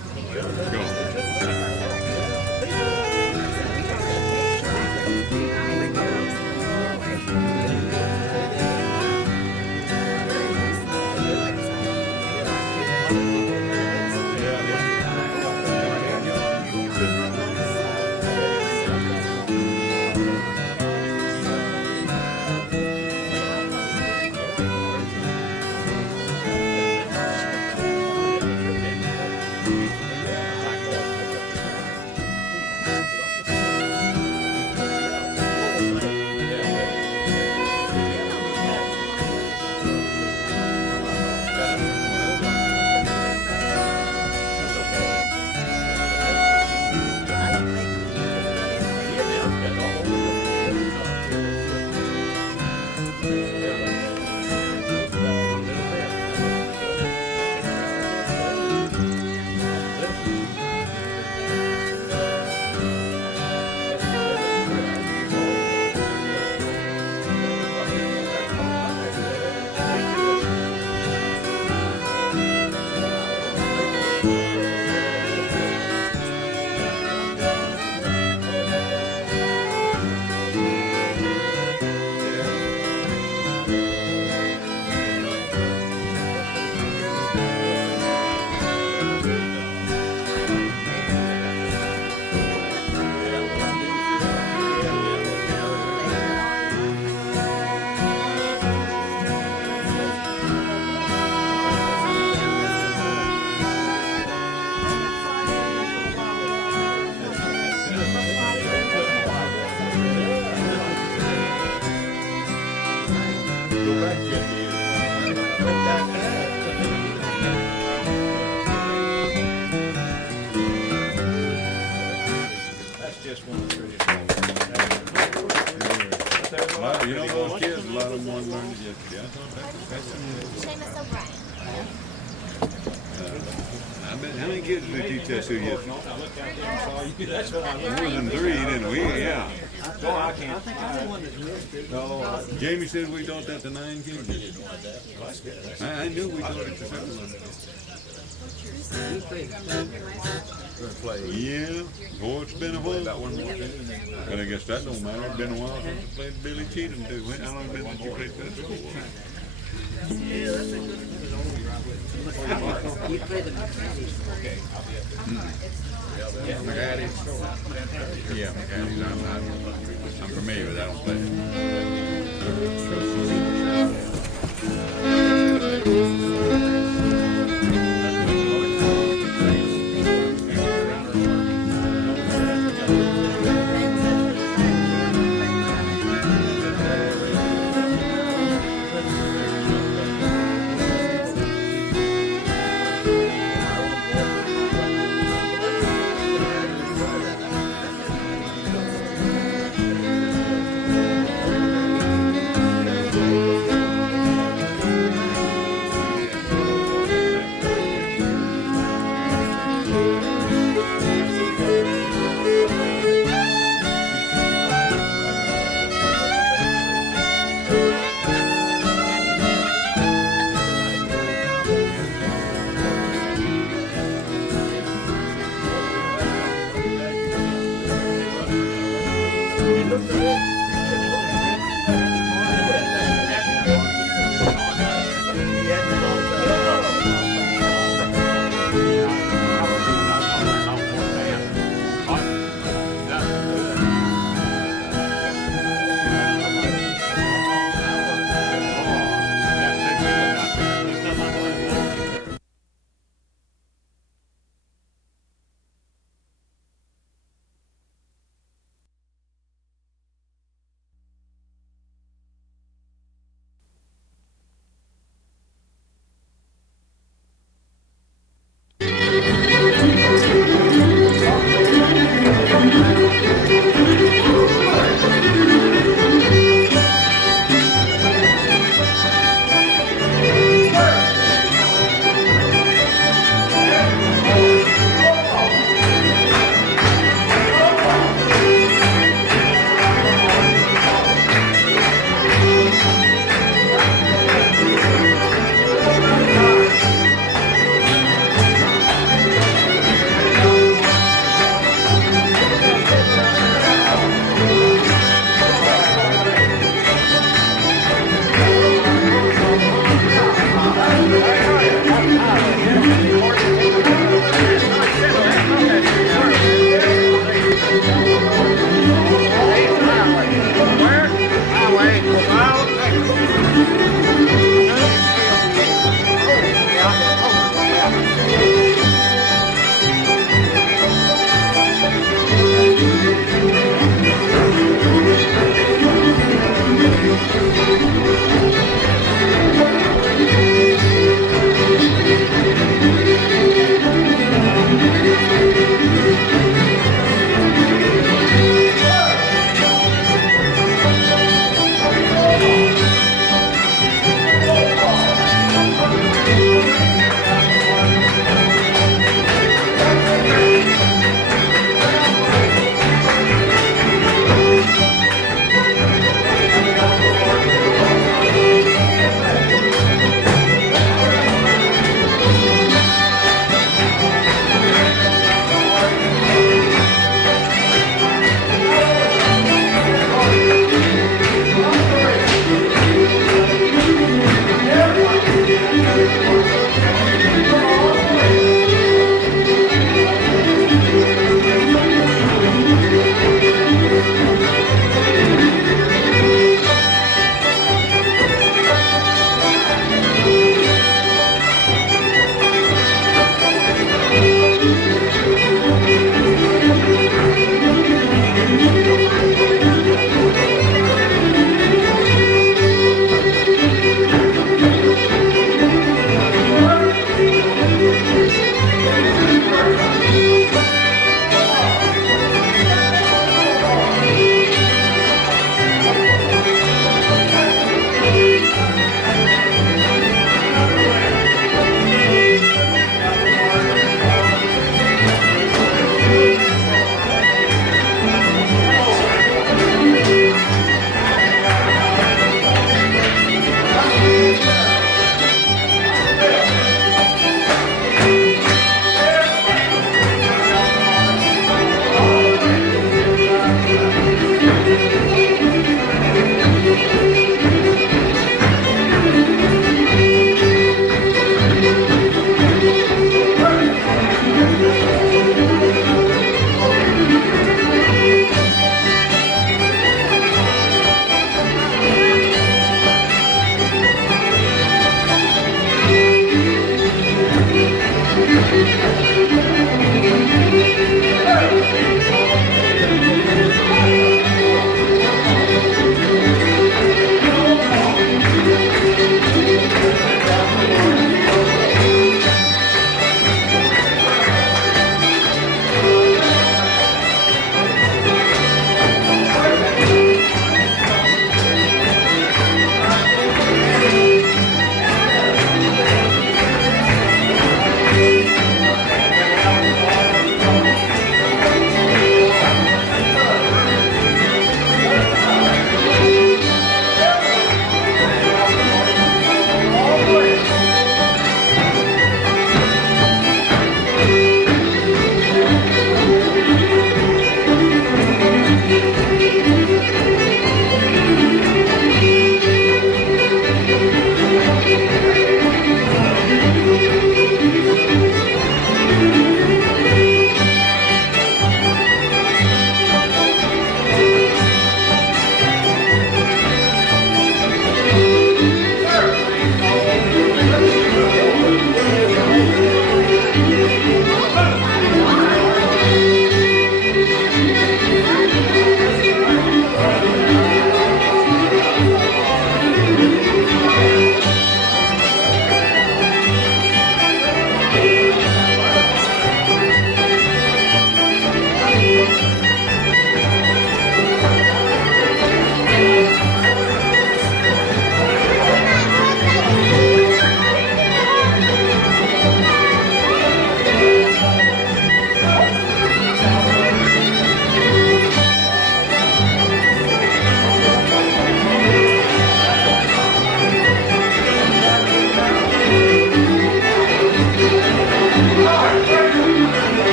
Go. You know those kids, a lot of them want to learn it yesterday. Sheamus O'Brien. How many kids did they teach that to yesterday? More than 3, didn't we? Yeah. Jamie said we taught that to 9 kids. I knew we taught it to 7 of them. Yeah, boy, it's been a while. But I guess that don't matter. It's been a while since I played Billy Cheatham too. How long been since you played fiddle? Yeah, that's a good You play the McCann. Okay, I'll be up there. Yeah, McCann. I'm familiar with that. I don't play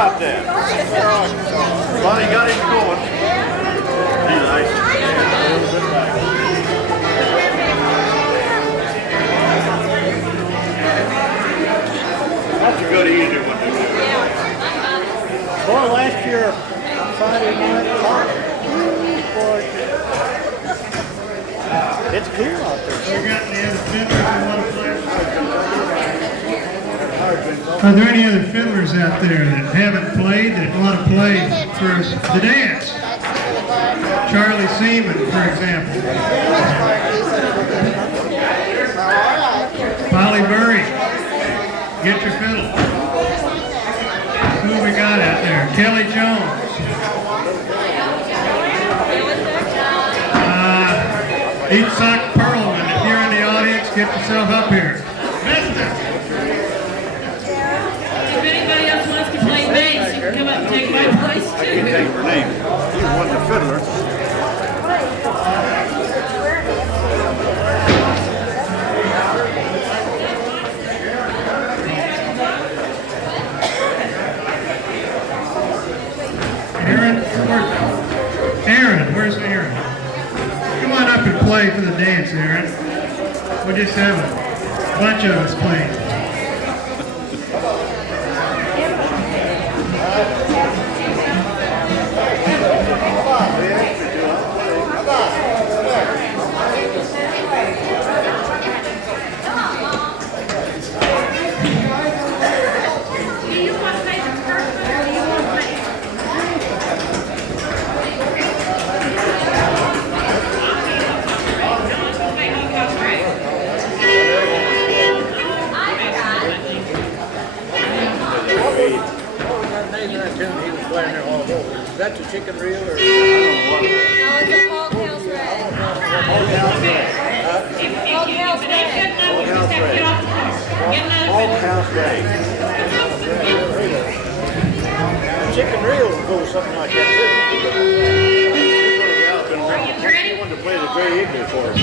job then. Well, you got him going. He's nice. That's a good easy one to do. Well, last year, Friday night, it's clear out there. You got any other fiddlers that want to play? Are there any other fiddlers out there that haven't played that want to play for the dance? Charlie Seaman, for example. Polly Murray, get your fiddle. Who we got out there? Kelly Jones. Eatsock Perlman, if you're in the audience, get yourself up here. Mister! If anybody else wants to play bass, you can come up and take my place too. I can't think of her name. She won the fiddler. Erin, where's Erin? Come on up and play for the dance, Erin. We'll just have a bunch of us playing. Is that the chicken reel or? No, it's a Hulk House Red. Hulk House Red. Chicken reel will go something like that too. I wanted to play the Grey Eagle for us.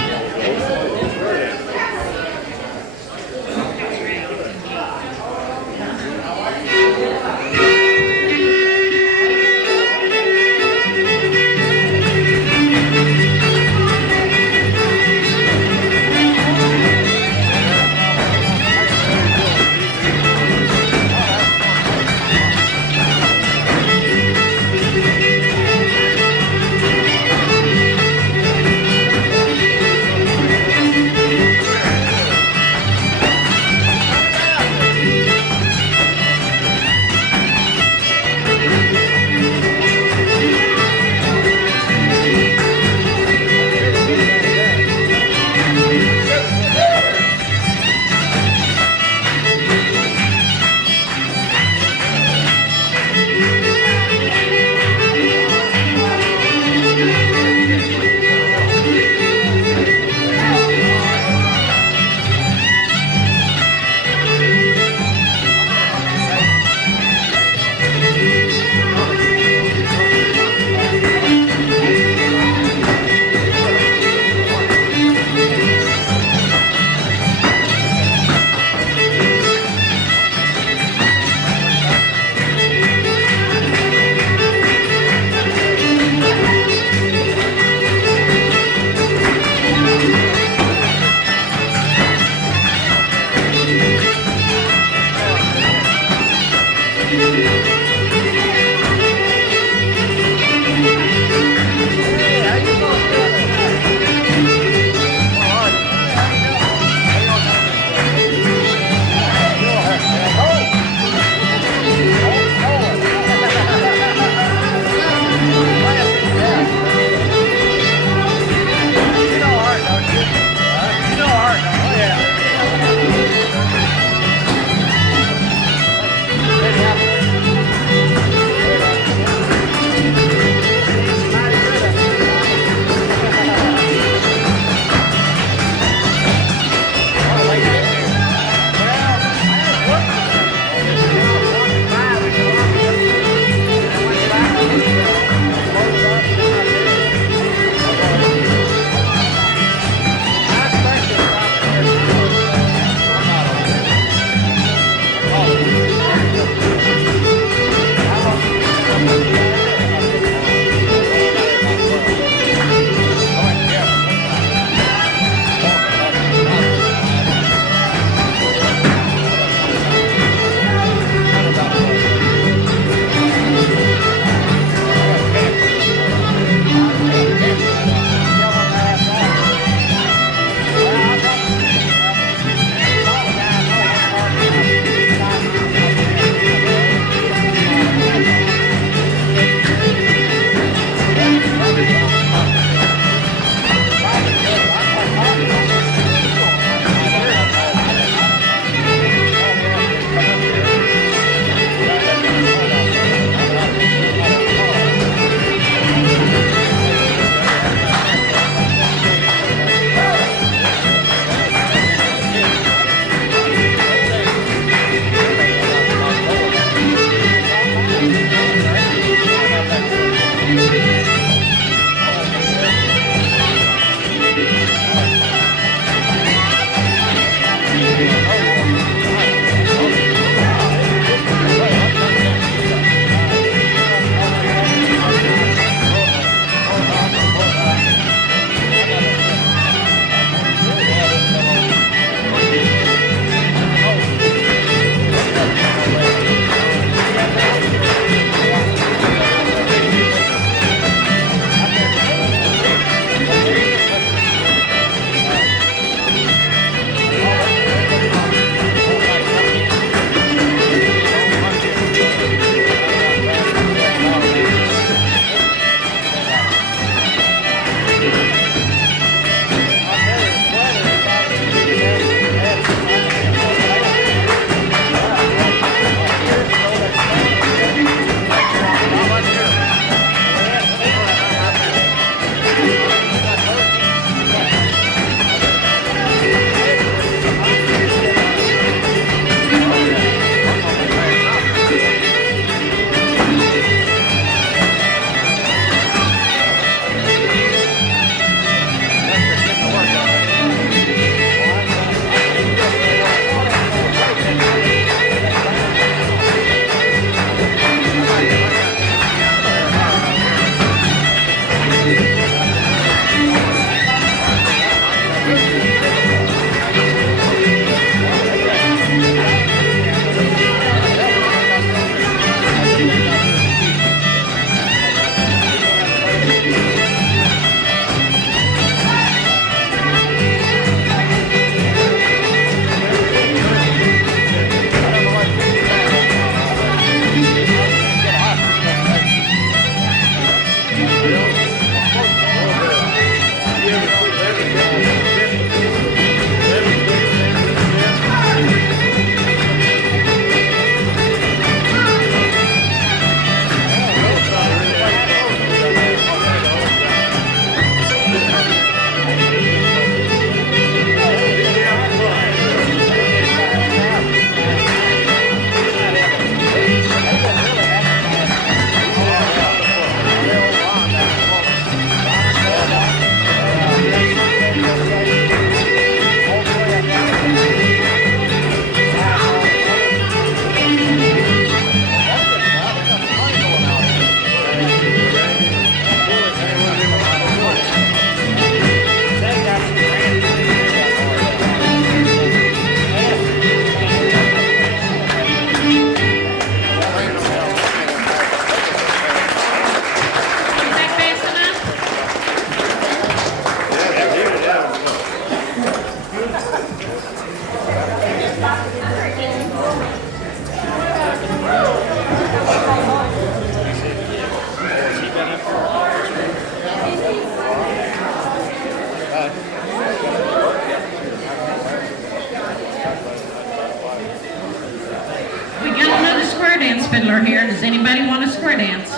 square dance fiddler here. Does anybody want a square dance?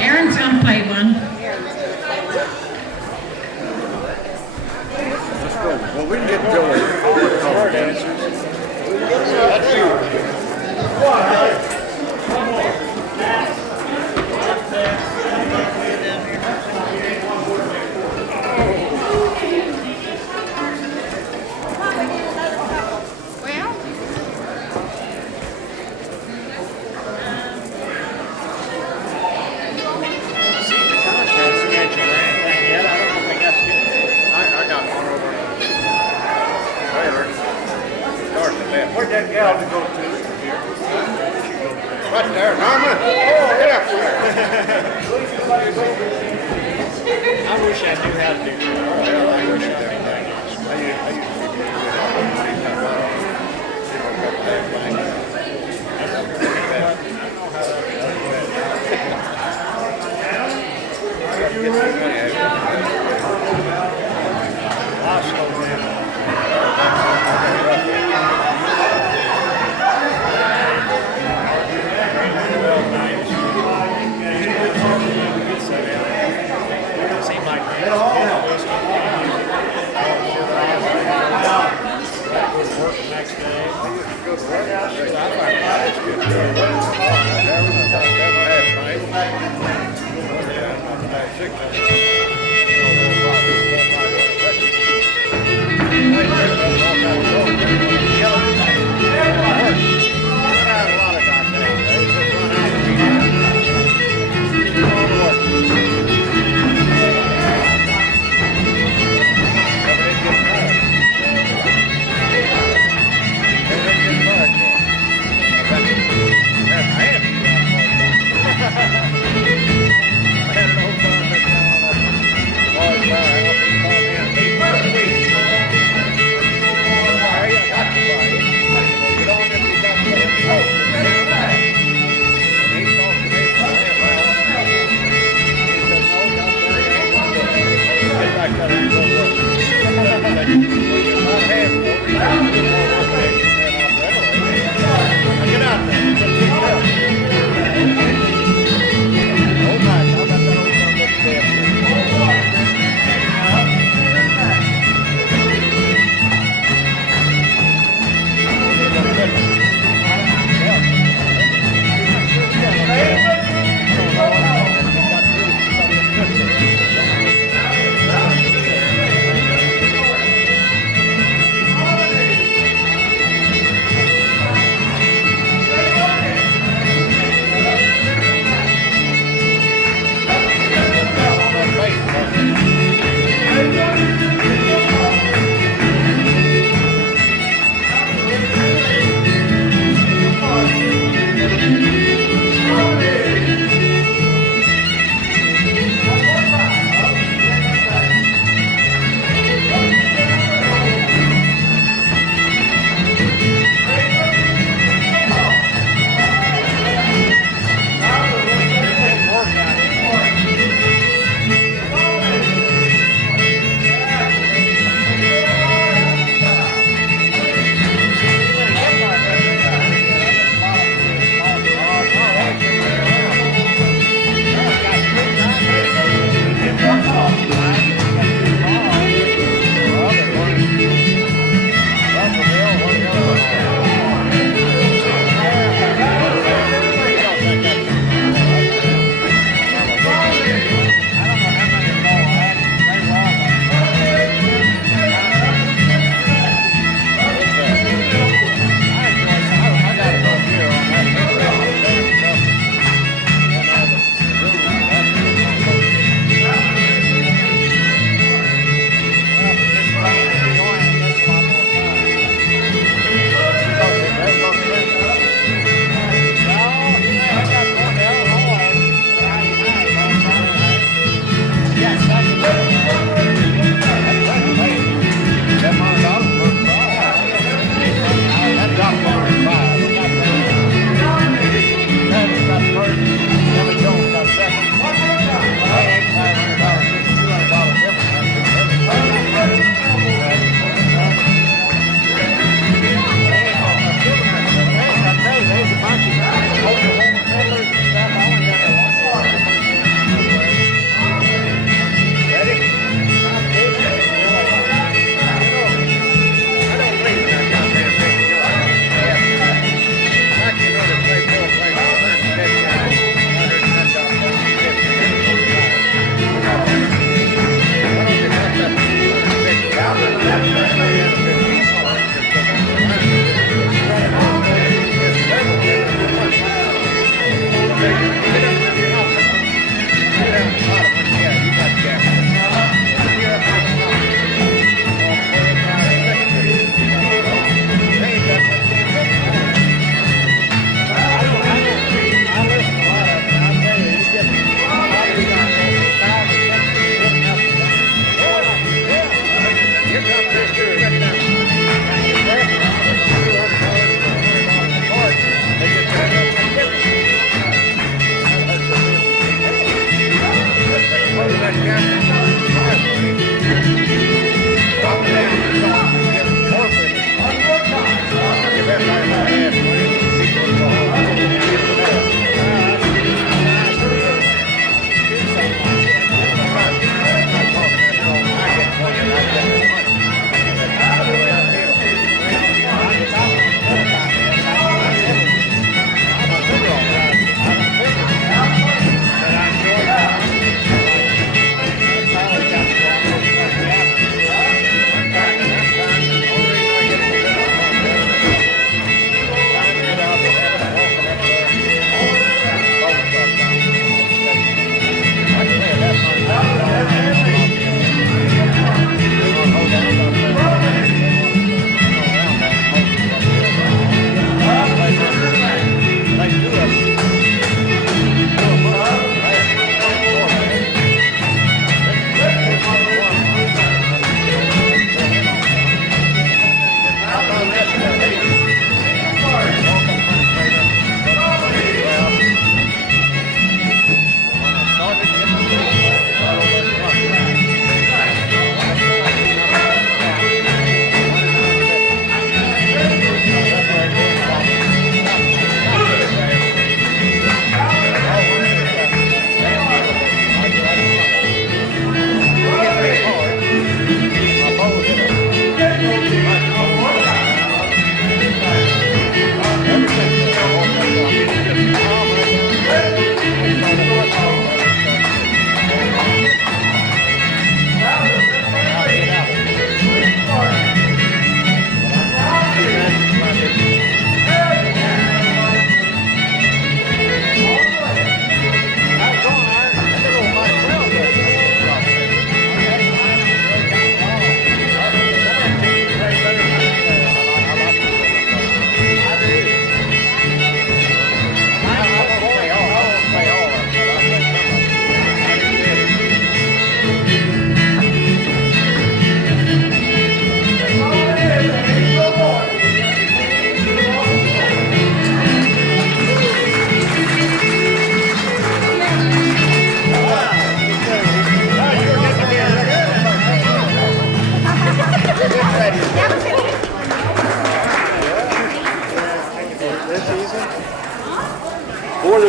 Erin's gonna play one. Let's go. Well, we can get Joey. Square dancers. That's you. Where'd that gal to go to? Here. Right there, Norma. Get up there. I wish I knew how to do that. I wish I knew how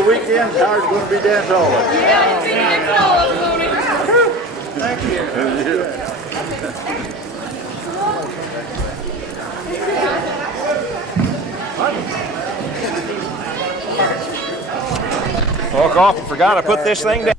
weekend, Howard's going to be dance all. Yeah, he's been dance all this morning. Thank you. Walk off and forgot I put this thing down.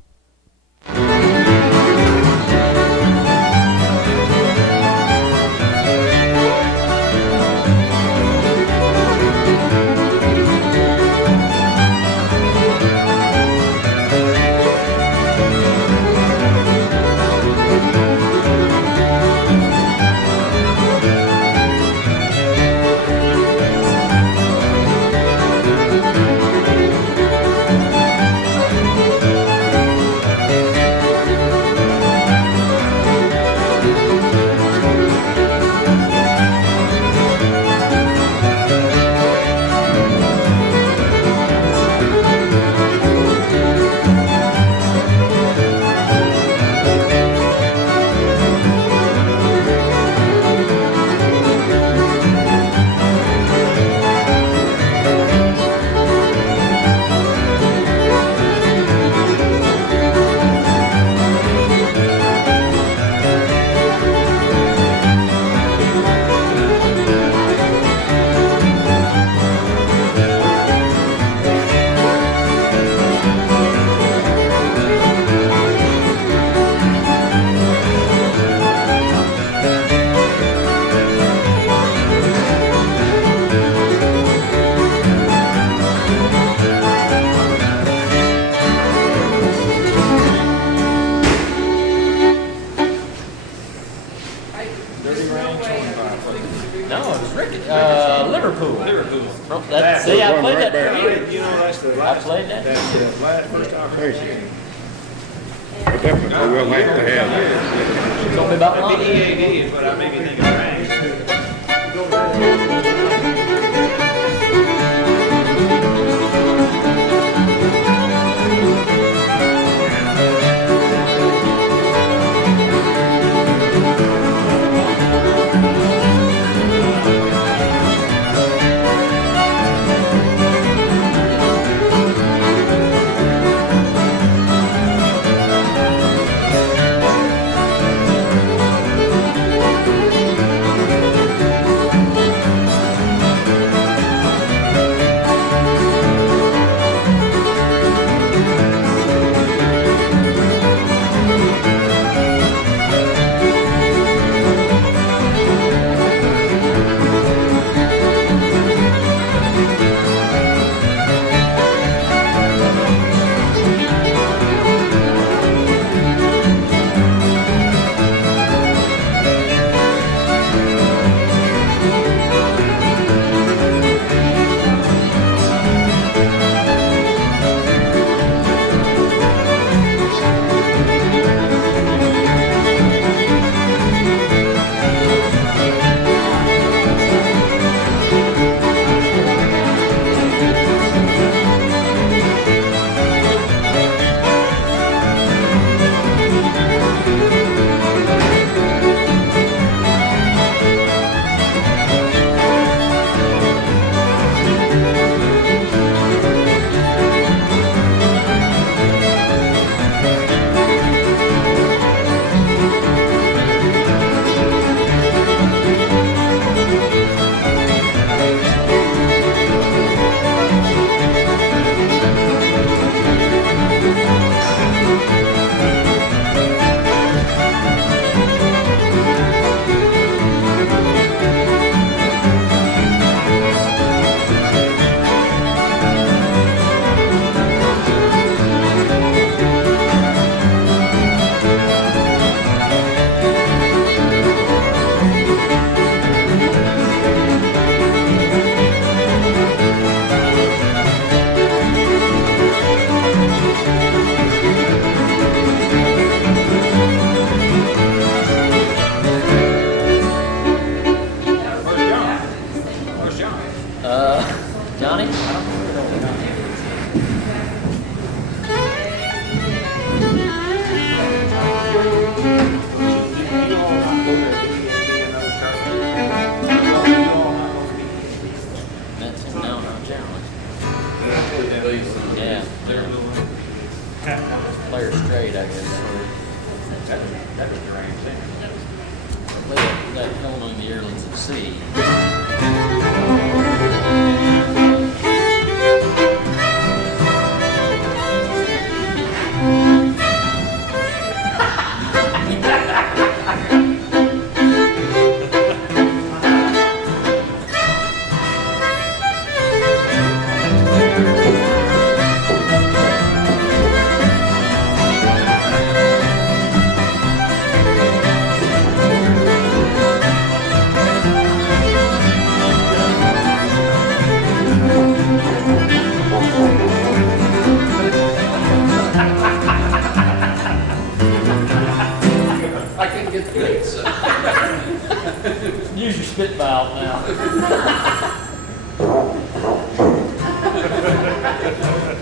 See, I played that for you. You know, that's the I played that. That's the first opportunity. Definitely, we'll have to have it. Told me about Maybe EAD is what I maybe think of ranks.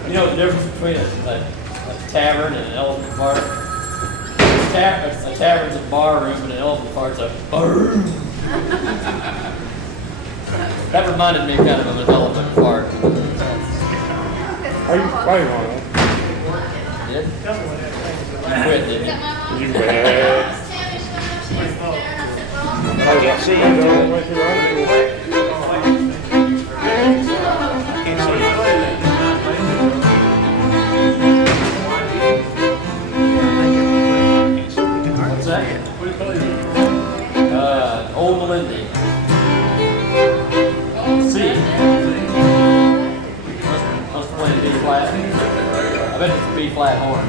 You know the difference between a tavern and an elephant fart? A tavern's a bar room and an elephant fart's a bar. That reminded me kind of an elephant fart. Are you playing on it? Did? You quit, didn't you? You bad. I can't see you. What's that? Old Melindy. C. Must play the B flat. I bet it's a B flat horn.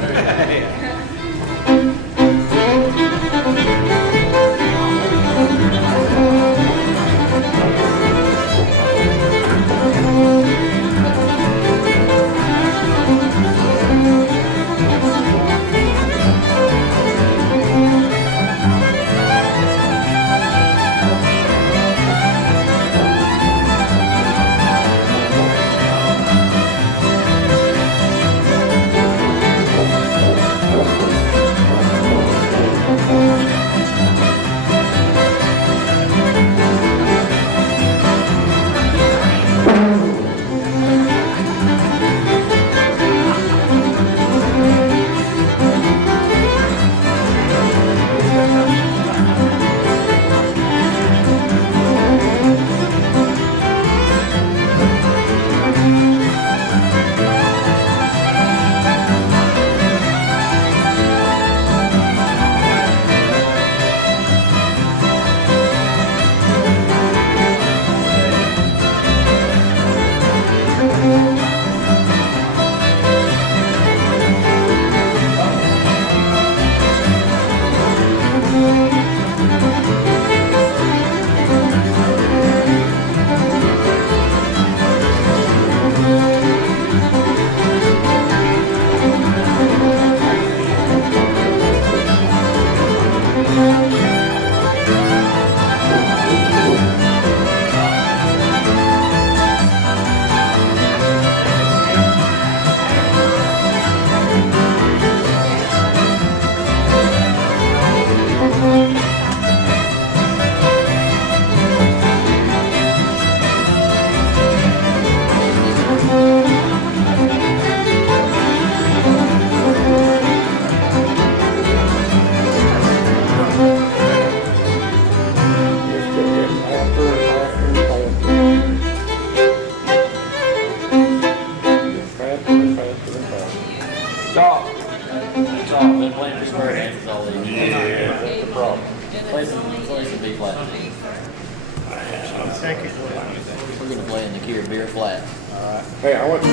Hey, I want you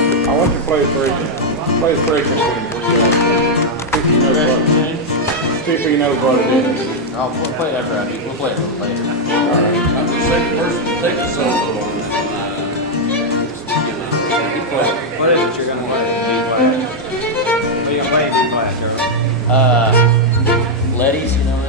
to play the break. Play the break and see if he knows what it is. We'll play it after I do. We'll play it a little later. All right. I'm the second person to take a solo on that. What is it you're going to play? B flat. What are you going to play B flat, Charlie? Letty's, you know that?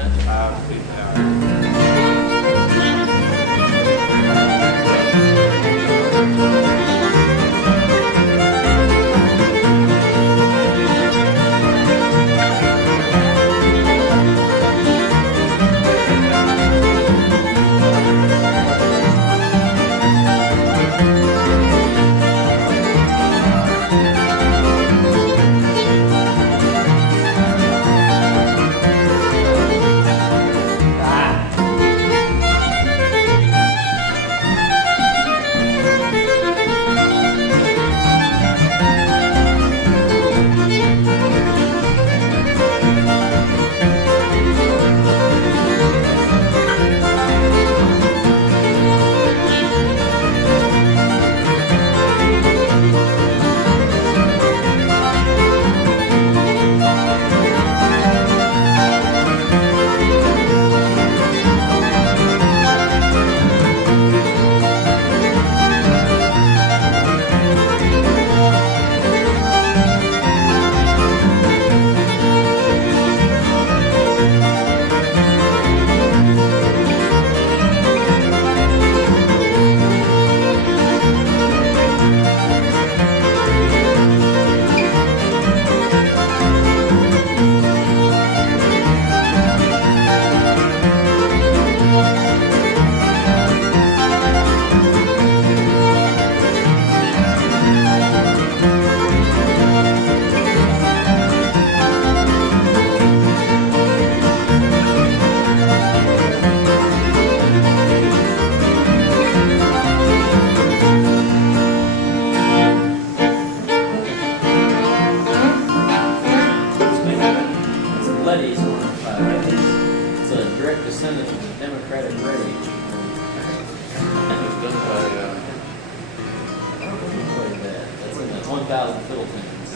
1,000 fiddle tunes.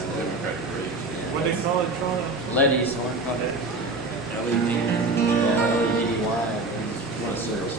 What they call it, Charlie? Letty's horn. LED. Yeah, LED-Y. One of Sarah's.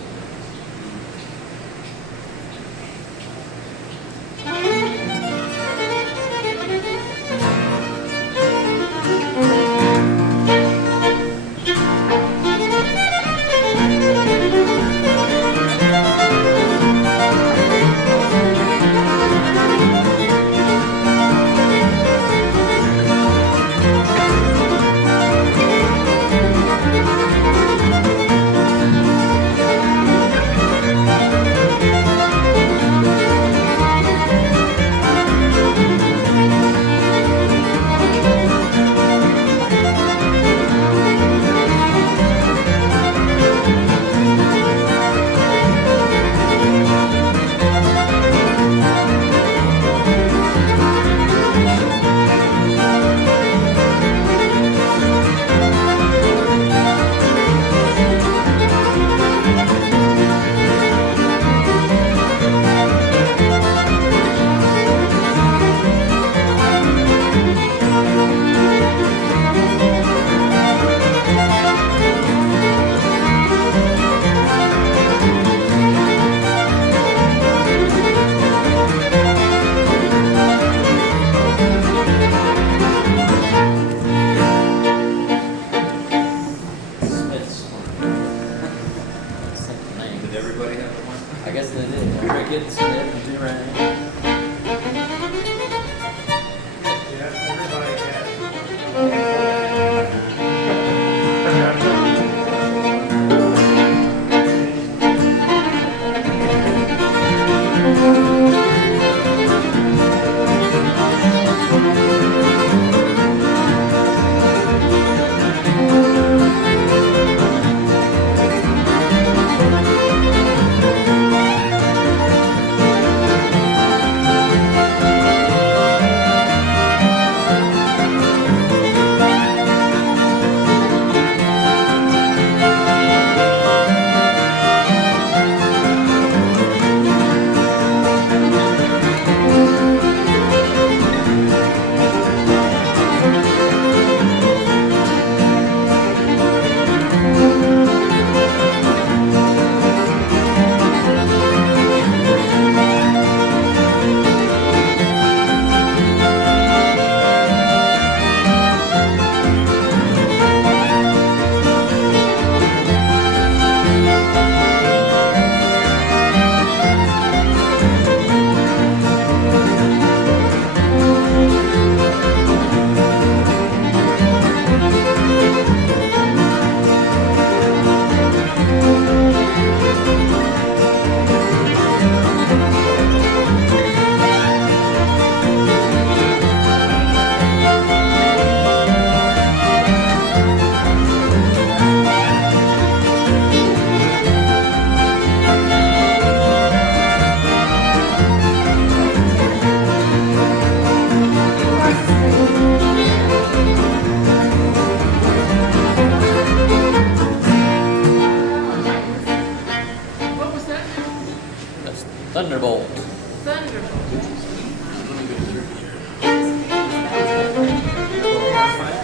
Thunderbolt.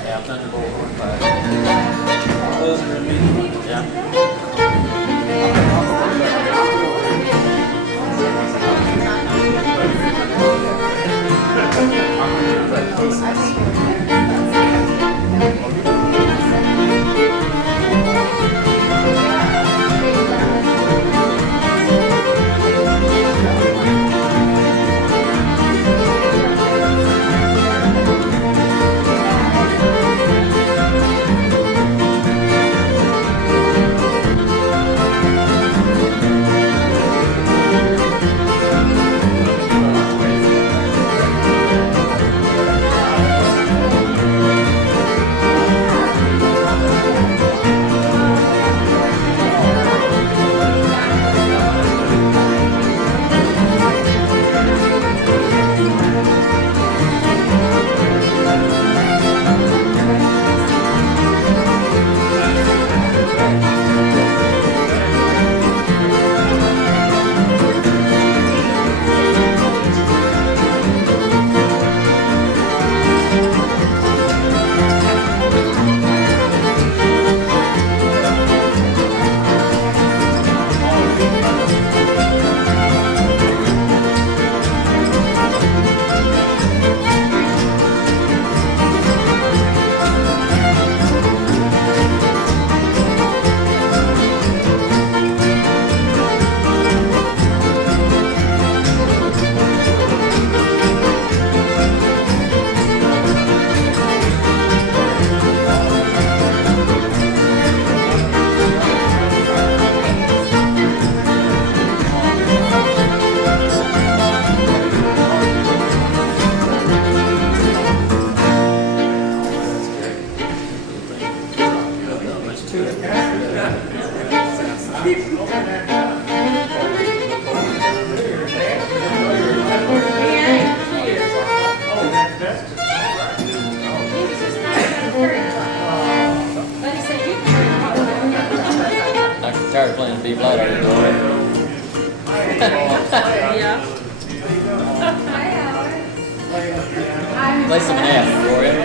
Yeah, Thunderbolt 45. play some F for you.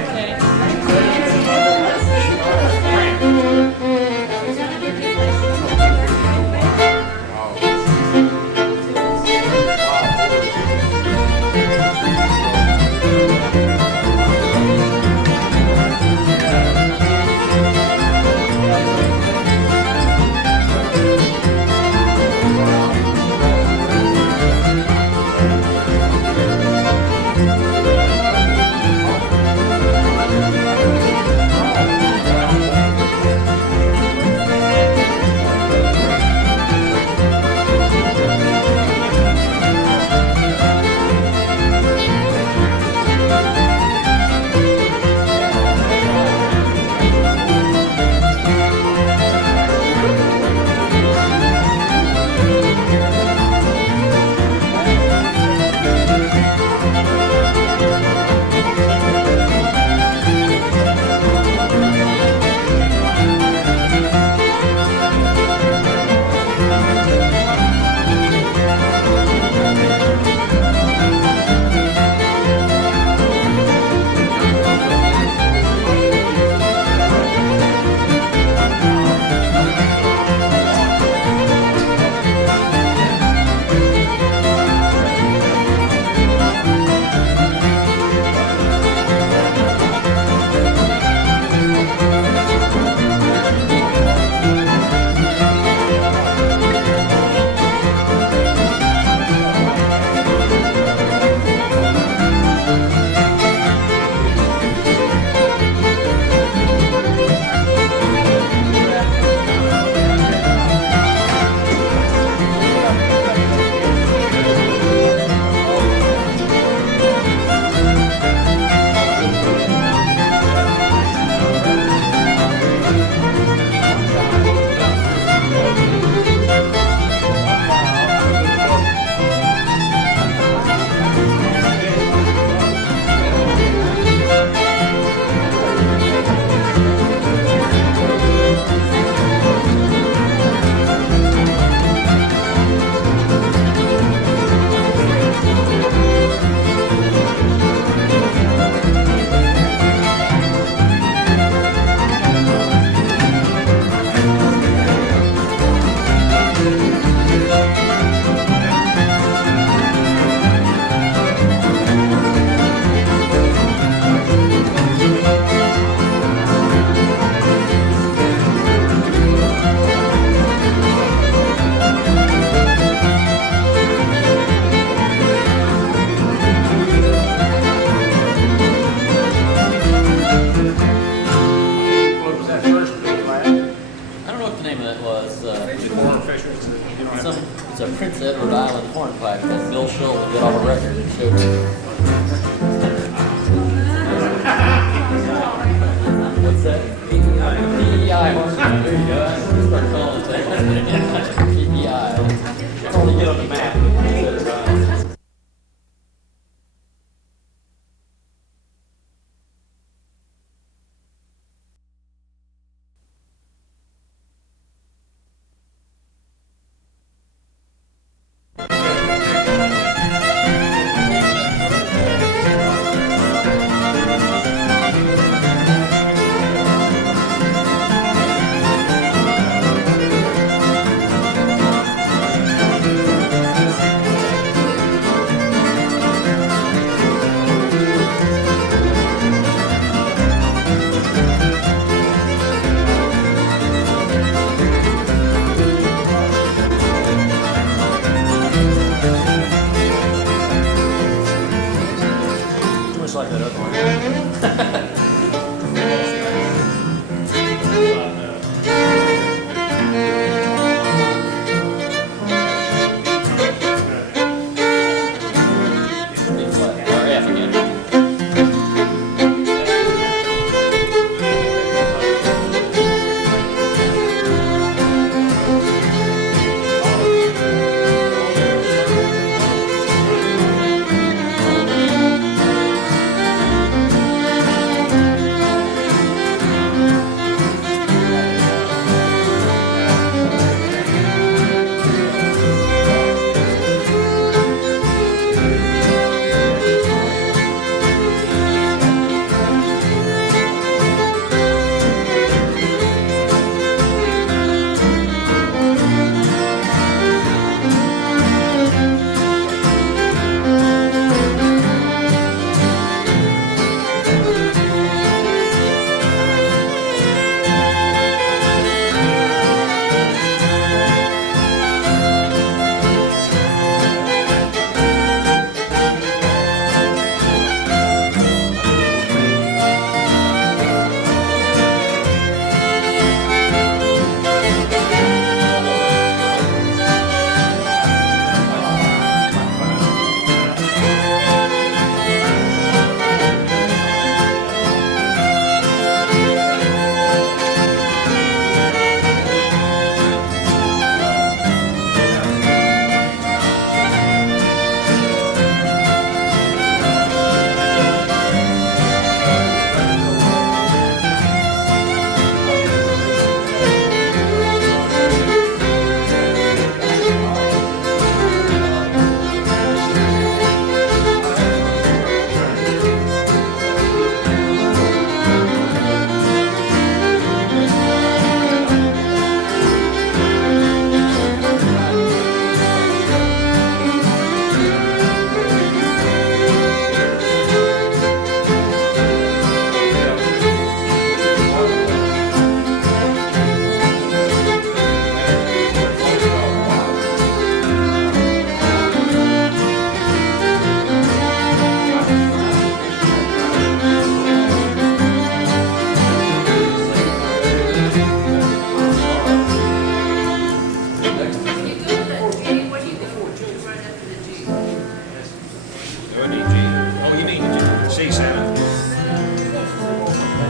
C7.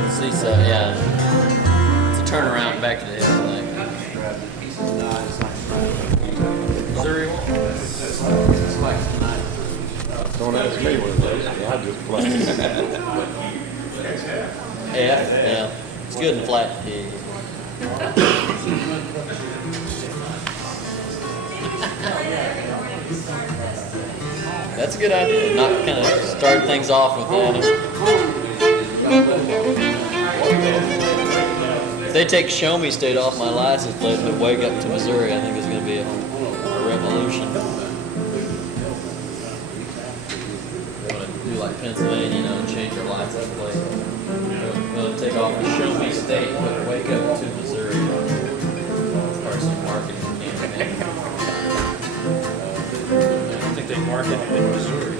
C7, yeah. It's a turnaround back to the head leg. Missouri one. Don't ask me what it is. I just play. Yeah. It's good and flat. Yeah. That's a good idea. Not kind of start things off with that. If they take Show Me State off my license plate and wake up to Missouri, I think it's going to be a revolution. They want to do like Pennsylvania, you know, and change their license plate. They're going to take off the Show Me State, but wake up to Missouri. Start some marketing campaign. I don't think they market it in Missouri.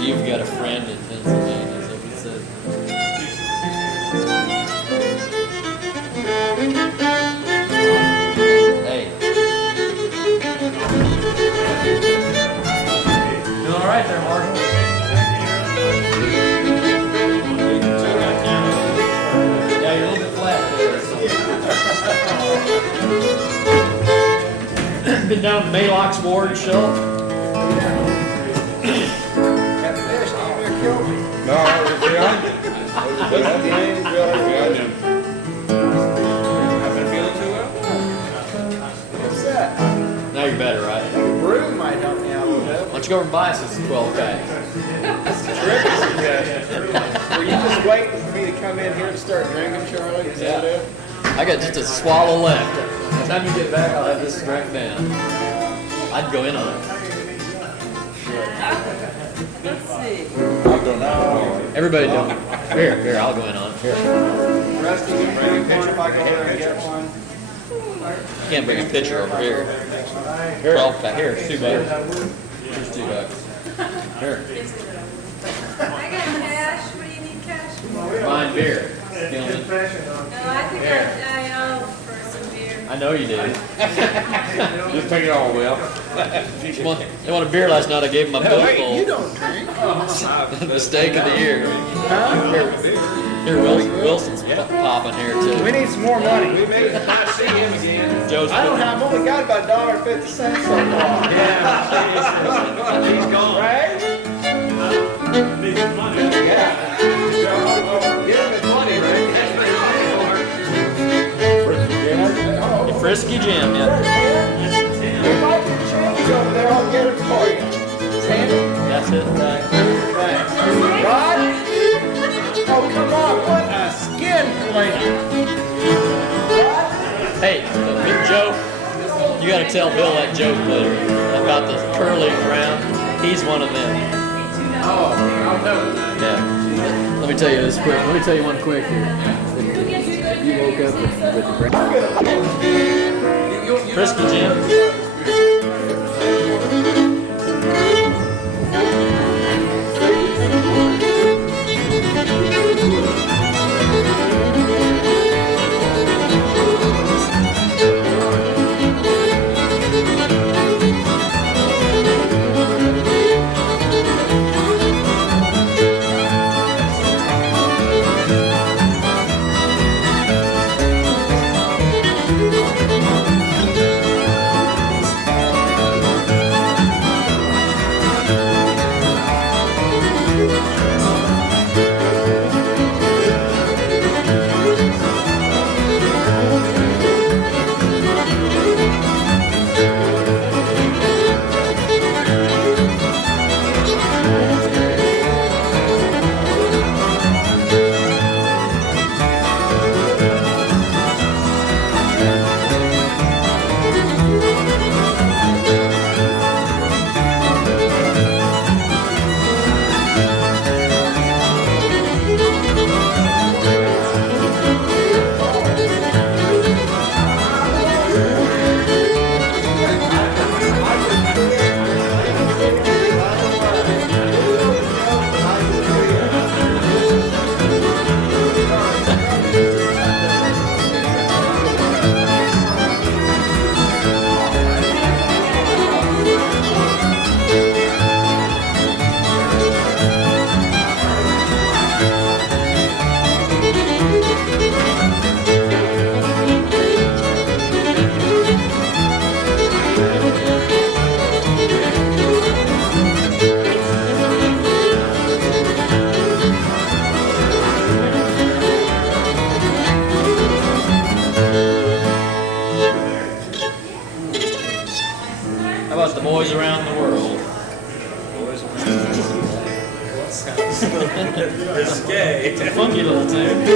You've got a friend in Pennsylvania, is that what it said? Hey. Doing all right there, Marshall. Yeah, you're a little bit flat there. Been down to Maylock's Ward show. No, it was behind you. I've been feeling too well. What's that? Now you're better, right? Broom might help me out a little bit. Why don't you go over and buy us some 12 packs? That's a terrific suggestion. Were you just waiting for me to come in here and start drinking, Charlie? Is that it? I got just a swallow left. By the time you get back, I'll have this strength down. I'd go in on it. Let's see. I'll go now. Everybody do it. Here, I'll go in on it. Here. Rusty, you bring a picture if I go there and get one. You can't bring a pitcher over here. 12 pack. Here, $2. Here's $2. Here. I got cash. What do you need cash for? Buying beer. No, Gentlemen. I think I owe for some beer. I know you did. Just take it all, Will. They wanted a beer last night. I gave them my bill full. You don't drink. Mistake of the year. Here, Wilson's popping here too. We need some more money. We may not see him again. Joe's I don't have. I've only got about $1.50 so far. Yeah. He's gone. Right? Yeah. Give him his money, Rick. Frisky Jim, yeah. If I can change over there, I'll get it for you. Sandy? That's it. Thanks. Rod? Oh, come on. What a skin flame. Hey, Joe, you got to tell Bill that joke later about the curly round. He's one of them. Oh, I'll know. Yeah. Let me tell you this quick. Let me tell you one quick here. You woke up with the brain. Frisky Jim. How about the boys around the world? Boys around the world. Sounds risque. It's a funky little tune.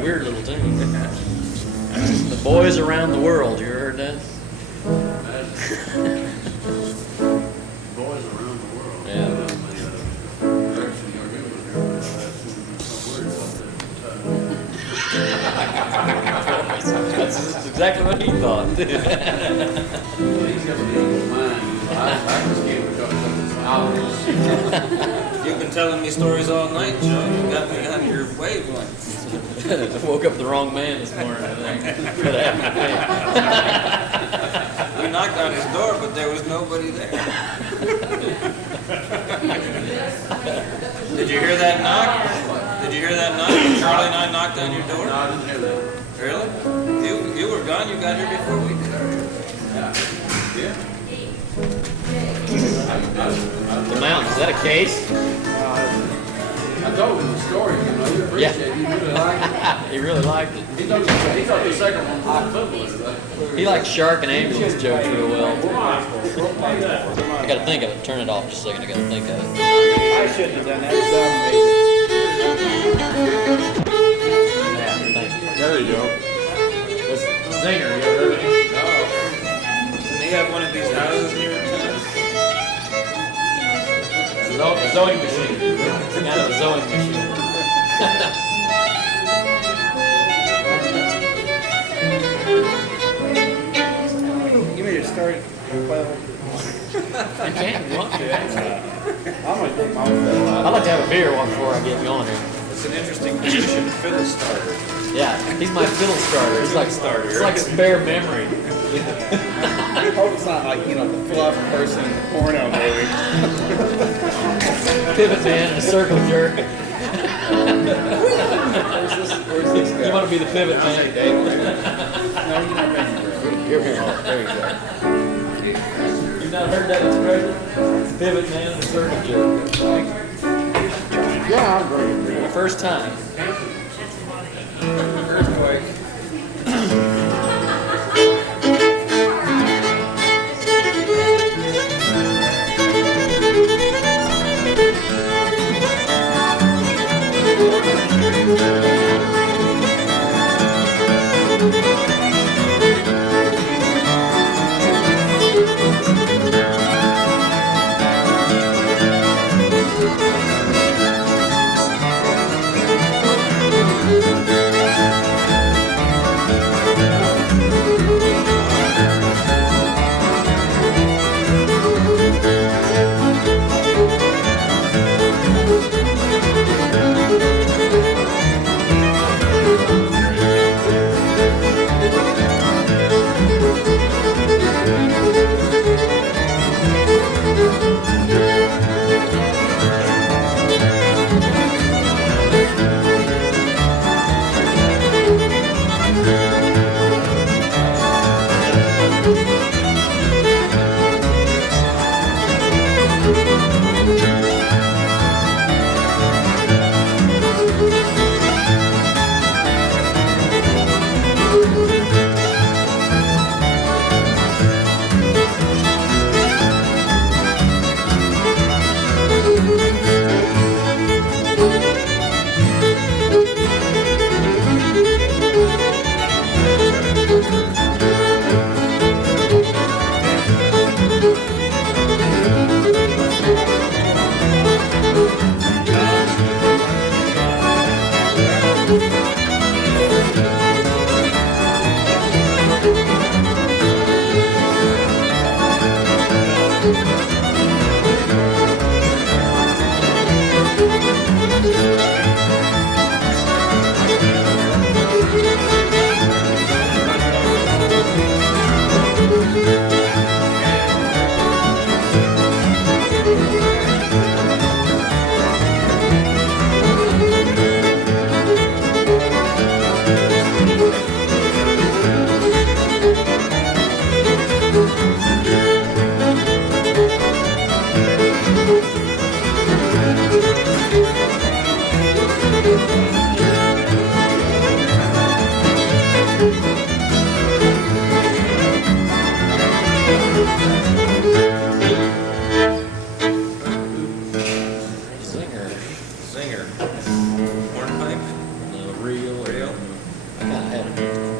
Weird little tune. The boys around the world, you heard that? Boys around the world. Yeah. That's exactly what he thought. He's got an eagle mind. I just can't because You've been telling me stories all night, Joe. You got me on your wavelength. I woke up the wrong man this morning, I think. That happened to me. We knocked on his door, but there was nobody there. Did you hear that knock? Did you hear that knock? Charlie and I knocked on your door? No, I didn't hear that. Really? You were gone. You got here before we did. Yeah. The mountain, is that a case? I told him the story, you know. He appreciated it. He really liked it. He really liked it. He thought the second one was fiddler. He likes shark and ambulance jokes real well. I gotta think of it. Turn it off just a second. I gotta think of it. I shouldn't have done that. There you go. This singer, you ever heard of him? No. Didn't he have one of these houses here in town? A sewing machine. It's kind of a sewing machine. You made it start at 12. I can, if you want to. I'm going to take my own fiddle out. I'd like to have a beer one before I get going here. It's an interesting position, fiddle starter. Yeah, he's my fiddle starter. He's like starter. It's like spare memory. I hope it's not like, you know, the fluff person in the porno movie. Pivot man and a circle jerk. Where's this guy? You want to be the pivot man? No, you're not ready, bro. You're here. There you go. You've not heard that expression? Pivot man and a circle jerk. Yeah, I'm ready. For the first time. Earthquake.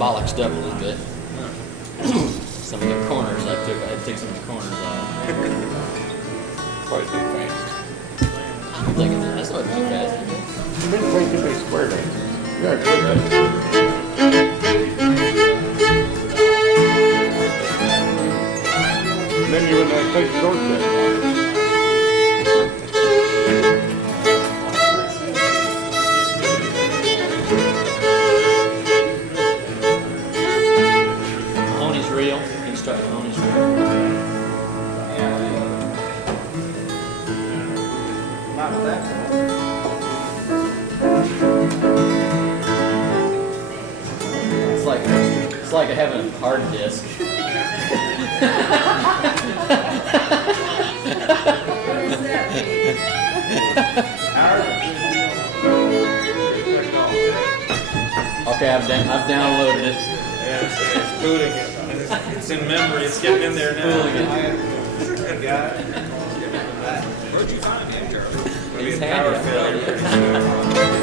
bollocksed up a little bit. Some of the corners I took some of the corners off. Probably too fast. I'm thinking that's not too fast. You've been way too many square days. You gotta quit that. Then you wouldn't have to take the short cut. Mahoney's real. You can start Mahoney's real. Not with that. It's like having a hard disk. Okay, I've downloaded it. Yeah, it's booting it. It's in memory. It's getting in there now. Good guy. Where'd you find him, Charlie? He's Power handy. failure.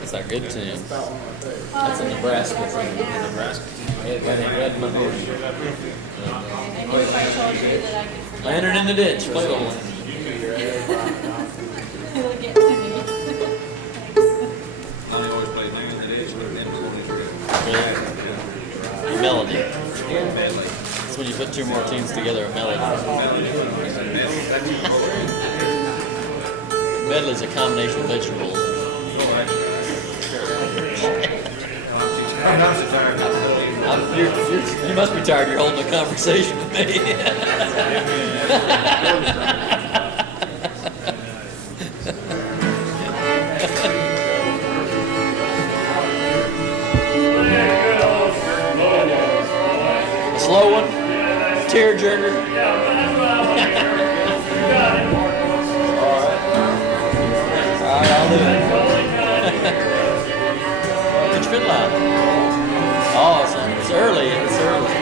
That's a good tune. That's a Nebraska tune. It got a red Mahoney. Lantern in the ditch. Play the one. It'll get to me. I always play things in the ditch, but then Melody. That's when you put two more tunes together, a melody. Medley's a combination of vegetables. You must be tired. You're holding a conversation with me. A slow one, tearjerker. All right, I'll do it. Put your fiddle out. Oh, it's early. It's early.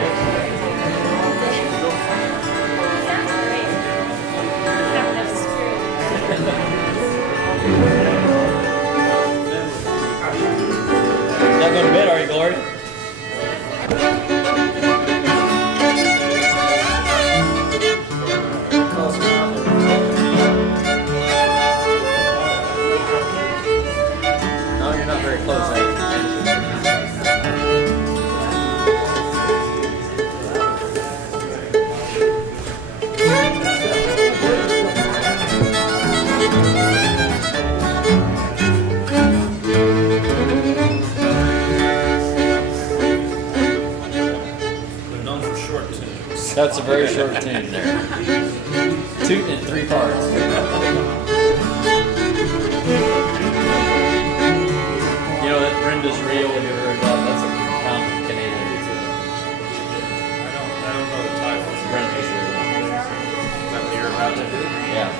Not going to bed, are you, Gloria? That's a very short tune there. 2 in 3 parts. You know that Brenda's Reel, have you ever heard that? That's a common Canadian tune. I don't know the title. Brenda's Reel. Is that what you're about to do? Yeah.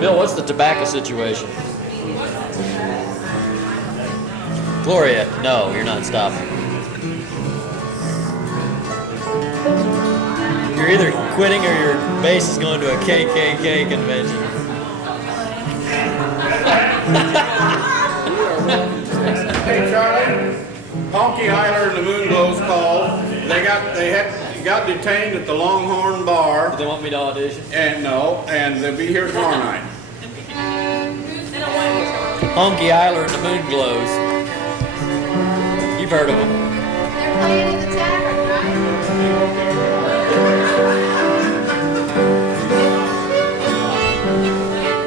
Bill, what's the tobacco situation? Gloria, no, you're not stopping. You're either quitting or your bass is going to a KKK convention. Hey Charlie, Honky Eiler and the Moonglows called. They got detained at the Longhorn Bar. Do they want me to audition? And they'll be here tomorrow night. Honky Eiler and the Moonglows. You've heard of them. They're playing in the tavern, right?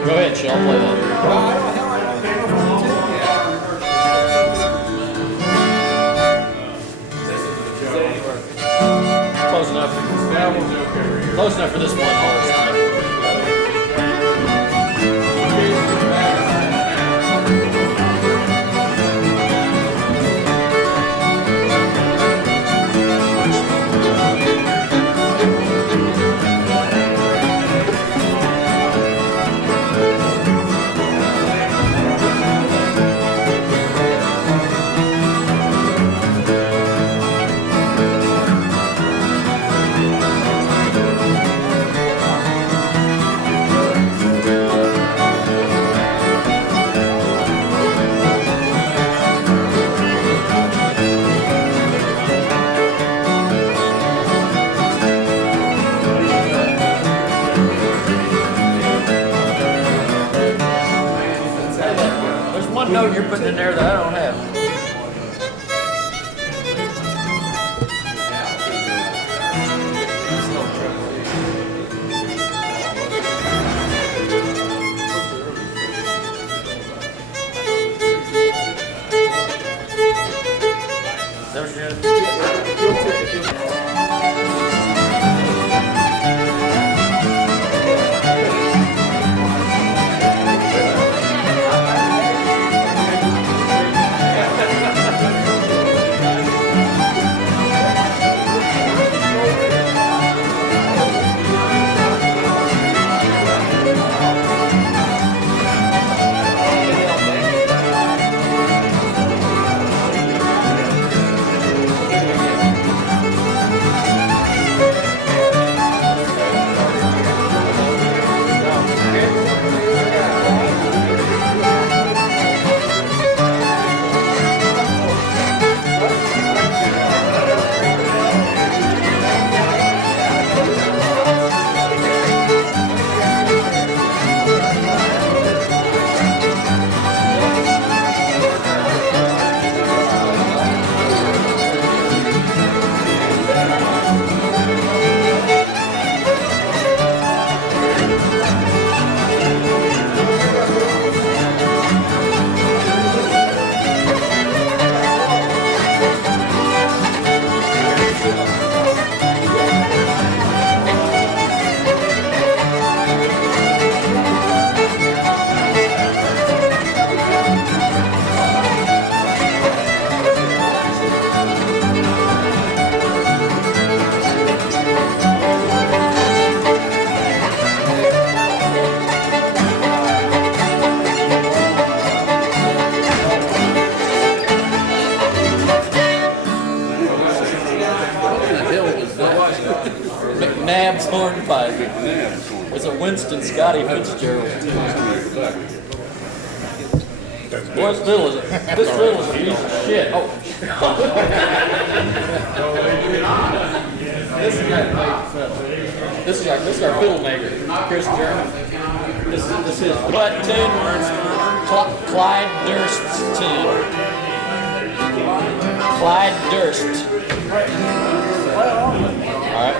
Go ahead, Sean, play that. Close enough. Close enough for this one horse. One note you're putting in there that I don't have. McNabb's hornpipe. It's a Winston Scotty Fitzgerald. Boy, this fiddle is a piece of shit. Oh. This is our fiddle maker, Chris German. This is butt tune. Clyde Durst's tune. Clyde Durst. All right.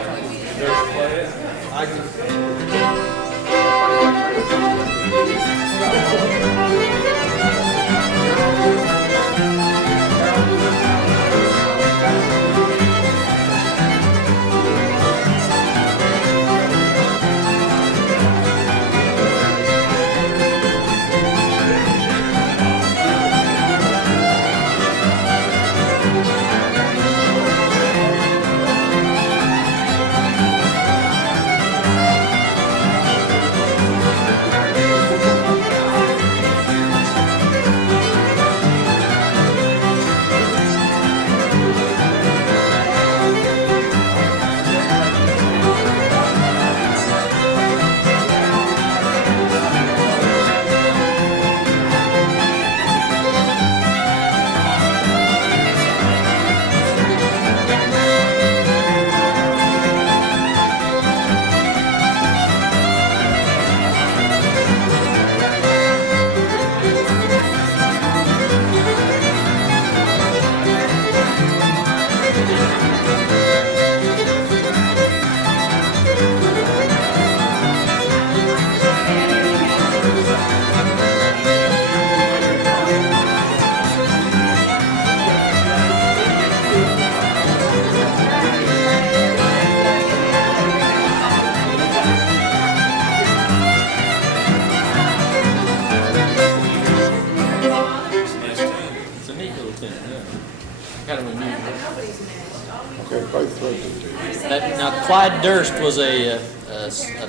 Now, Clyde Durst was a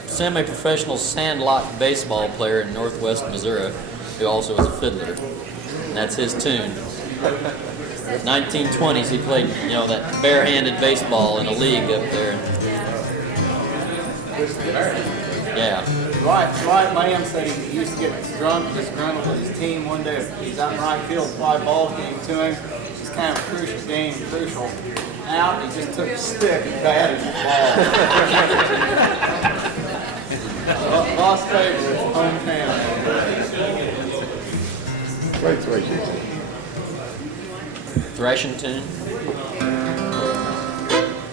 semi-professional sandlot baseball player in northwest Missouri who also was a fiddler. And that's his tune. 1920s, he played, you know, that bare-handed baseball in a league up there. Yeah. Right man said he used to get disgruntled with his team one day. He's out in right field, fly ball came to him. It's kind of a crucial game, crucial. Out, he just took a stick and batted the ball. Lost favorite, hometown. Great threshing. Threshing tune.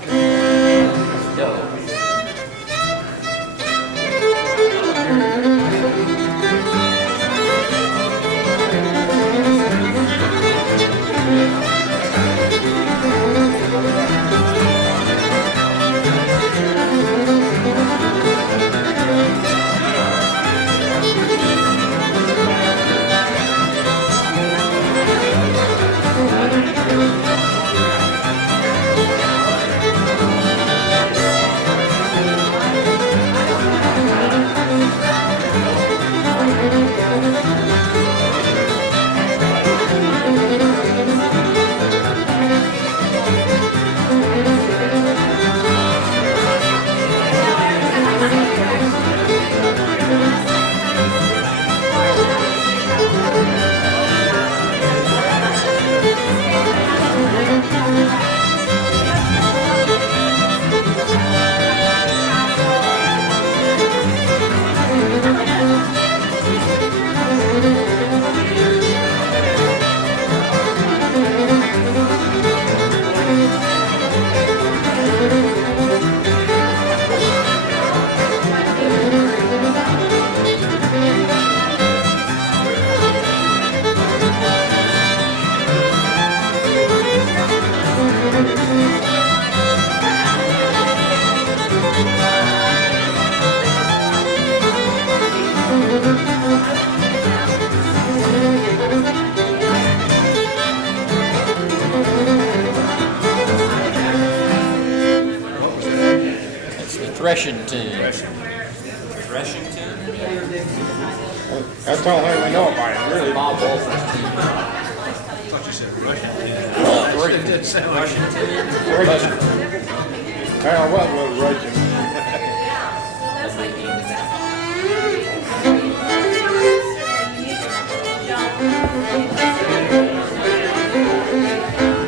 Let's go. Threshing tune. Threshing tune? That's the only thing we know about it, really. Bob Walsh's tune. I thought you said Russian tune. It did say Russian tune. Russian. Hell, what was Russian?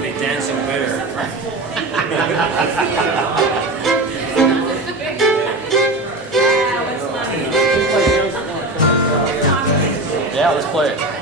A dancing bear. Yeah, let's play it.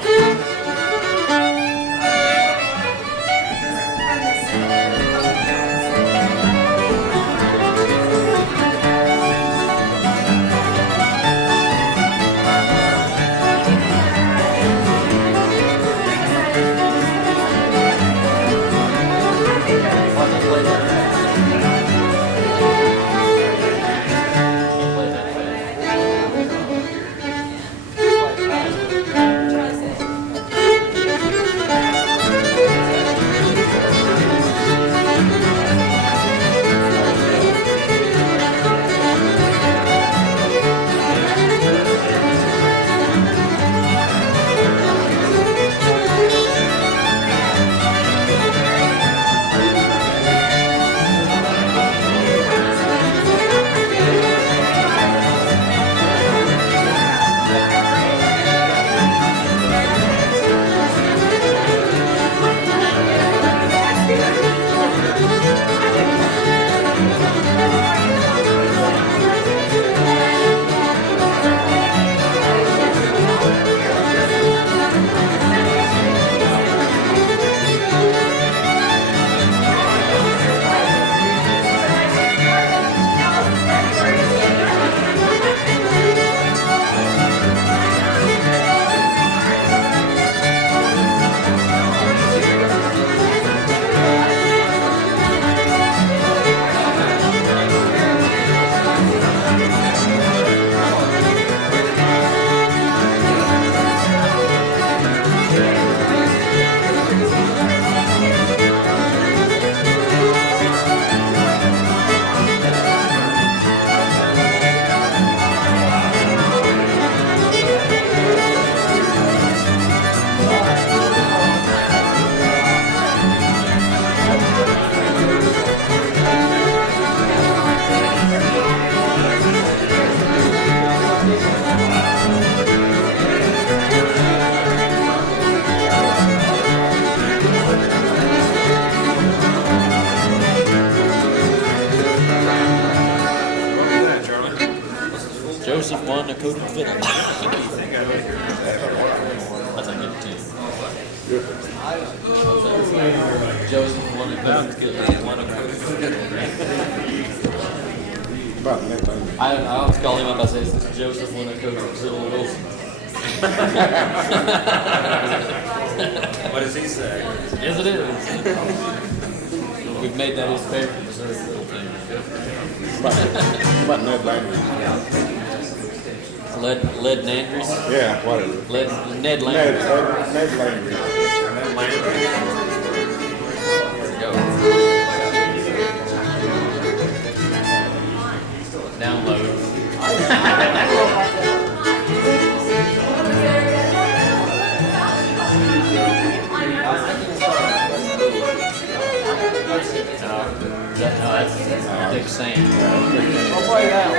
Joseph won a Kotajarvi fiddle. That's like it too. Joseph won a Kotajarvi fiddle. I always call him up. I say, "This is Joseph won a Kotajarvi fiddle Wilson." What does he say? Yes, it is. We've made that his favorite dessert fiddle thing. About Ned Landry. Lead Landry's? Yeah, whatever. Ned Landry. Ned Landry. Here we go. Download. No, that's Dick Sand. I'll play that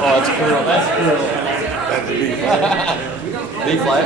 Oh, that's cool. That's cool. That's B flat. B flat.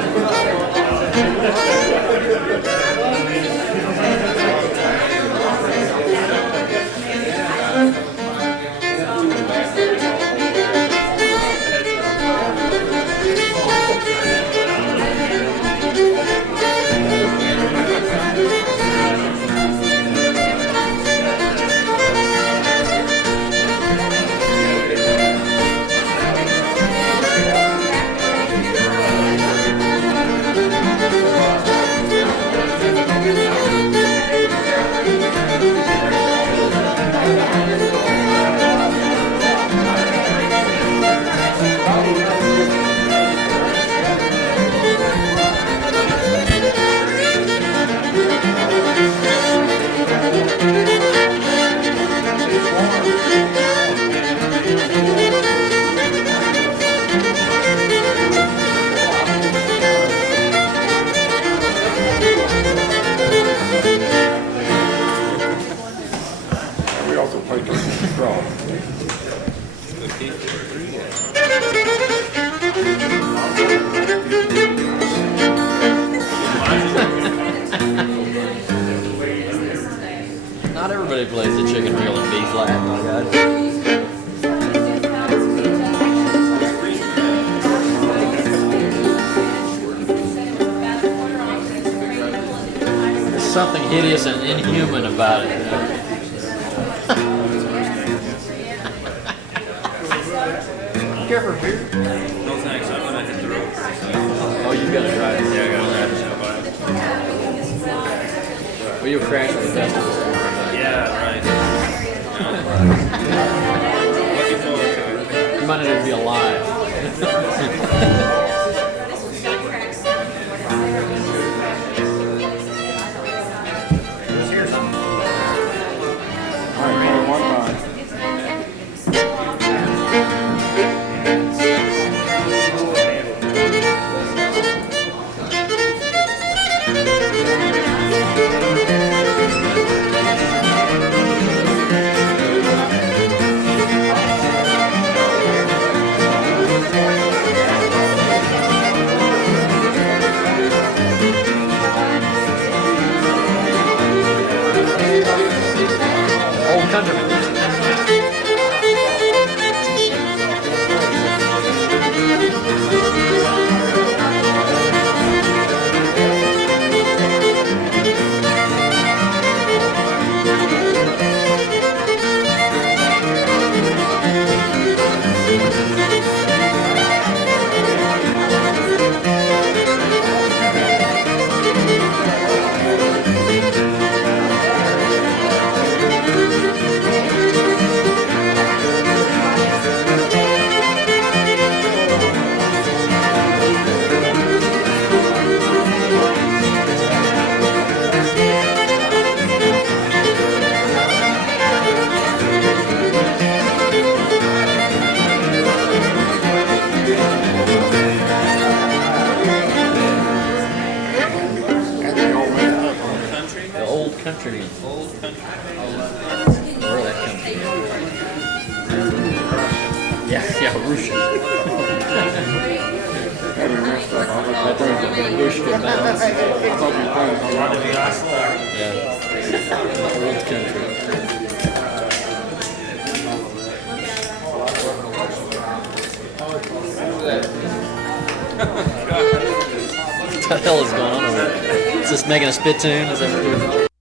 Not everybody plays the chicken reel in B flat, my God. There's something hideous and inhuman about it. Careful, beer. No thanks, I'm gonna hit the road. Oh, you gotta drive it. Yeah, I gotta drive it. Well, you'll crash with the festival. Yeah, right. You might not even be alive. Old countryman. Country. Old country. Where that come from? Yeah, Russian. That thing's like a bush get bounce. Yeah. Old country. What the hell is going on over there? Is this making a spit tune? Is that